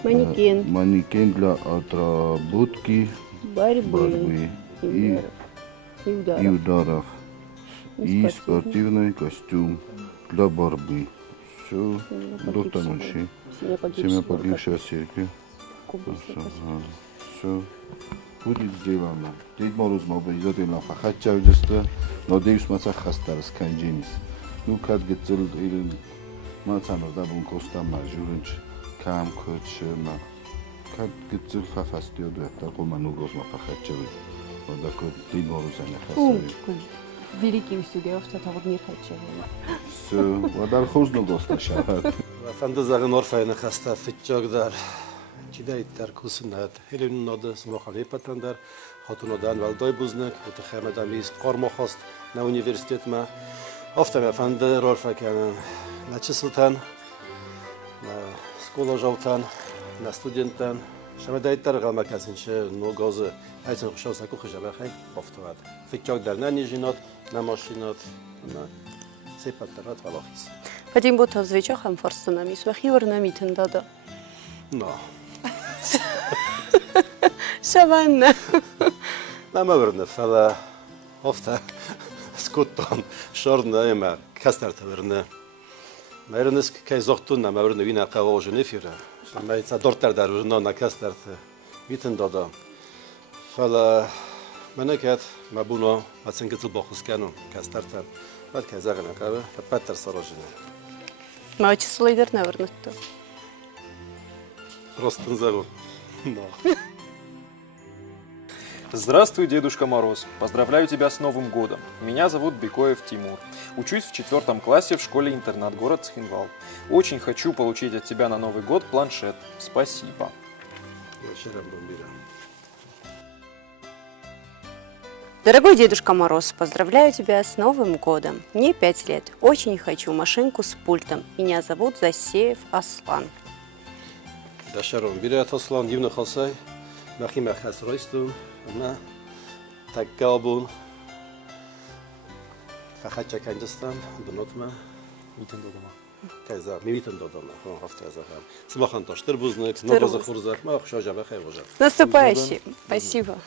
манекен для отработки борьбы и ударов. И спортивный костюм для борьбы. Все, до ночи. Семья погибшего Сергея. Все. Будет сделано. Дед Мороз обязательно фахачавджеста, надеюсь, маца хастарс канджинис. Ну, как гецел или маца нордабун коста мажуринч, кам кочма. Как гецел фафастиоду, так ману гозма фахачави. Вот такой Дед Мороз аня хастари. Великий усюгев, что там вот мир хачави. Все, водар хозно госта шахат. Фандазаган орфайна хаста фитчогдар. Кидай таркусунат. Элин нода смохали патандар. Хатунодан валдай бузнак. Утахамадам из Кормохост на университет ма. Офтам фандер орфакан на числтан, на школа жаутан, на студентан. Шамадай таргал касинче ногозы. Айцен хушоса кухжабахай офтват. Фитчогдар на нижинот, на машинот, на сепатарат валохис. Падим бото звичохам форсунами, свахиварна митен дада. No. Шаванна. Нама върна фала офта скуттон шорна ема кастарта върна. Майрнес кай зохтун нама върна вина кава оженефира. Майца дортардар върна на кастарта витен дада. Фала манакат мабуно маценкетл бохускано кастарта. Бат кай загана кава паттар сарожене. Мачи слайдер на върнато. Просто зовут. Здравствуй, Дедушка Мороз. Поздравляю тебя с Новым годом. Меня зовут Бекоев Тимур. Учусь в 4 классе в школе-интернат город Цхинвал. Очень хочу получить от тебя на Новый год планшет. Спасибо. Дорогой Дедушка Мороз, поздравляю тебя с Новым годом. Мне 5 лет. Очень хочу машинку с пультом. Меня зовут Засеев Аслан. Дашаром бират Аслан дивно халсай. Махима хасройсту. Ма так галбун. Фахача канджастан. Бнотма. Митен додама. Кайза, митен додама. Хафта захам. Смахан тоштер бузнек. Много захурзах. Ма хушажа бахай вожа. Наступающий. Спасибо.